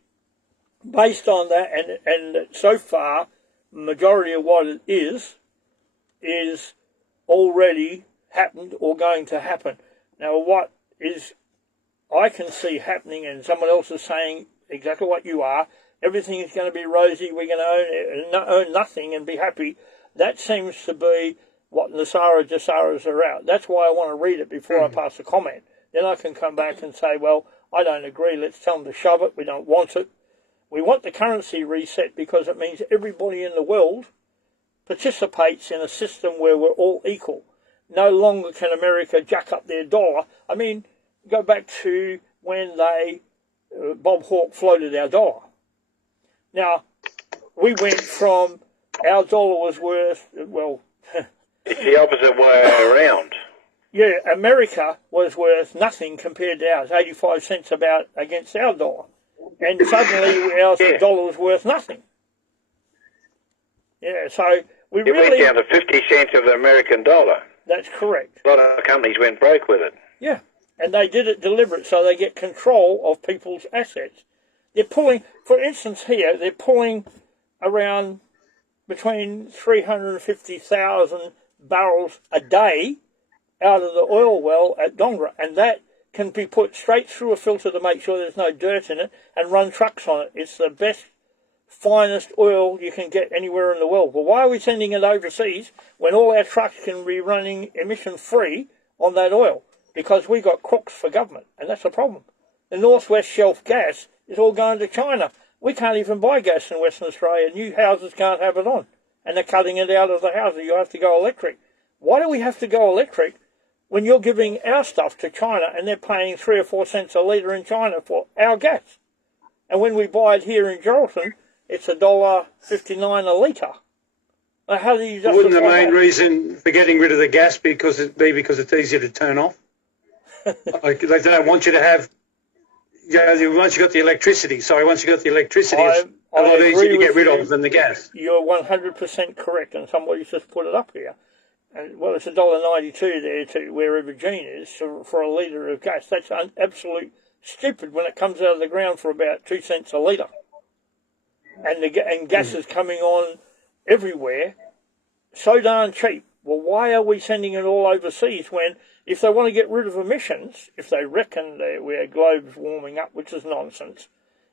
based on that, and so far, the majority of what it is already happened or going to happen. Now, what is I can see happening, and someone else is saying exactly what you are, everything is going to be rosy, we're going to own nothing and be happy. That seems to be what Jasaras are out. That's why I want to read it before I pass a comment. Then I can come back and say, well, I don't agree, let's tell them to shove it, we don't want it. We want the currency reset because it means everybody in the world participates in a system where we're all equal. No longer can America jack up their dollar. I mean, go back to when Bob Hawke floated our dollar. Now, we went from our dollar was worth, well... It's the opposite way around. Yeah, America was worth nothing compared to ours, 85 cents about against our dollar. And suddenly our dollar was worth nothing. Yeah, so we really... It went down to 50 cents of the American dollar. That's correct. A lot of companies went broke with it. Yeah, and they did it deliberate so they get control of people's assets. They're pulling, for instance here, they're pulling around between 350,000 barrels a day out of the oil well at Dongra, and that can be put straight through a filter to make sure there's no dirt in it and run trucks on it. It's the best, finest oil you can get anywhere in the world. Well, why are we sending it overseas when all our trucks can be running emission-free on that oil? Because we got crooks for government, and that's the problem. The Northwest Shelf gas is all going to China. We can't even buy gas in Western Australia. New houses can't have it on, and they're cutting it out of the houses. You have to go electric. Why do we have to go electric when you're giving our stuff to China and they're paying 3 or 4 cents a litre in China for our gas? And when we buy it here in Geraldton, it's $1.59 a litre. Now, how do you justify Wouldn't the main that? reason for getting rid of the gas be because it's easier to turn off? Like they don't want you to have, once you got the electricity. Sorry, once you got the electricity, it's a lot easier to get rid of than the gas. You're 100% correct, and somebody's just put it up here. And, well, it's $1.92 there to wherever Gene is for a litre of gas. That's absolute stupid when it comes out of the ground for about 2 cents a litre. And gas is coming on everywhere, so darn cheap. Well, why are we sending it all overseas when, if they want to get rid of emissions, if they reckon our globe's warming up, which is nonsense.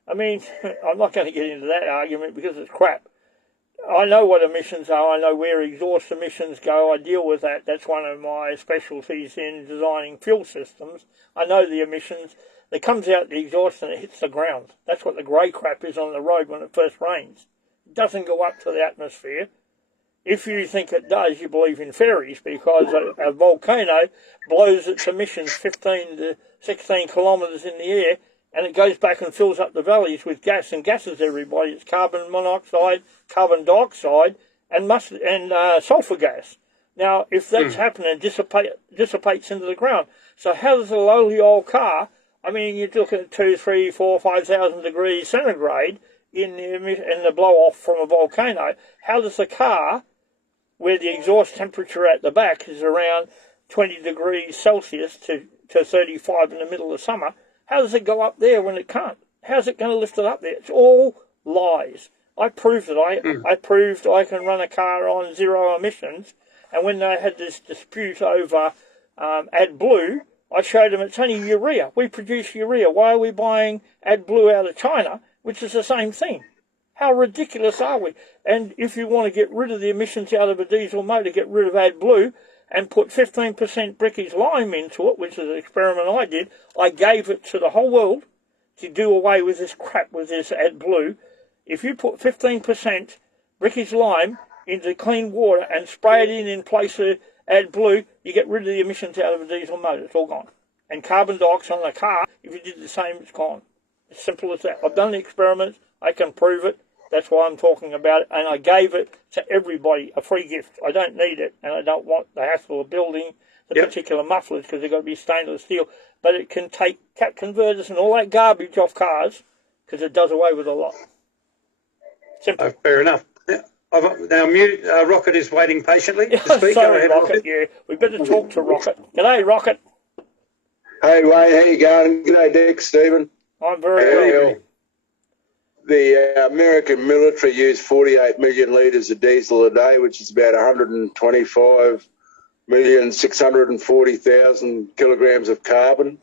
I mean, I'm not going to get into that argument because it's crap. I know what emissions are. I know where exhaust emissions go. I deal with that. That's one of my specialties in designing fuel systems. I know the emissions. It comes out the exhaust and it hits the ground. That's what the grey crap is on the road when it first rains. It doesn't go up to the atmosphere. If you think it does, you believe in fairies, because a volcano blows its emissions 15 to 16 kilometres in the air, and it goes back and fills up the valleys with gas, and gases everybody. It's carbon monoxide, carbon dioxide, and sulphur gas. Now, if that's happening, it dissipates into the ground. So how does a lowly old car, I mean, you're looking at 2, 3, 4, 5,000 degrees centigrade in the blow-off from a volcano, how does the car, where the exhaust temperature at the back is around 20 degrees Celsius to 35 in the middle of summer, how does it go up there when it can't? How's it going to lift it up there? It's all lies. I proved it. I proved I can run a car on 0 emissions, and when they had this dispute over AdBlue, I showed them it's only urea. We produce urea. Why are we buying AdBlue out of China, which is the same thing? How ridiculous are we? And if you want to get rid of the emissions out of a diesel motor, get rid of AdBlue and put 15% Bricky's lime into it, which is an experiment I did. I gave it to the whole world to do away with this crap with this AdBlue. If you put 15% Bricky's lime into clean water and spray it in place of AdBlue, you get rid of the emissions out of a diesel motor. It's all gone. And carbon dioxide on a car, if you did the same, it's gone. It's simple as that. I've done the experiments. I can prove it. That's why I'm talking about it. And I gave it to everybody, a free gift. I don't need it, and I don't want the hassle of building the particular mufflers because they've got to be stainless steel. But it can take cap converters and all that garbage off cars because it does away with a lot. Simple. Fair enough. Yeah. Now, Rocket is waiting patiently to speak. Sorry, Rocket. Yeah, we better talk to Rocket. G'day, Rocket. Hey, Wayne, how you going? G'day, Dick, Stephen. I'm very well. The American military use 48 million litres of diesel a day, which is about 125 1,640,000 kilograms of carbon,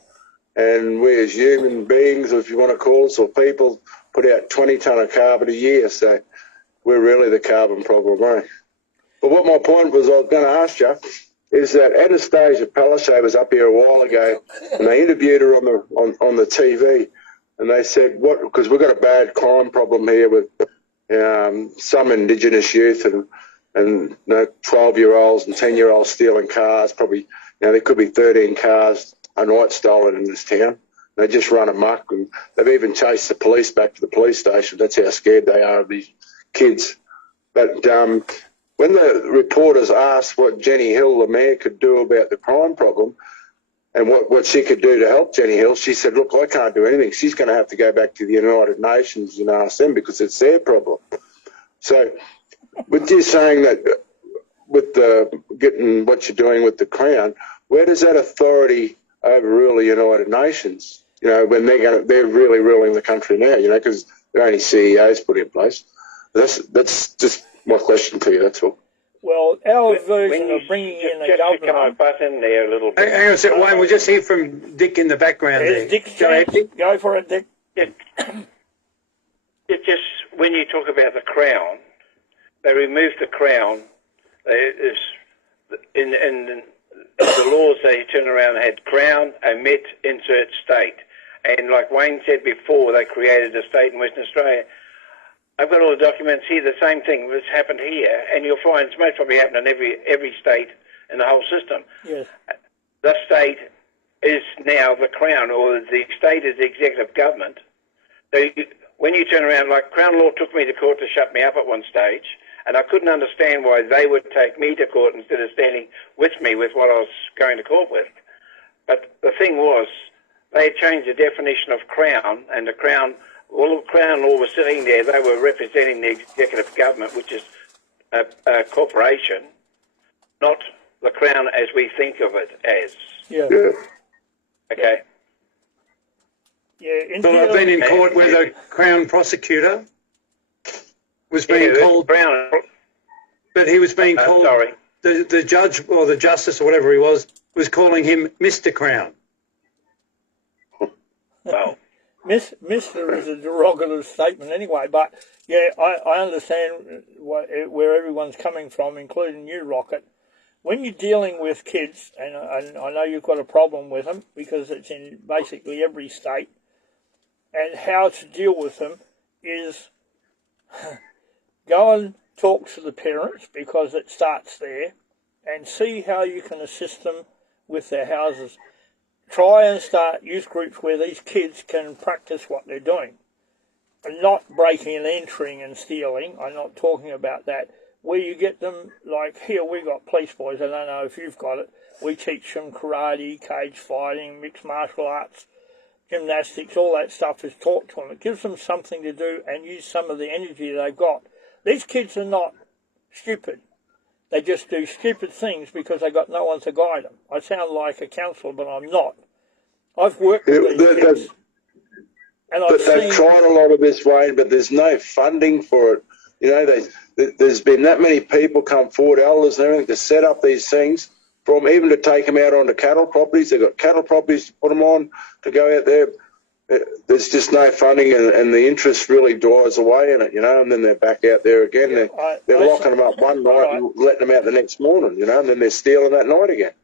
and we as human beings, or if you want to call us, or people, put out 20 tonne of carbon a year. So we're really the carbon problem, eh? But what my point was, I was going to ask you, is that Anastasia Palaszczuk was up here a while ago, and they interviewed her on the TV, and they said, "What?" Because we've got a bad crime problem here with some Indigenous youth and 12-year-olds and 10-year-olds stealing cars. Probably, there could be 13 cars a night stolen in this town. They just run amok, and they've even chased the police back to the police station. That's how scared they are of these kids. But when the reporters asked what Jenny Hill, the mayor, could do about the crime problem and what she could do to help Jenny Hill, she said, "Look, I can't do anything. She's going to have to go back to the United Nations and ask them because it's their problem." So with you saying that with getting what you're doing with the Crown, where does that authority overrule the United Nations? When they're really ruling the country now, because they're only CEOs put in place. That's just my question to you, that's all. Well, our version of bringing in a governor... Can I butt in there a little bit? Hang on a second, Wayne, we'll just hear from Dick in the background there. Dick's chance. Go for it, Dick. It's just, when you talk about the Crown, they removed the Crown. In the laws, they turn around and had Crown, omit, insert state. And like Wayne said before, they created a state in Western Australia. I've got all the documents here, the same thing that's happened here, and you'll find it's most probably happened in every state in the whole system. Yes. The state is now the Crown, or the state is the executive government. So when you turn around, like Crown Law took me to court to shut me up at one stage, and I couldn't understand why they would take me to court instead of standing with me with what I was going to court with. But the thing was, they had changed the definition of Crown, and the Crown... All the Crown Law was sitting there. They were representing the executive government, which is a corporation, not the Crown as we think of it as. Yeah. Okay. Yeah. Well, I've been in court where the Crown prosecutor was being called... Brown. But he was being called... Sorry. The judge or the justice or whatever he was calling him Mr. Crown. Well... Mr. is a derogative statement anyway, but yeah, I understand where everyone's coming from, including you, Rocket. When you're dealing with kids, and I know you've got a problem with them because it's in basically every state, and how to deal with them is go and talk to the parents because it starts there, and see how you can assist them with their houses. Try and start youth groups where these kids can practice what they're doing. And not breaking and entering and stealing. I'm not talking about that. Where you get them, like here we got police boys, I don't know if you've got it. We teach them karate, cage fighting, mixed martial arts, gymnastics, all that stuff is taught to them. It gives them something to do and use some of the energy they've got. These kids are not stupid. They just do stupid things because they got no one to guide them. I sound like a counsellor, but I'm not. I've worked with these kids. And they've tried a lot of this, Wayne, but there's no funding for it. There's been that many people come forward, elders and everything, to set up these things, from even to take them out onto cattle properties. They've got cattle properties to put them on, to go out there. There's just no funding, and the interest really dries away in it, and then they're back out there again. They're locking them up one night and letting them out the next morning, and then they're stealing that night again.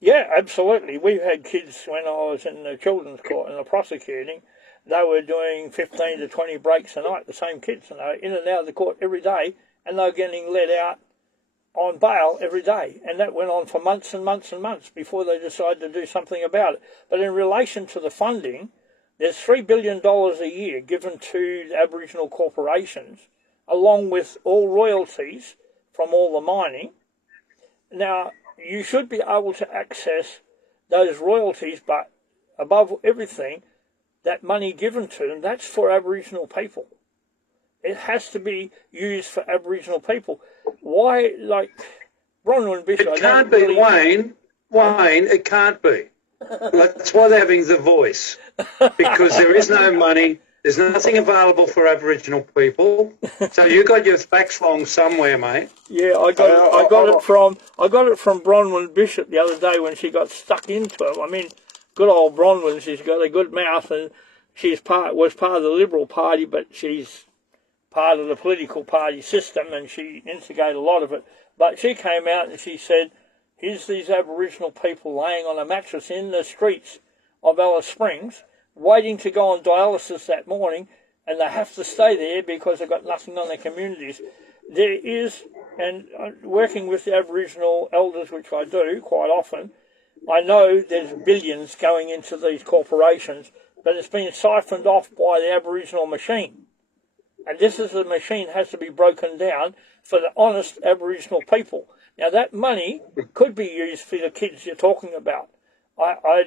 Yeah, absolutely. We've had kids when I was in the children's court and the prosecuting, they were doing 15 to 20 breaks a night, the same kids, and they were in and out of the court every day, and they were getting let out on bail every day. And that went on for months and months and months before they decided to do something about it. But in relation to the funding, there's $3 billion a year given to the Aboriginal corporations, along with all royalties from all the mining. Now, you should be able to access those royalties, but above everything, that money given to them, that's for Aboriginal people. It has to be used for Aboriginal people. Why, like, Bronwyn Bishop... It can't be, Wayne, it can't be. That's why they're having The Voice, because there is no money, There's nothing available for Aboriginal people. So you got your facts wrong somewhere, mate. Yeah, I got it from Bronwyn Bishop the other day when she got stuck into it. I mean, good old Bronwyn, she's got a good mouth, and was part of the Liberal Party, but she's part of the political party system, and she instigated a lot of it. But she came out and she said, here's these Aboriginal people laying on a mattress in the streets of Alice Springs, waiting to go on dialysis that morning, and they have to stay there because they've got nothing on their communities. There is, and working with the Aboriginal elders, which I do quite often, I know there's billions going into these corporations, but it's been siphoned off by the Aboriginal machine. And this is the machine has to be broken down for the honest Aboriginal people. Now that money could be used for the kids you're talking about. I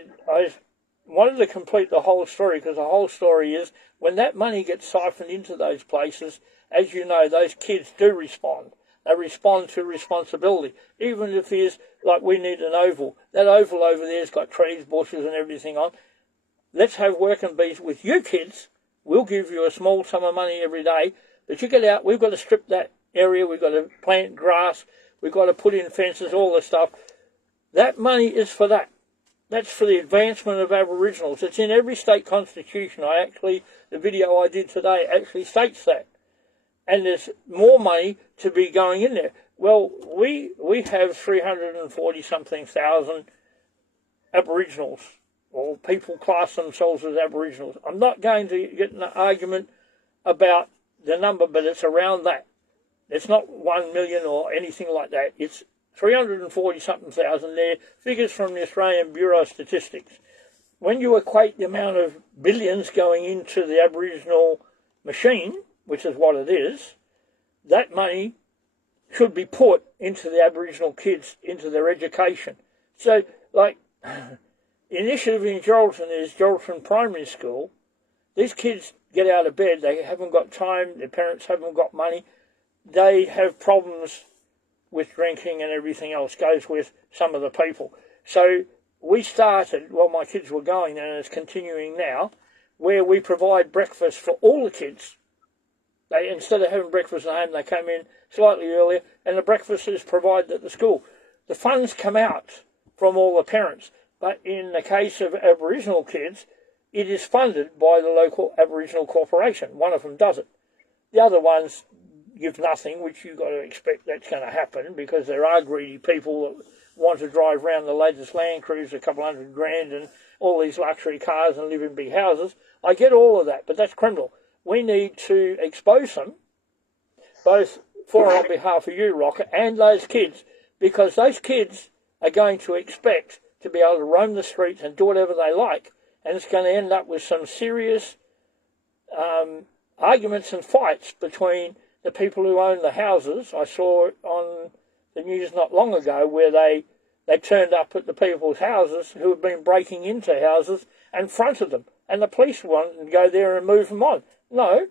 wanted to complete the whole story, because the whole story is when that money gets siphoned into those places, as you know, those kids do respond. They respond to responsibility. Even if it's like we need an oval. That oval over there's got trees, bushes and everything on. Let's have working bees with you kids. We'll give you a small sum of money every day. But you get out, we've got to strip that area, we've got to plant grass, we've got to put in fences, all this stuff. That money is for that. That's for the advancement of Aboriginals. It's in every state constitution. The video I did today actually states that. And there's more money to be going in there. Well, we have 340-something thousand Aboriginals, or people class themselves as Aboriginals. I'm not going to get in an argument about the number, but it's around that. It's not 1 million or anything like that. It's 340-something thousand there, figures from the Australian Bureau of Statistics. When you equate the amount of billions going into the Aboriginal machine, which is what it is, that money should be put into the Aboriginal kids, into their education. So, like, the initiative in Geraldton is Geraldton Primary School. These kids get out of bed, they haven't got time, their parents haven't got money, they have problems with drinking and everything else goes with some of the people. So we started, well, my kids were going and it's continuing now, where we provide breakfast for all the kids. They, instead of having breakfast at home, they come in slightly earlier and the breakfast is provided at the school. The funds come out from all the parents, but in the case of Aboriginal kids, it is funded by the local Aboriginal corporation. One of them does it. The other ones give nothing, which you've got to expect that's going to happen, because there are greedy people that want to drive around the latest Land Cruiser, a couple $100 grand, and all these luxury cars and live in big houses. I get all of that, but that's criminal. We need to expose them, both for and on behalf of you, Rocket, and those kids, because those kids are going to expect to be able to roam the streets and do whatever they like, and it's going to end up with some serious arguments and fights between the people who own the houses. I saw on the news not long ago where they turned up at the people's houses who had been breaking into houses and fronted them, and the police wanted to go there and move them on. No,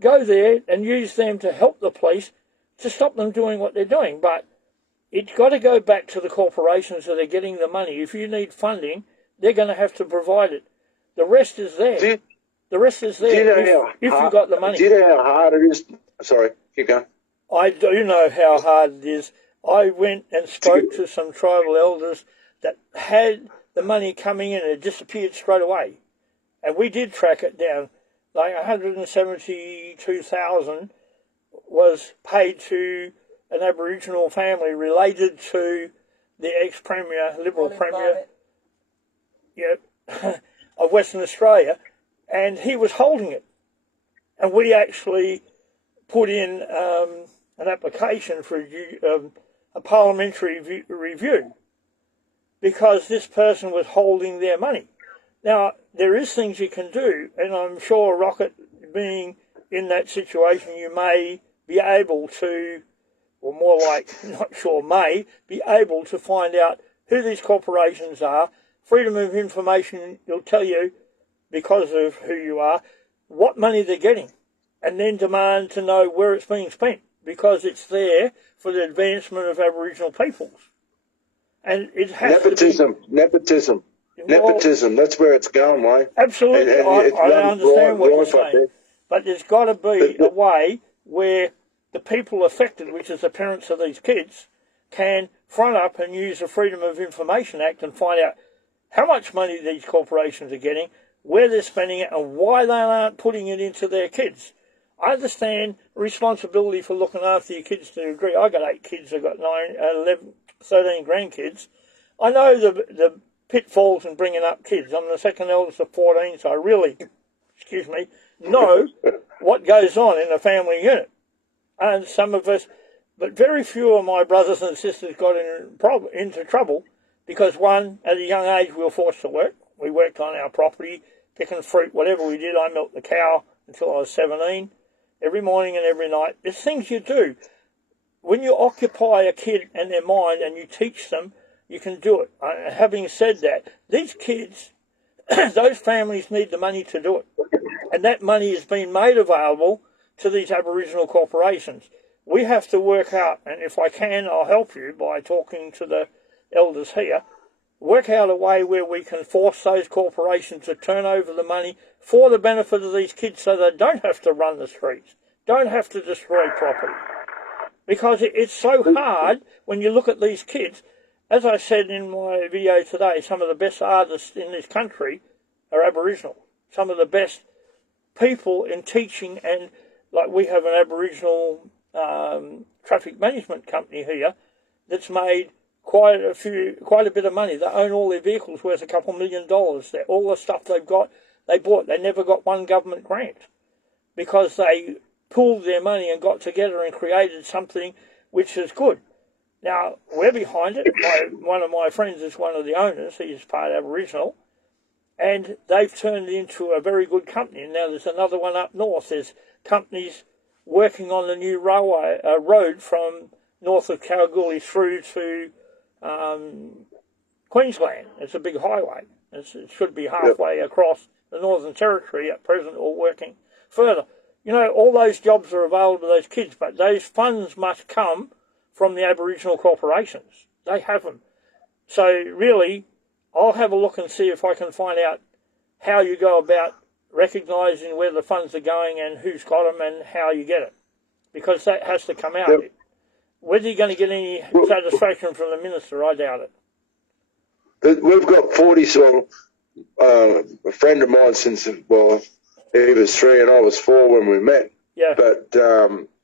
go there and use them to help the police to stop them doing what they're doing. But it's got to go back to the corporations that are getting the money. If you need funding, they're going to have to provide it. The rest is there. The rest is there if you've got the money. Do you know how hard it is? Sorry, keep going. I do know how hard it is. I went and spoke to some tribal elders that had the money coming in and it disappeared straight away. And we did track it down. Like 172,000 was paid to an Aboriginal family related to the ex-Premier, Liberal Premier of Western Australia, and he was holding it. And we actually put in an application for a parliamentary review because this person was holding their money. Now, there is things you can do, and I'm sure, Rocket, being in that situation, you may be able to, or more like, not sure, may be able to find out who these corporations are. Freedom of Information will tell you, because of who you are, what money they're getting, and then demand to know where it's being spent, because it's there for the advancement of Aboriginal peoples. And it has nepotism. Yeah, Nepotism, that's where it's going, Wayne. Absolutely, And I understand what you're right up saying. there. But there's got to be a way where the people affected, which is the parents of these kids, can front up and use the Freedom of Information Act and find out how much money these corporations are getting, where they're spending it, and why they aren't putting it into their kids. I understand responsibility for looking after your kids to a degree. I got 8 kids. I've got 13 grandkids. I know the pitfalls in bringing up kids. I'm the second eldest of 14, so I really, know what goes on in a family unit. And some of us, but very few of my brothers and sisters got into trouble because, one, at a young age we were forced to work. We worked on our property, picking fruit, whatever we did. I milked the cow until I was 17, every morning and every night. There's things you do. When you occupy a kid and their mind and you teach them, you can do it. Having said that, these kids, those families need the money to do it. And that money is being made available to these Aboriginal corporations. We have to work out, and if I can, I'll help you by talking to the elders here, work out a way where we can force those corporations to turn over the money for the benefit of these kids so they don't have to run the streets, don't have to destroy property. Because it's so hard when you look at these kids. As I said in my video today, some of the best artists in this country are Aboriginal. Some of the best people in teaching, and like we have an Aboriginal traffic management company here that's made quite a bit of money. They own all their vehicles worth a couple $1 million. All the stuff they've got, they bought. They never got one government grant because they pooled their money and got together and created something which is good. Now, we're behind it. One of my friends is one of the owners. He's part Aboriginal. And they've turned it into a very good company. And now there's another one up north. There's companies working on the new road from north of Kalgoorlie through to Queensland. It's a big highway. It should be halfway across the Northern Territory at present, or working further. You know, all those jobs are available to those kids, but those funds must come from the Aboriginal corporations. They have them. So really, I'll have a look and see if I can find out how you go about recognising where the funds are going and who's got them and how you get it. Because that has to come out. Yep. Whether you're going to get any satisfaction from the minister, I doubt it. We've got 40, so a friend of mine since, well, he was 3 and I was 4 when we met. Yeah. But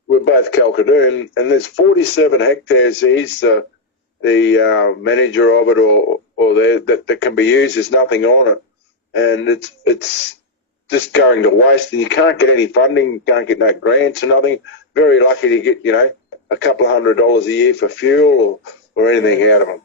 we're both Kalkadoon, and there's 47 hectares. He's the manager of it, or there that can be used. There's nothing on it, and it's just going to waste. And you can't get any funding, you can't get no grants or nothing. Very lucky to get a couple of $100 a year for fuel or anything out of them.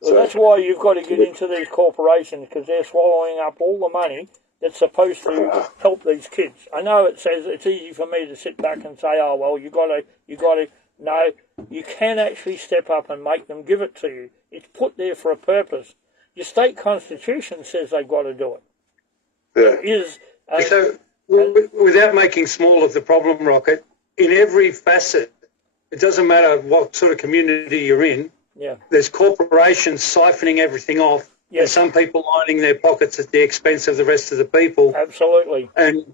Well, so that's why you've got to get into these corporations, because they're swallowing up all the money that's supposed to help these kids. I know it says it's easy for me to sit back and say, oh, well, you got to. No, you can actually step up and make them give it to you. It's put there for a purpose. Your state constitution says they've got to do it. Yeah. So, without making small of the problem, Rocket, in every facet, it doesn't matter what sort of community you're in, there's corporations siphoning everything off. Yes. And some people lining their pockets at the expense of the rest of the people. Absolutely. And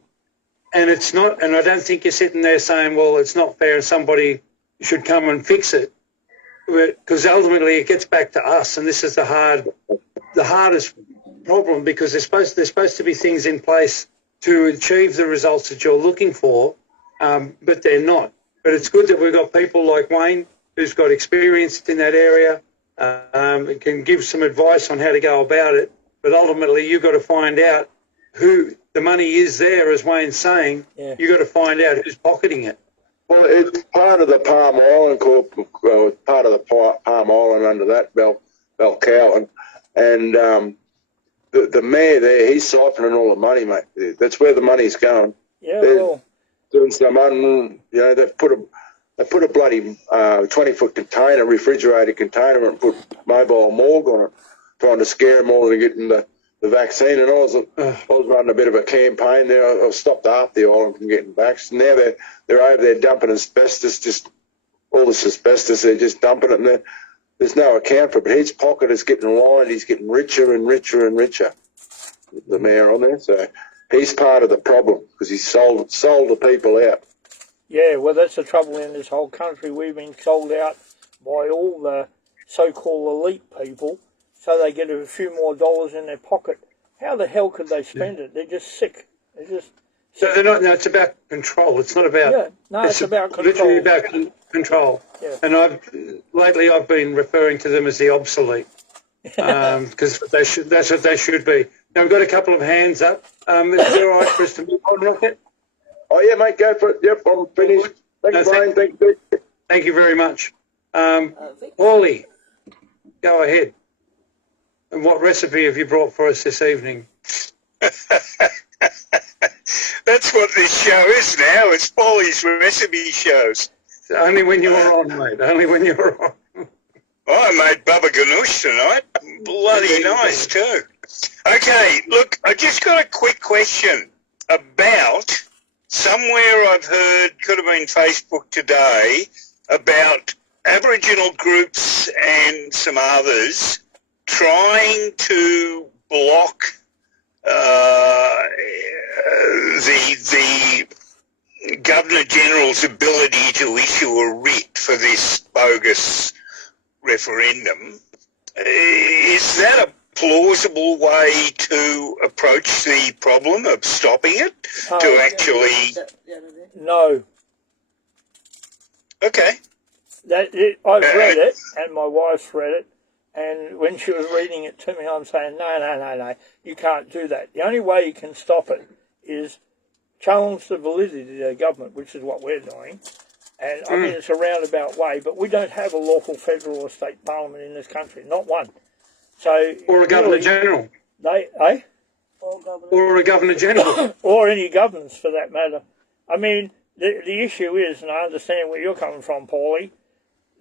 it's not, and I don't think you're sitting there saying, well, it's not fair and somebody should come and fix it. Because ultimately it gets back to us, and this is the hardest problem, because there's supposed to be things in place to achieve the results that you're looking for, but they're not. But it's good that we've got people like Wayne who's got experience in that area, can give some advice on how to go about it, but ultimately you've got to find out who the money is there, as Wayne's saying. Yeah. You've got to find out who's pocketing it. Well, it's part of the Palm Island part of the Palm Island under that Balcowan, and the mayor there, he's siphoning all the money, mate. That's where the money's going. Yeah, they're doing some they've put a bloody 20-foot container, refrigerated container, and put mobile morgue on it, trying to scare them all into getting the vaccine. And I was running a bit of a campaign there. I stopped half the island from getting vaccinated. Now they're over there dumping asbestos, just all this asbestos. They're just dumping it, and there's no account for it, but his pocket is getting lined. He's getting richer and richer and richer, the mayor on there. So he's part of the problem because he's sold the people out. Yeah, well, that's the trouble in this whole country. We've been sold out by all the so-called elite people so they get a few more dollars in their pocket. How the hell could they spend it? They're just sick. They're just... So they're not. No, it's about control. It's not about. Yeah, no, it's about control. Literally about control. Yeah. And lately I've been referring to them as the obsolete, because that's what they should be. Now we've got a couple of hands up. Is it all right for us to move on, Rocket? Oh yeah, mate, go for it. Yep, I'm finished. Thanks, Brian. Thank you very much. Paulie, go ahead. And what recipe have you brought for us this evening? That's what this show is now. It's Paulie's recipe shows. Only when you were on, mate. Only when you were on. I made baba ganoush tonight. Bloody nice too. Okay, look, I just got a quick question about somewhere I've heard, could have been Facebook today, about Aboriginal groups and some others trying to block the Governor General's ability to issue a writ for this bogus referendum. Is that a plausible way to approach the problem of stopping it? No. Okay. I've read it, and my wife's read it, and when she was reading it to me, I'm saying, no, you can't do that. The only way you can stop it is challenge the validity of the government, which is what we're doing. And I mean, it's a roundabout way, but we don't have a lawful federal or state parliament in this country, not one. So or a governor general. Or a governor general. Or any governors for that matter. I mean, the issue is, and I understand where you're coming from, Paulie,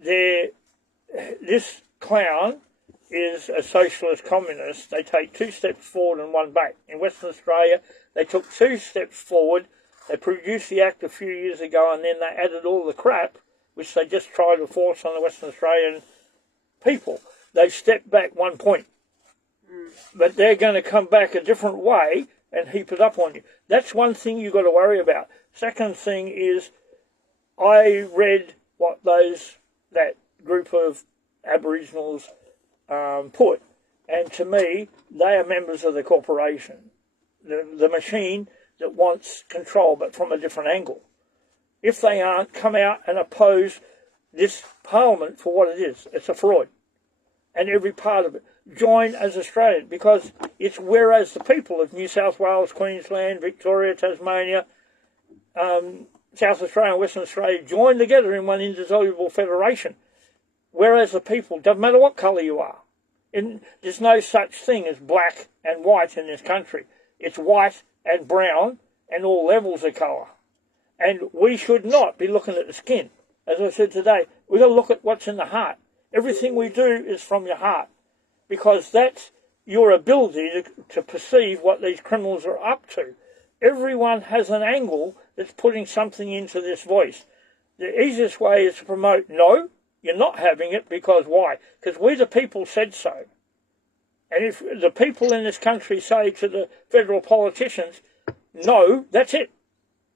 this clown is a socialist communist. They take 2 steps forward and 1 back. In Western Australia, they took 2 steps forward. They produced the Act a few years ago, and then they added all the crap, which they just tried to force on the Western Australian people. They've stepped back 1 point. But they're going to come back a different way and heap it up on you. That's one thing you've got to worry about. Second thing is, I read what that group of Aboriginals put, and to me, they are members of the corporation, the machine that wants control, but from a different angle. If they aren't, come out and oppose this parliament for what it is. It's a fraud. And every part of it. Join as Australian, because it's whereas the people of New South Wales, Queensland, Victoria, Tasmania, South Australia and Western Australia join together in one indissoluble federation. Whereas the people, doesn't matter what colour you are, there's no such thing as black and white in this country. It's white and brown and all levels of colour. And we should not be looking at the skin. As I said today, we've got to look at what's in the heart. Everything we do is from your heart, because that's your ability to perceive what these criminals are up to. Everyone has an angle that's putting something into this voice. The easiest way is to promote, no, you're not having it, because why? Because we the people said so. And if the people in this country say to the federal politicians, no, that's it.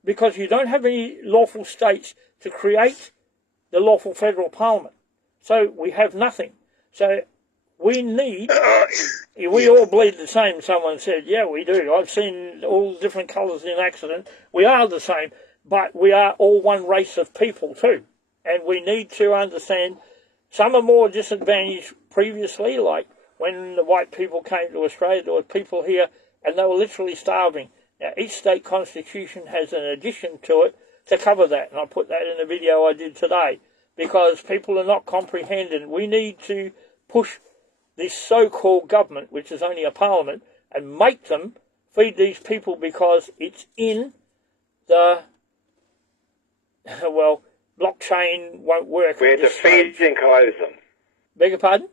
Because you don't have any lawful states to create the lawful federal parliament. So we have nothing. So we need, we all bleed the same, someone said. Yeah, we do. I've seen all different colours in accident. We are the same, but we are all one race of people too. And we need to understand some are more disadvantaged previously, like when the white people came to Australia, there were people here and they were literally starving. Now, each state constitution has an addition to it to cover that, and I put that in the video I did today, because people are not comprehending. We need to push this so-called government, which is only a parliament, and make them feed these people, because it's in the, well, blockchain won't work. We have to feed and clothe them. Beg your pardon?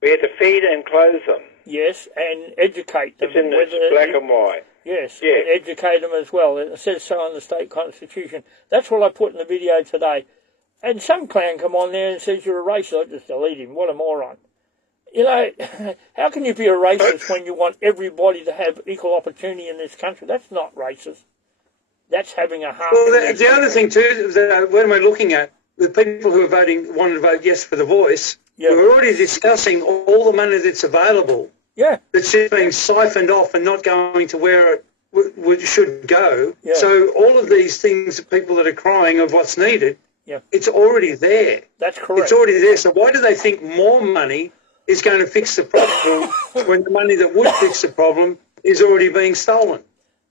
We have to feed and clothe them. Yes, and educate them. It's in black and white. Yes, and educate them as well. It says so in the state constitution. That's what I put in the video today. And some clown come on there and says you're a racist. I just delete him. What a moron. You know, how can you be a racist when you want everybody to have equal opportunity in this country? That's not racist. That's having a heart. Well, the other thing too, that when we're looking at the people who are voting, wanted to vote yes for the voice, we're already discussing all the money that's available. Yeah. That's just being siphoned off and not going to where it should go. Yeah. So all of these things, people that are crying of what's needed, it's already there. That's correct. It's already there. So why do they think more money is going to fix the problem when the money that would fix the problem is already being stolen?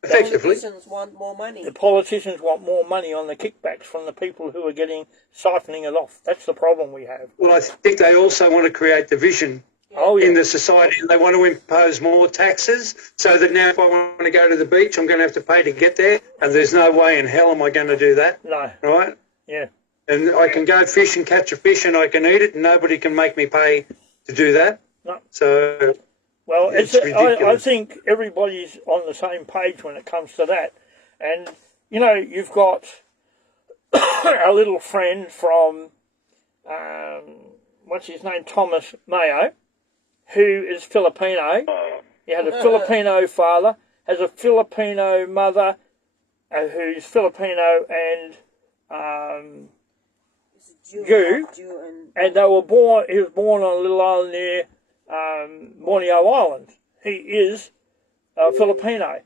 Effectively. The politicians want more money. The politicians want more money on the kickbacks from the people who are siphoning it off. That's the problem we have. Well, I think they also want to create division in the society, and they want to impose more taxes so that now if I want to go to the beach, I'm going to have to pay to get there, and there's no way in hell am I going to do that. No. Right? Yeah. And I can go fish and catch a fish and I can eat it, and nobody can make me pay to do that. No. So... Well, I think everybody's on the same page when it comes to that. And, you know, you've got a little friend from, what's his name, Thomas Mayo, who is Filipino. He had a Filipino father, has a Filipino mother who's Filipino and Jew. And they were born, he was born on a little island near Borneo Island. He is Filipino.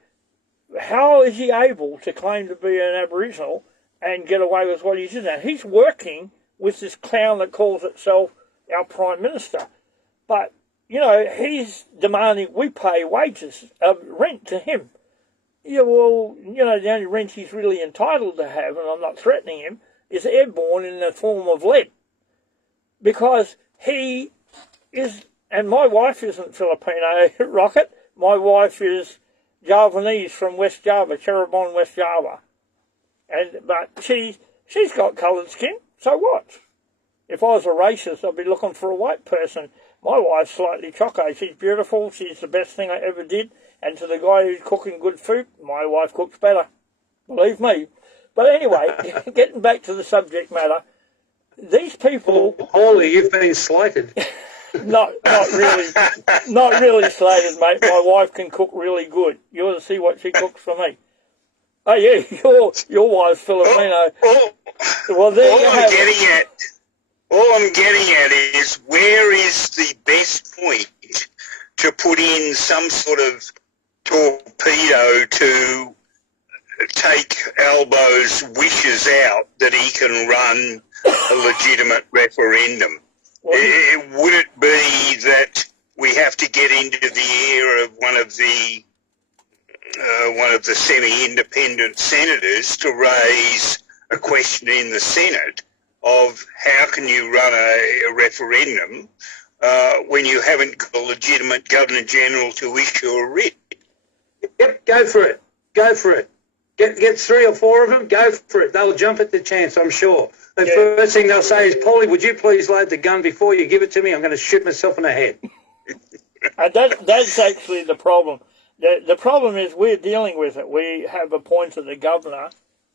How is he able to claim to be an Aboriginal and get away with what he's doing? Now, he's working with this clown that calls itself our Prime Minister. But, you know, he's demanding we pay wages, rent to him. Yeah, well, you know, the only rent he's really entitled to have, and I'm not threatening him, is airborne in the form of lead. Because he is... And my wife isn't Filipino, Rocket. My wife is Javanese from West Java, Cirebon, West Java. But she's got coloured skin, so what? If I was a racist, I'd be looking for a white person. My wife's slightly choco. She's beautiful. She's the best thing I ever did. And to the guy who's cooking good food, my wife cooks better. Believe me. But anyway, getting back to the subject matter, these people... Holy, you've been slighted. Not really slated, mate. My wife can cook really good. You ought to see what she cooks for me. Oh yeah, your wife's Filipino. Well, there you have it. All I'm getting at is where is the best point to put in some sort of torpedo to take Albo's wishes out that he can run a legitimate referendum? Would it be that we have to get into the ear of one of the semi-independent senators to raise a question in the Senate of how can you run a referendum when you haven't got a legitimate Governor-General to issue a writ? Yep, go for it. Go for it. Get 3 or 4 of them, go for it. They'll jump at the chance, I'm sure. The first thing they'll say is, Paulie, would you please load the gun before you give it to me? I'm going to shoot myself in the head. That's actually the problem. The problem is we're dealing with it. We have appointed a governor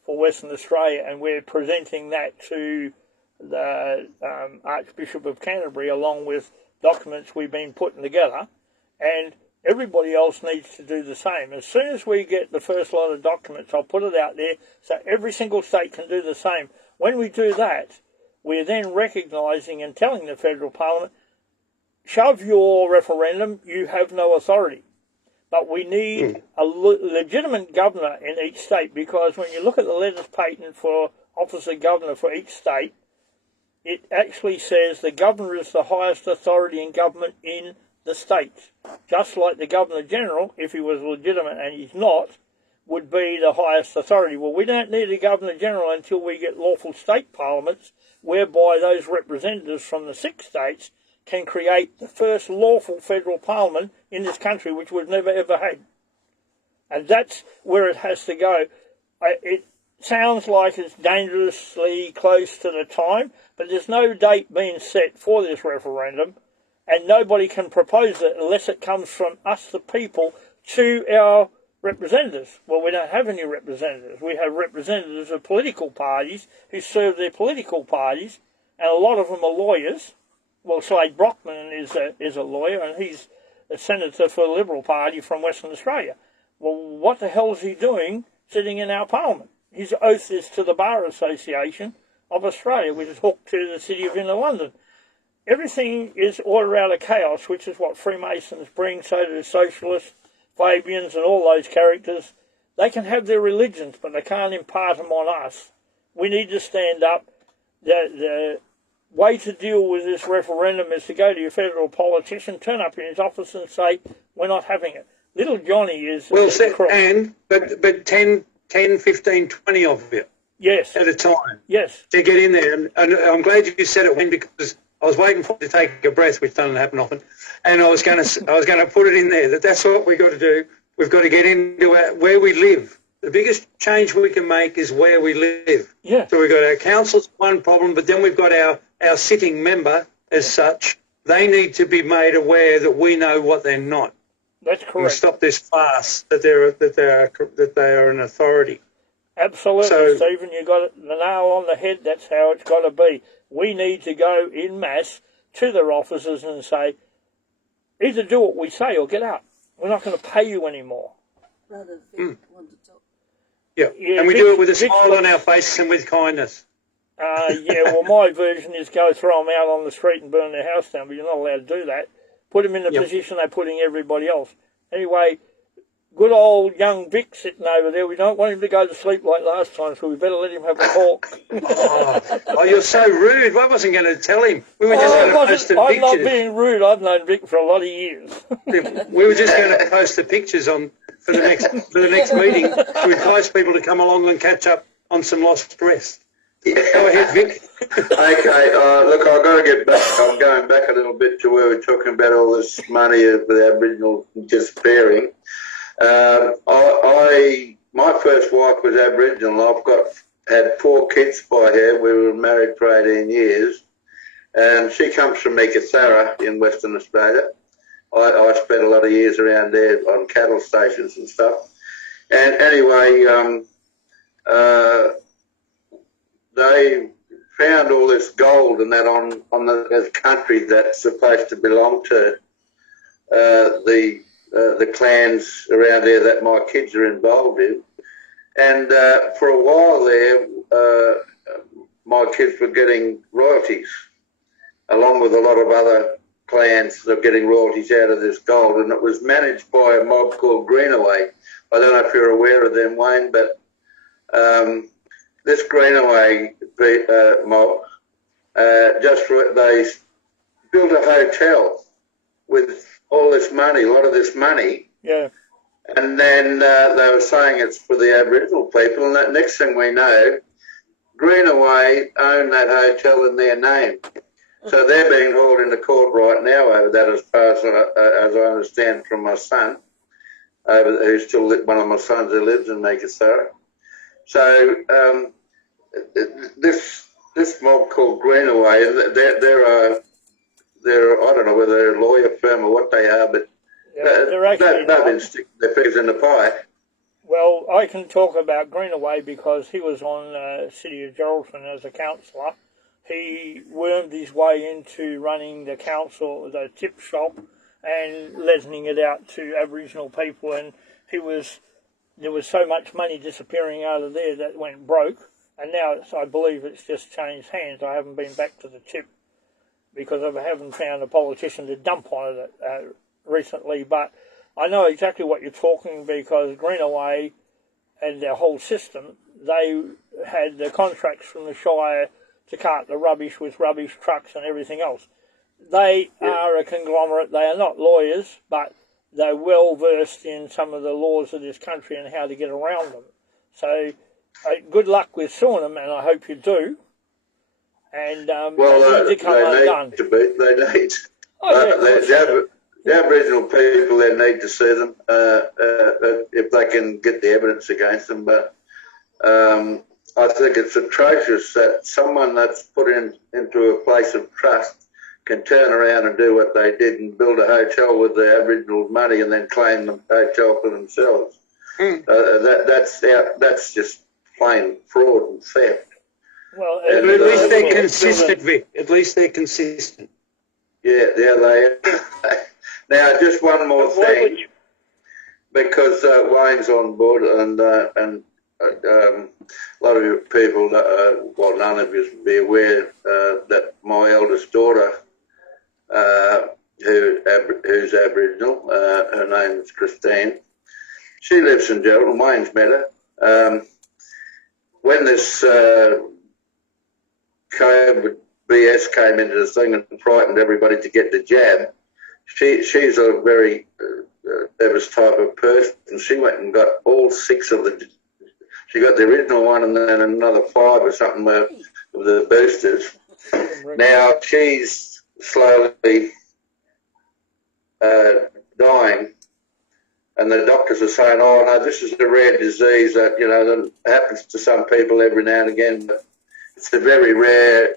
for Western Australia, and we're presenting that to the Archbishop of Canterbury along with documents we've been putting together, and everybody else needs to do the same. As soon as we get the first lot of documents, I'll put it out there so every single state can do the same. When we do that, we're then recognising and telling the federal parliament, shove your referendum, you have no authority. But we need a legitimate governor in each state, because when you look at the letters patent for office of governor for each state, it actually says the governor is the highest authority in government in the states. Just like the Governor-General, if he was legitimate and he's not, would be the highest authority. Well, we don't need a Governor-General until we get lawful state parliaments whereby those representatives from the 6 states can create the first lawful federal parliament in this country, which we've never ever had. And that's where it has to go. It sounds like it's dangerously close to the time, but there's no date being set for this referendum, and nobody can propose it unless it comes from us, the people, to our representatives. Well, we don't have any representatives. We have representatives of political parties who serve their political parties, and a lot of them are lawyers. Well, Slade Brockman is a lawyer, and he's a senator for the Liberal Party from Western Australia. Well, what the hell is he doing sitting in our parliament? His oath is to the Bar Association of Australia, which is hooked to the City of Inner London. Everything is order out of chaos, which is what Freemasons bring, so do the Socialists, Fabians and all those characters. They can have their religions, but they can't impart them on us. We need to stand up. The way to deal with this referendum is to go to your federal politician, turn up in his office and say, we're not having it. Little Johnny is... Well, but 10, 15, 20 of you. Yes. At a time. Yes. To get in there. And I'm glad you said it, Wayne, because I was waiting for it to take a breath, which doesn't happen often. And I was going to put it in there, that's what we've got to do. We've got to get into where we live. The biggest change we can make is where we live. Yeah. So we've got our council's one problem, but then we've got our sitting member as such. They need to be made aware that we know what they're not. That's correct. And stop this farce that they are an authority. Absolutely, So, Stephen. You got the nail on the head. That's how it's got to be. We need to go in mass to their offices and say, either do what we say or get out. We're not going to pay you anymore. Rather than want to talk. Yeah, and we do it with a smile on our faces and with kindness. Yeah, well, my version is go throw them out on the street and burn their house down, but you're not allowed to do that. Put them in the position they're putting everybody else. Anyway, good old young Vic sitting over there. We don't want him to go to sleep like last time, so we better let him have a talk. Oh, you're so rude. I wasn't going to tell him. We were just going to post the pictures. I'm not being rude. I've known Vic for a lot of years. We were just going to post the pictures for the next meeting to entice people to come along and catch up on some lost rest. Go ahead, Vic. Okay, look, I've got to get back. I'm going back a little bit to where we're talking about all this money of the Aboriginal disappearing. My first wife was Aboriginal. I've had 4 kids by her. We were married for 18 years. And she comes from Meekatharra in Western Australia. I spent a lot of years around there on cattle stations and stuff. And anyway, they found all this gold and that on the country that's supposed to belong to the clans around there that my kids are involved in. And for a while there, my kids were getting royalties, along with a lot of other clans that are getting royalties out of this gold. And it was managed by a mob called Greenaway. I don't know if you're aware of them, Wayne, but this Greenaway mob, they built a hotel with all this money, a lot of this money. Yeah. And then they were saying it's for the Aboriginal people, and that next thing we know, Greenaway own that hotel in their name. So they're being hauled into court right now over that, as far as I understand from my son, who's still one of my sons who lives in Meekatharra. So this mob called Greenaway, they're I don't know whether they're a lawyer firm or what they are, but they've been sticking their fingers in the pie. Well, I can talk about Greenaway because he was on City of Geraldton as a councillor. He wormed his way into running the council, the tip shop, and lessening it out to Aboriginal people. And there was so much money disappearing out of there that went broke. And now I believe it's just changed hands. I haven't been back to the tip because I haven't found a politician to dump on it recently. But I know exactly what you're talking, because Greenaway and their whole system, they had the contracts from the Shire to cart the rubbish with rubbish trucks and everything else. They are a conglomerate. They are not lawyers, but they're well versed in some of the laws of this country and how to get around them. So good luck with suing them, and I hope you do. And well, they need to be. They need. The Aboriginal people, they need to sue them if they can get the evidence against them. But I think it's atrocious that someone that's put into a place of trust can turn around and do what they did and build a hotel with the Aboriginal money and then claim the hotel for themselves. That's just plain fraud and theft. Well, But at least they're consistent, Vic. At least they're consistent. Yeah, they. Now, just one more thing, because Wayne's on board, and a lot of you people, well, none of you would be aware that my eldest daughter, who's Aboriginal, her name is Christine. She lives in Geraldton. Wayne's met her. When this COVID BS came into the thing and frightened everybody to get the jab, she's a very Evers type of person. She went and got all 6 of the. She got the original one and then another 5 or something of the boosters. Now she's slowly dying, and the doctors are saying, "Oh no, this is a rare disease that that happens to some people every now and again, but it's a very rare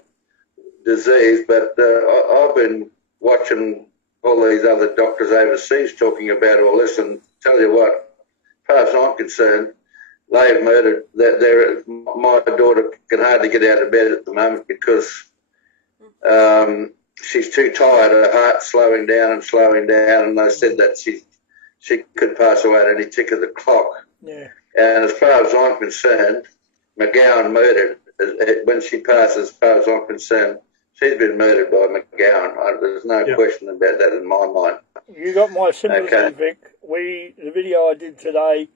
disease." But I've been watching all these other doctors overseas talking about all this, and tell you what, as far as I'm concerned, they've murdered. My daughter can hardly get out of bed at the moment because she's too tired. Her heart's slowing down, and they said that she could pass away at any tick of the clock. Yeah. And as far as I'm concerned, McGowan murdered. When she passed, as far as I'm concerned, she's been murdered by McGowan. There's no question about that in my mind. You got my sympathy, Vic. The video I did today,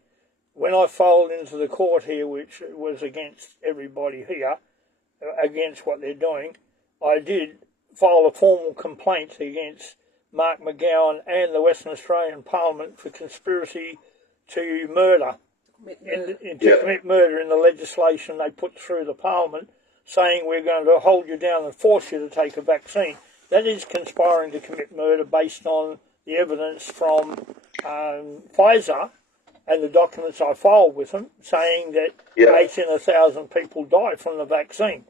when I filed into the court here, which was against everybody here, against what they're doing, I did file a formal complaint against Mark McGowan and the Western Australian Parliament for conspiracy to murder, to commit murder in the legislation they put through the Parliament, saying we're going to hold you down and force you to take a vaccine. That is conspiring to commit murder based on the evidence from Pfizer and the documents I filed with them, saying that 8 in 1,000 people died from the vaccine.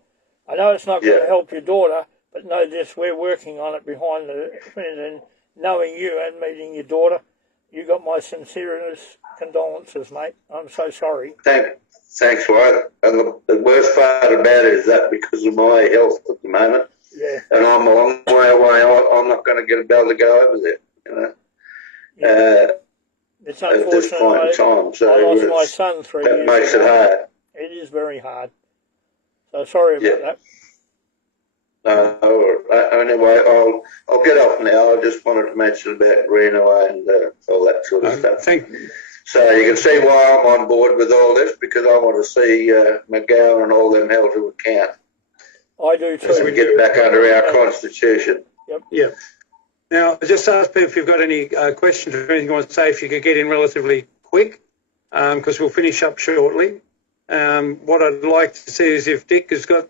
I know it's not going to help your daughter, but know this, we're working on it behind the scenes, and knowing you and meeting your daughter, you got my sincerest condolences, mate. I'm so sorry. Thanks, Wyatt. And the worst part about it is that because of my health at the moment, and I'm a long way away, I'm not going to be able to go over there, It's at this point in time. So I lost my son 3 years ago. That makes it hard. It is very hard. So sorry about that. Anyway, I'll get off now. I just wanted to mention about Greenaway and all that sort of stuff. Thank you. So you can see why I'm on board with all this, because I want to see McGowan and all them held to account. I do too. So we get back under our constitution. Yep. Now, I just ask people if you've got any questions or anything you want to say, if you could get in relatively quick, because we'll finish up shortly. What I'd like to see is if Dick has got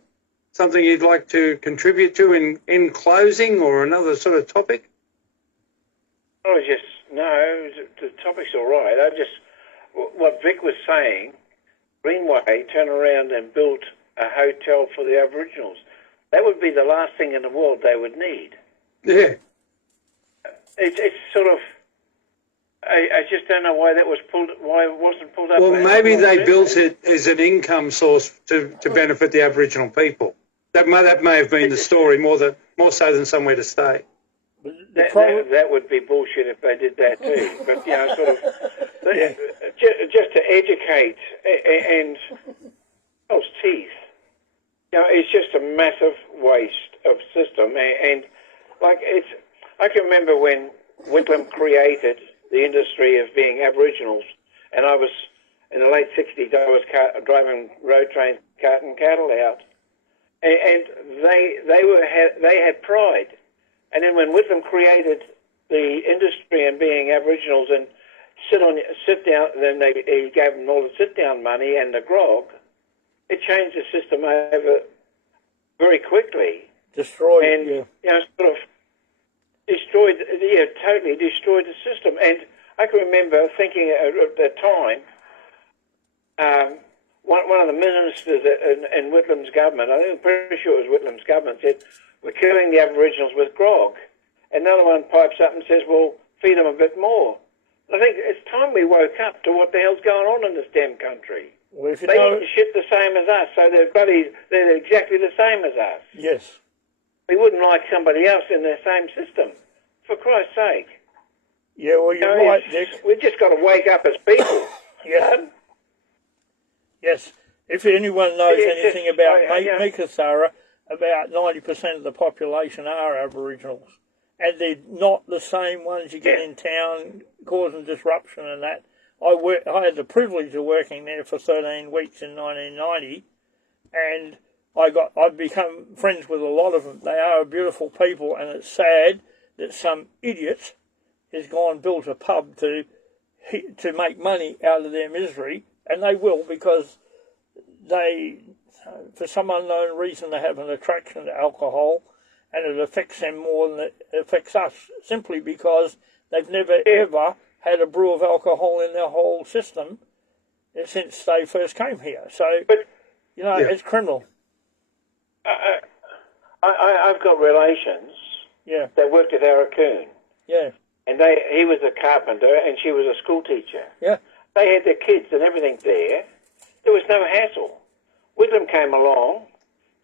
something you'd like to contribute to in closing, or another sort of topic. No, the topic's all right. What Vic was saying, Greenway turned around and built a hotel for the Aboriginals. That would be the last thing in the world they would need. Yeah. It's sort of, I just don't know why it wasn't pulled up. Well, maybe they built it as an income source to benefit the Aboriginal people. That may have been the story, more so than somewhere to stay. That would be bullshit if they did that too. But sort of just to educate and teeth. It's just a massive waste of system, and I can remember when Whitlam created the industry of being Aboriginals, and I was in the late 60s. I was driving road trains, carting cattle out, and they had pride. And then when Whitlam created the industry and being Aboriginals and sit down, then he gave them all the sit down money and the grog. It changed the system over very quickly. Destroyed, sort of destroyed. Totally destroyed the system. And I can remember thinking at the time, one of the ministers in Whitlam's government, I'm pretty sure it was Whitlam's government, said, "We're killing the Aboriginals with grog." Another one pipes up and says, "Well, feed them a bit more." I think it's time we woke up to what the hell's going on in this damn country. Well, if you They know, eat the shit the same as us, so they're exactly the same as us. yes, We wouldn't like somebody else in their same system, for Christ's sake. yeah. Well, you're right, Dick. We've just got to wake up as people. Yeah. Yes. If anyone knows anything about Meekatharra, about 90% of the population are Aboriginals. And they're not the same ones you get in town causing disruption and that. I had the privilege of working there for 13 weeks in 1990, and I've become friends with a lot of them. They are beautiful people, and it's sad that some idiot has gone and built a pub to make money out of their misery, and they will, because they, for some unknown reason, they have an attraction to alcohol, and it affects them more than it affects us, simply because they've never ever had a brew of alcohol in their whole system since they first came here. So, it's criminal. I've got relations that worked at Arakoon. Yeah. And he was a carpenter and she was a school teacher. Yeah. They had their kids and everything there. There was no hassle. Whitlam came along,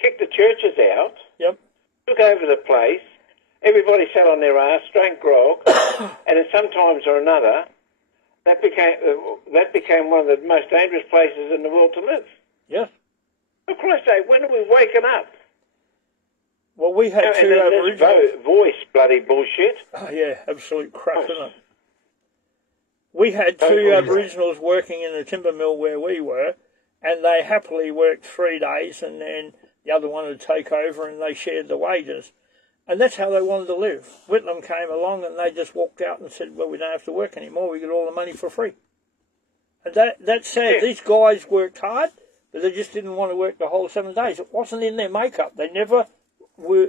kicked the churches out, took over the place. Everybody sat on their ass, drank grog, and at some times or another, that became one of the most dangerous places in the world to live. Yeah. For Christ's sake, when are we waking up? Well, we had two Aboriginals. Voice bloody bullshit. Oh, yeah, absolute crap, isn't it? We had two Aboriginals working in the timber mill where we were, and they happily worked 3 days, and then the other one would take over, and they shared the wages. And that's how they wanted to live. Whitlam came along and they just walked out and said, well, we don't have to work anymore. We get all the money for free. And that's sad. These guys worked hard, but they just didn't want to work the whole 7 days. It wasn't in their makeup. They never were,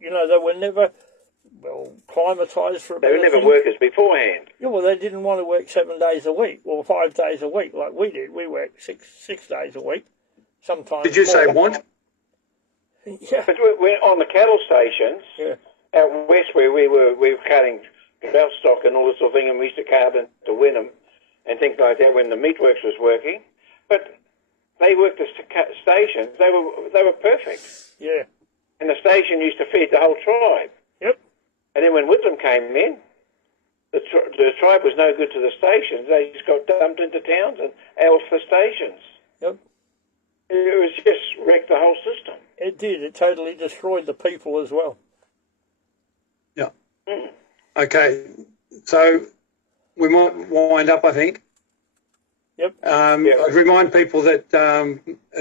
they were never, climatised for a They were never workers beforehand. Yeah, well, they didn't want to work 7 days a week or 5 days a week like we did. We worked six days a week, sometimes. Did you say want? Yeah. But we're on the cattle stations out west where we were cutting belt stock and all this sort of thing, and we used to cart into Wynnum and things like that when the meatworks was working. But they worked the stations. They were perfect. Yeah. And the station used to feed the whole tribe. Yep. And then when Whitlam came in, the tribe was no good to the stations. They just got dumped into towns and out for stations. Yep. It was just wrecked the whole system. It did. It totally destroyed the people as well. Yeah. Okay. So we might wind up, I think. Yep. I'd remind people that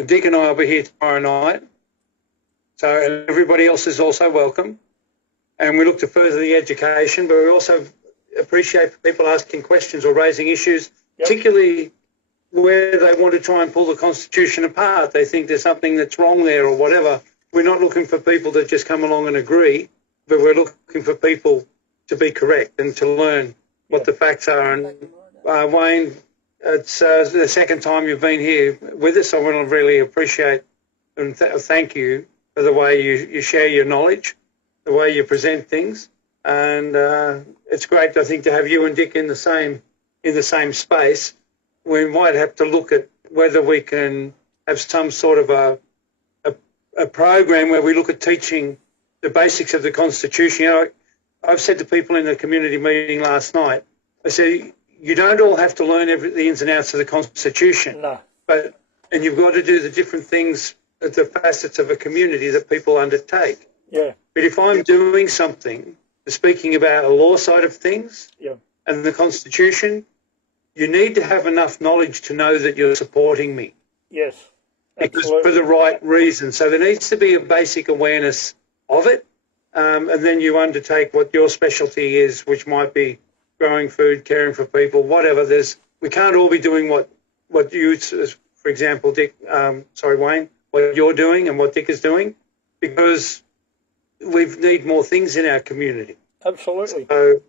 Dick and I will be here tomorrow night. So and everybody else is also welcome. And we look to further the education, but we also appreciate people asking questions or raising issues, particularly where they want to try and pull the Constitution apart. They think there's something that's wrong there or whatever. We're not looking for people that just come along and agree, but we're looking for people to be correct and to learn what the facts are. And Wayne, it's the second time you've been here with us. I want to really appreciate and thank you for the way you share your knowledge, the way you present things. And it's great, I think, to have you and Dick in the same space. We might have to look at whether we can have some sort of a program where we look at teaching the basics of the Constitution. I've said to people in the community meeting last night, I said, you don't all have to learn the ins and outs of the Constitution. No. And you've got to do the different things, the facets of a community that people undertake. Yeah. But if I'm doing something, speaking about a law side of things and the Constitution, you need to have enough knowledge to know that you're supporting me. Yes, because for the right reason. So there needs to be a basic awareness of it, and then you undertake what your specialty is, which might be growing food, caring for people, whatever. We can't all be doing what you, for example, Wayne, what you're doing and what Dick is doing, because we need more things in our community. Absolutely. So,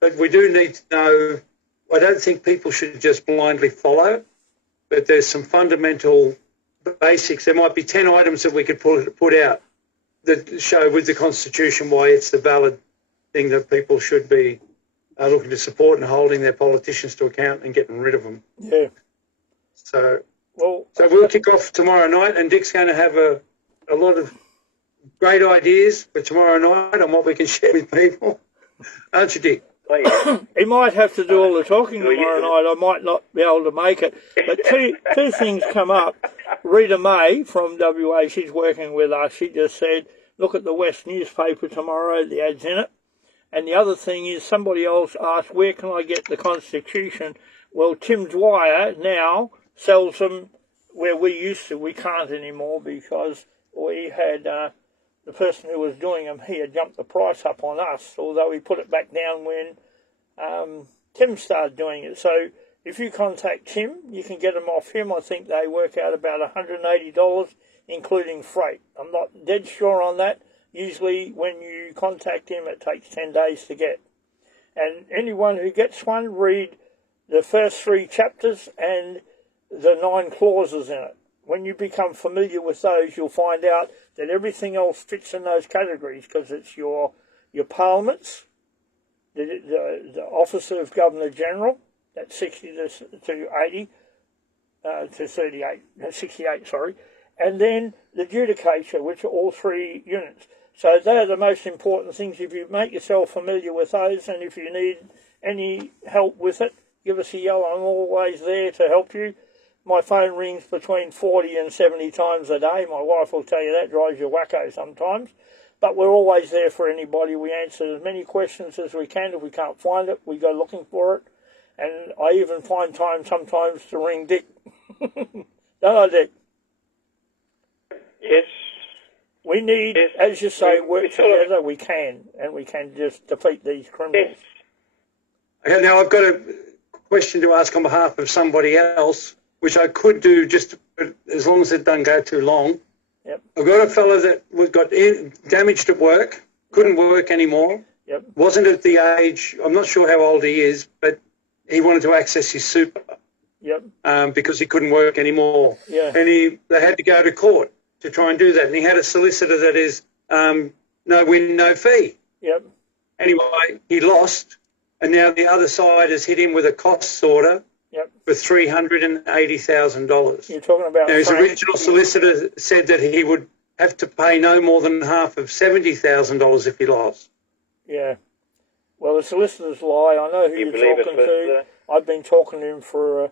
but we do need to know. I don't think people should just blindly follow, but there's some fundamental basics. There might be 10 items that we could put out that show with the Constitution why it's the valid thing that people should be are looking to support and holding their politicians to account and getting rid of them. Yeah. So we'll kick off tomorrow night, and Dick's going to have a lot of great ideas for tomorrow night on what we can share with people. Aren't you, Dick? He might have to do all the talking tomorrow night. I might not be able to make it. But two things come up. Rita May from WA, she's working with us. She just said, look at the West newspaper tomorrow, the ad's in it. And the other thing is somebody else asked, where can I get the Constitution? Well, Tim Dwyer now sells them where we used to. We can't anymore because we had... the person who was doing them, he had jumped the price up on us, although he put it back down when Tim started doing it. So if you contact Tim, you can get them off him. I think they work out about $180, including freight. I'm not dead sure on that. Usually when you contact him, it takes 10 days to get. And anyone who gets one, read the first 3 chapters and the 9 clauses in it. When you become familiar with those, you'll find out that everything else fits in those categories because it's your parliaments, the office of Governor General, that's 60 to 80, to 38, 68, sorry, and then the judicature, which are all 3 units. So they're the most important things. If you make yourself familiar with those, and if you need any help with it, give us a yell. I'm always there to help you. My phone rings between 40 and 70 times a day. My wife will tell you that drives you wacko sometimes. But we're always there for anybody. We answer as many questions as we can. If we can't find it, we go looking for it. And I even find time sometimes to ring Dick. Don't I, Dick? Yes. We need, as you say, work together. We can. And we can just defeat these criminals. Okay, now I've got a question to ask on behalf of somebody else, which I could do just as long as it doesn't go too long. Yep. I've got a fellow that got damaged at work, couldn't work anymore. Yep. Wasn't at the age, I'm not sure how old he is, but he wanted to access his super. Yep. Because he couldn't work anymore. Yeah. And they had to go to court to try and do that. And he had a solicitor that is no win, no fee. Yep. Anyway, he lost, and now the other side has hit him with a costs order. Yep. For $380,000. You're talking about now, his original solicitor said that he would have to pay no more than half of $70,000 if he lost. Yeah. Well, the solicitors lie. I know who you're talking to. I've been talking to him for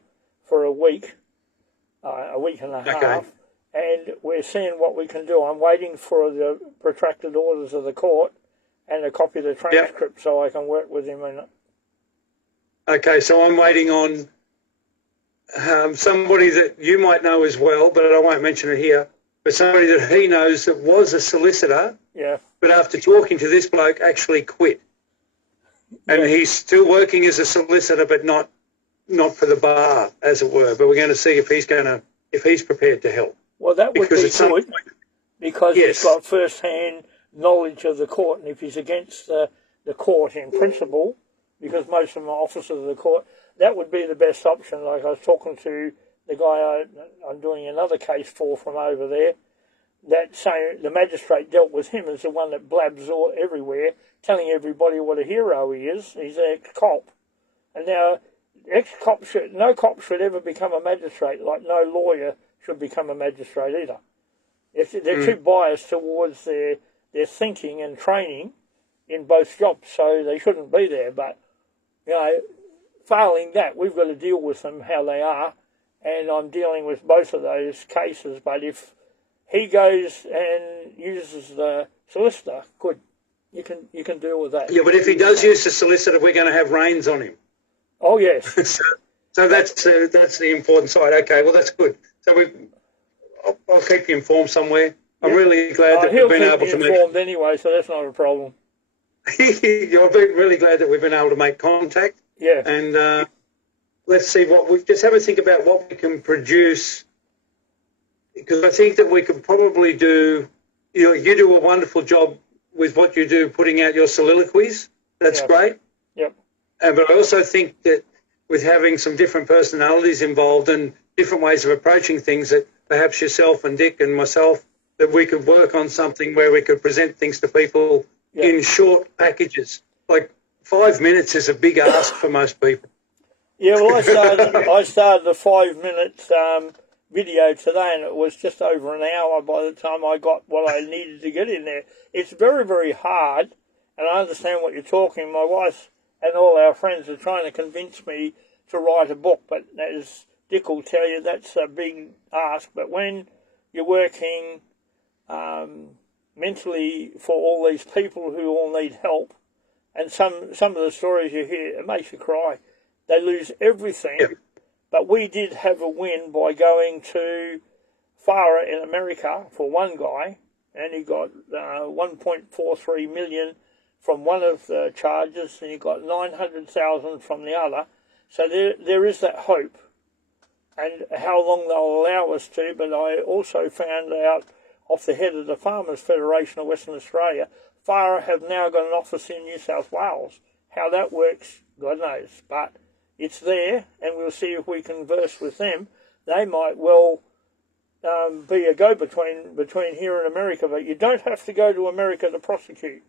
a week and a half, and we're seeing what we can do. I'm waiting for the protracted orders of the court and a copy of the transcript so I can work with him. Okay, so I'm waiting on somebody that you might know as well, but I won't mention it here, but somebody that he knows that was a solicitor, but after talking to this bloke actually quit. And he's still working as a solicitor, but not for the bar, as it were. But we're going to see if he's prepared to help. Well, that would be good, because he's got first-hand knowledge of the court, and if he's against the court in principle, because most of them are officers of the court, that would be the best option. Like I was talking to the guy I'm doing another case for from over there, that saying the magistrate dealt with him as the one that blabs all everywhere, telling everybody what a hero he is. He's an ex-cop. And now, no cop should ever become a magistrate, like no lawyer should become a magistrate either. If they're too biased towards their thinking and training in both jobs, so they shouldn't be there. But, failing that, we've got to deal with them how they are, and I'm dealing with both of those cases. But if he goes and uses the solicitor, good, you can deal with that. Yeah, but if he does use the solicitor, we're going to have reins on him. Oh yes. So that's the important side. Okay, well that's good. So I'll keep you informed somewhere. I'm really glad that we've been able to make. He'll keep me informed anyway, so that's not a problem. I'm really glad that we've been able to make contact. Yeah. And let's see just have a think about what we can produce, because I think that we could probably do, you do a wonderful job with what you do, putting out your soliloquies. That's great. Yep. But I also think that with having some different personalities involved and different ways of approaching things, that perhaps yourself and Dick and myself, that we could work on something where we could present things to people in short packages. Like 5 minutes is a big ask for most people. Yeah, well, I started the 5 minutes video today, and it was just over an hour by the time I got what I needed to get in there. It's very, very hard, and I understand what you're talking. My wife and all our friends are trying to convince me to write a book, but as Dick will tell you, that's a big ask. But when you're working mentally for all these people who all need help, and some of the stories you hear, it makes you cry. They lose everything, but we did have a win by going to FARA in America for one guy, and he got 1.43 million from one of the charges, and he got 900,000 from the other. So there is that hope, and how long they'll allow us to. But I also found out off the head of the Farmers Federation of Western Australia, FARA have now got an office in New South Wales. How that works, God knows, but it's there, and we'll see if we converse with them. They might well be a go-between here and America, but you don't have to go to America to prosecute.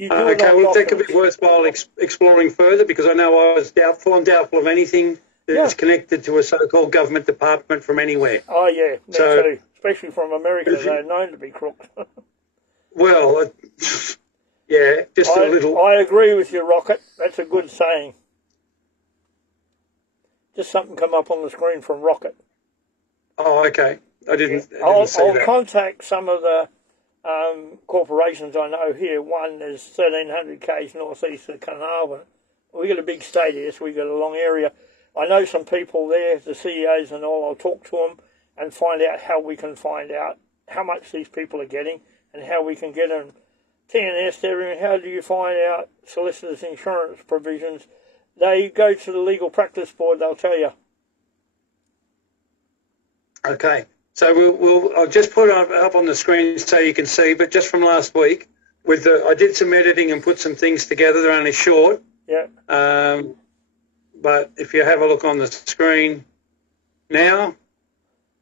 Okay, well, that could be worthwhile exploring further, because I know I was doubtful. I'm doubtful of anything that's connected to a so-called government department from anywhere. Oh, yeah, me too. Especially from America, they're known to be crooks. Well, yeah, just a little. I agree with you, Rocket. That's a good saying. Just something come up on the screen from Rocket. Oh, okay. I didn't see I'll that. contact some of the corporations I know here. One is 1,300 k's northeast of Carnarvon. We got a big state here, so we got a long area. I know some people there, the CEOs and all. I'll talk to them and find out how we can find out how much these people are getting and how we can get them. TNS, everything. How do you find out solicitors' insurance provisions? They go to the Legal Practice Board. They'll tell you. Okay, so I'll just put it up on the screen so you can see. But just from last week, I did some editing and put some things together. They're only short. Yeah. But if you have a look on the screen now,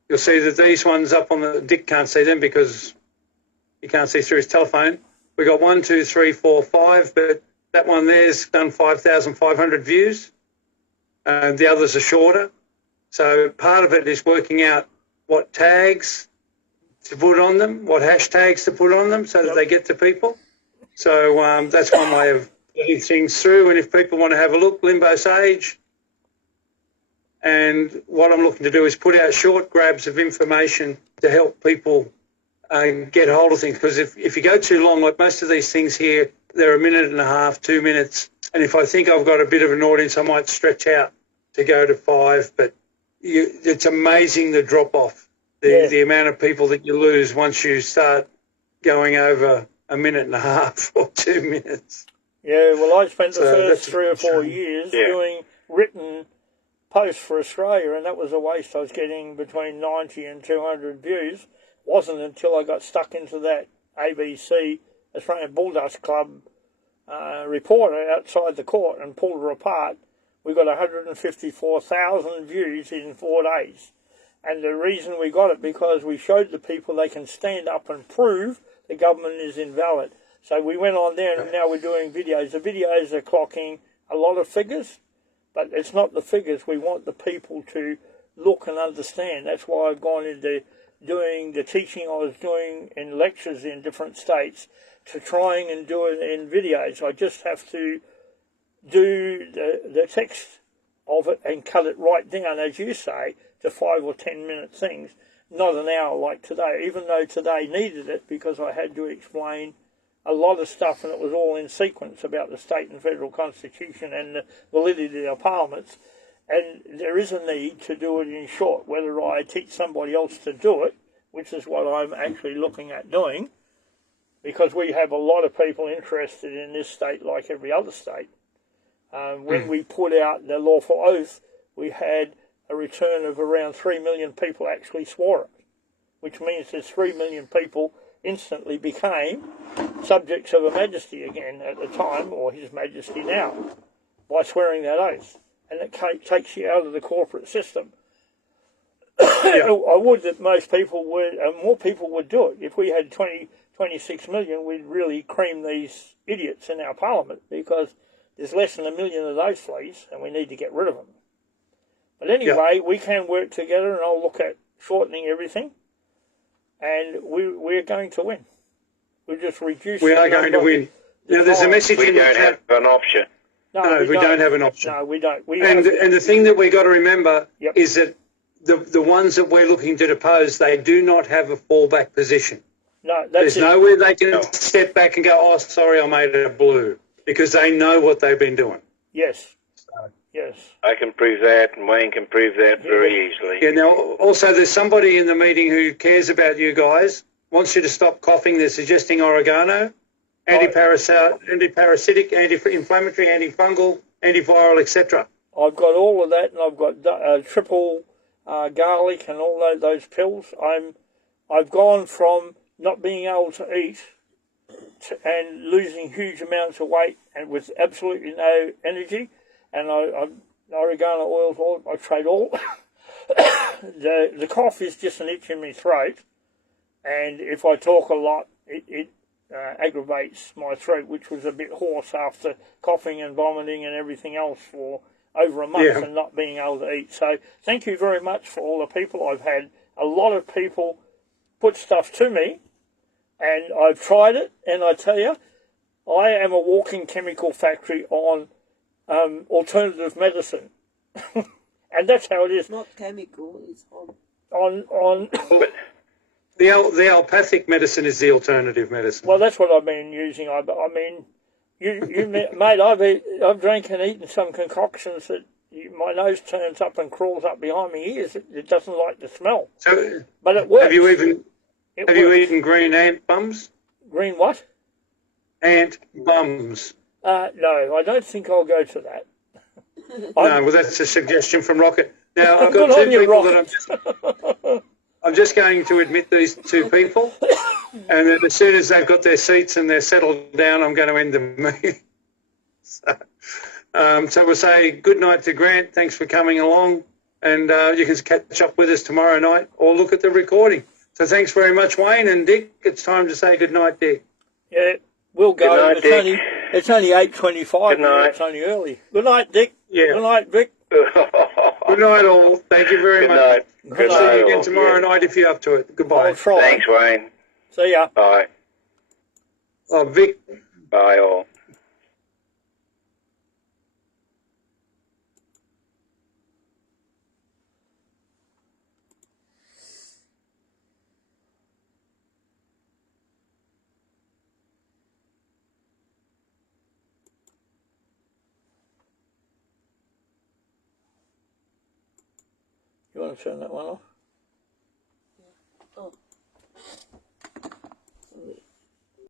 you'll see that these ones up on the Dick can't see them because he can't see through his telephone. We got 1, 2, 3, 4, 5, but that one there's done 5,500 views. The others are shorter. So part of it is working out what tags to put on them, what hashtags to put on them so that they get to people. So that's one way of getting things through. And if people want to have a look, Limbo Sage. And what I'm looking to do is put out short grabs of information to help people get hold of things. Because if you go too long, like most of these things here, they're a minute and a half, 2 minutes. And if I think I've got a bit of an audience, I might stretch out to go to 5. But it's amazing the drop-off, the amount of people that you lose once you start going over a minute and a half or 2 minutes. Yeah, well, I spent the first 3 or 4 years doing written posts for Australia, and that was a waste. I was getting between 90 and 200 views. Wasn't until I got stuck into that ABC, Australian Bulldust Club reporter outside the court and pulled her apart. We got 154,000 views in 4 days. And the reason we got it, because we showed the people they can stand up and prove the government is invalid. So we went on there, and now we're doing videos. The videos are clocking a lot of figures, but it's not the figures. We want the people to look and understand. That's why I've gone into doing the teaching I was doing in lectures in different states to trying and do it in videos. I just have to do the text of it and cut it right down, as you say, to 5 or 10 minute things, not an hour like today, even though today needed it because I had to explain a lot of stuff, and it was all in sequence about the state and federal constitution and the validity of parliaments. And there is a need to do it in short, whether I teach somebody else to do it, which is what I'm actually looking at doing, because we have a lot of people interested in this state like every other state. When we put out the lawful oath, we had a return of around 3 million people actually swore it, which means there's 3 million people instantly became subjects of Her Majesty again at the time, or His Majesty now, by swearing that oath. And it takes you out of the corporate system. I would that most people would, and more people would do it. If we had 20 26 million, we'd really cream these idiots in our parliament, because there's less than 1 million of those fleas and we need to get rid of them. But anyway, we can work together, and I'll look at shortening everything, and we're going to win. We're just reducing. We are going to win. Now, there's a message in the chat. We don't have an option. No, we don't have an option. No, we don't. And the thing that we got to remember is that the ones that we're looking to depose, they do not have a fallback position. No, there's nowhere they can step back and go, oh, sorry, I made it a blue, because they know what they've been doing. Yes. Yes. I can prove that, and Wayne can prove that very easily. Yeah, now, also, there's somebody in the meeting who cares about you guys, wants you to stop coughing. They're suggesting oregano, anti-parasitic, anti-inflammatory, antifungal, antiviral, etc. I've got all of that, and I've got triple garlic and all those pills. I've gone from not being able to eat and losing huge amounts of weight and with absolutely no energy. And oregano oils, I trade all. The cough is just an itch in my throat, and if I talk a lot, it aggravates my throat, which was a bit hoarse after coughing and vomiting and everything else for over a month and not being able to eat. So thank you very much for all the people. I've had a lot of people put stuff to me, and I've tried it, and I tell you, I am a walking chemical factory on alternative medicine. And that's how it is. Not chemical, it's on the allopathic medicine is the alternative medicine. Well, that's what I've been using. I mean, you mate, I've drank and eaten some concoctions that my nose turns up and crawls up behind my ears. It doesn't like the smell. So, but it works. Have you eaten green ant bums? Green what? Ant bums. No, I don't think I'll go to that. No, well, that's a suggestion from Rocket. Now, I've got two people that I'm just going to admit these two people, and then as soon as they've got their seats and they're settled down, I'm going to end the meeting. So we'll say good night to Grant. Thanks for coming along, and you can catch up with us tomorrow night or look at the recording. So thanks very much, Wayne and Dick. It's time to say good night, Dick. Yeah, we'll go. Good night, It's only 8:25. Good night. It's only early. Good night, Dick. Yeah. Good night, Vic. Good night, all. Thank you very much. Night. Good night. See you again tomorrow night if you're up to it. Goodbye. I'll try. Thanks, Wayne. See ya. Bye. Oh, Vic. Bye, all. You want to turn that one off? Oh.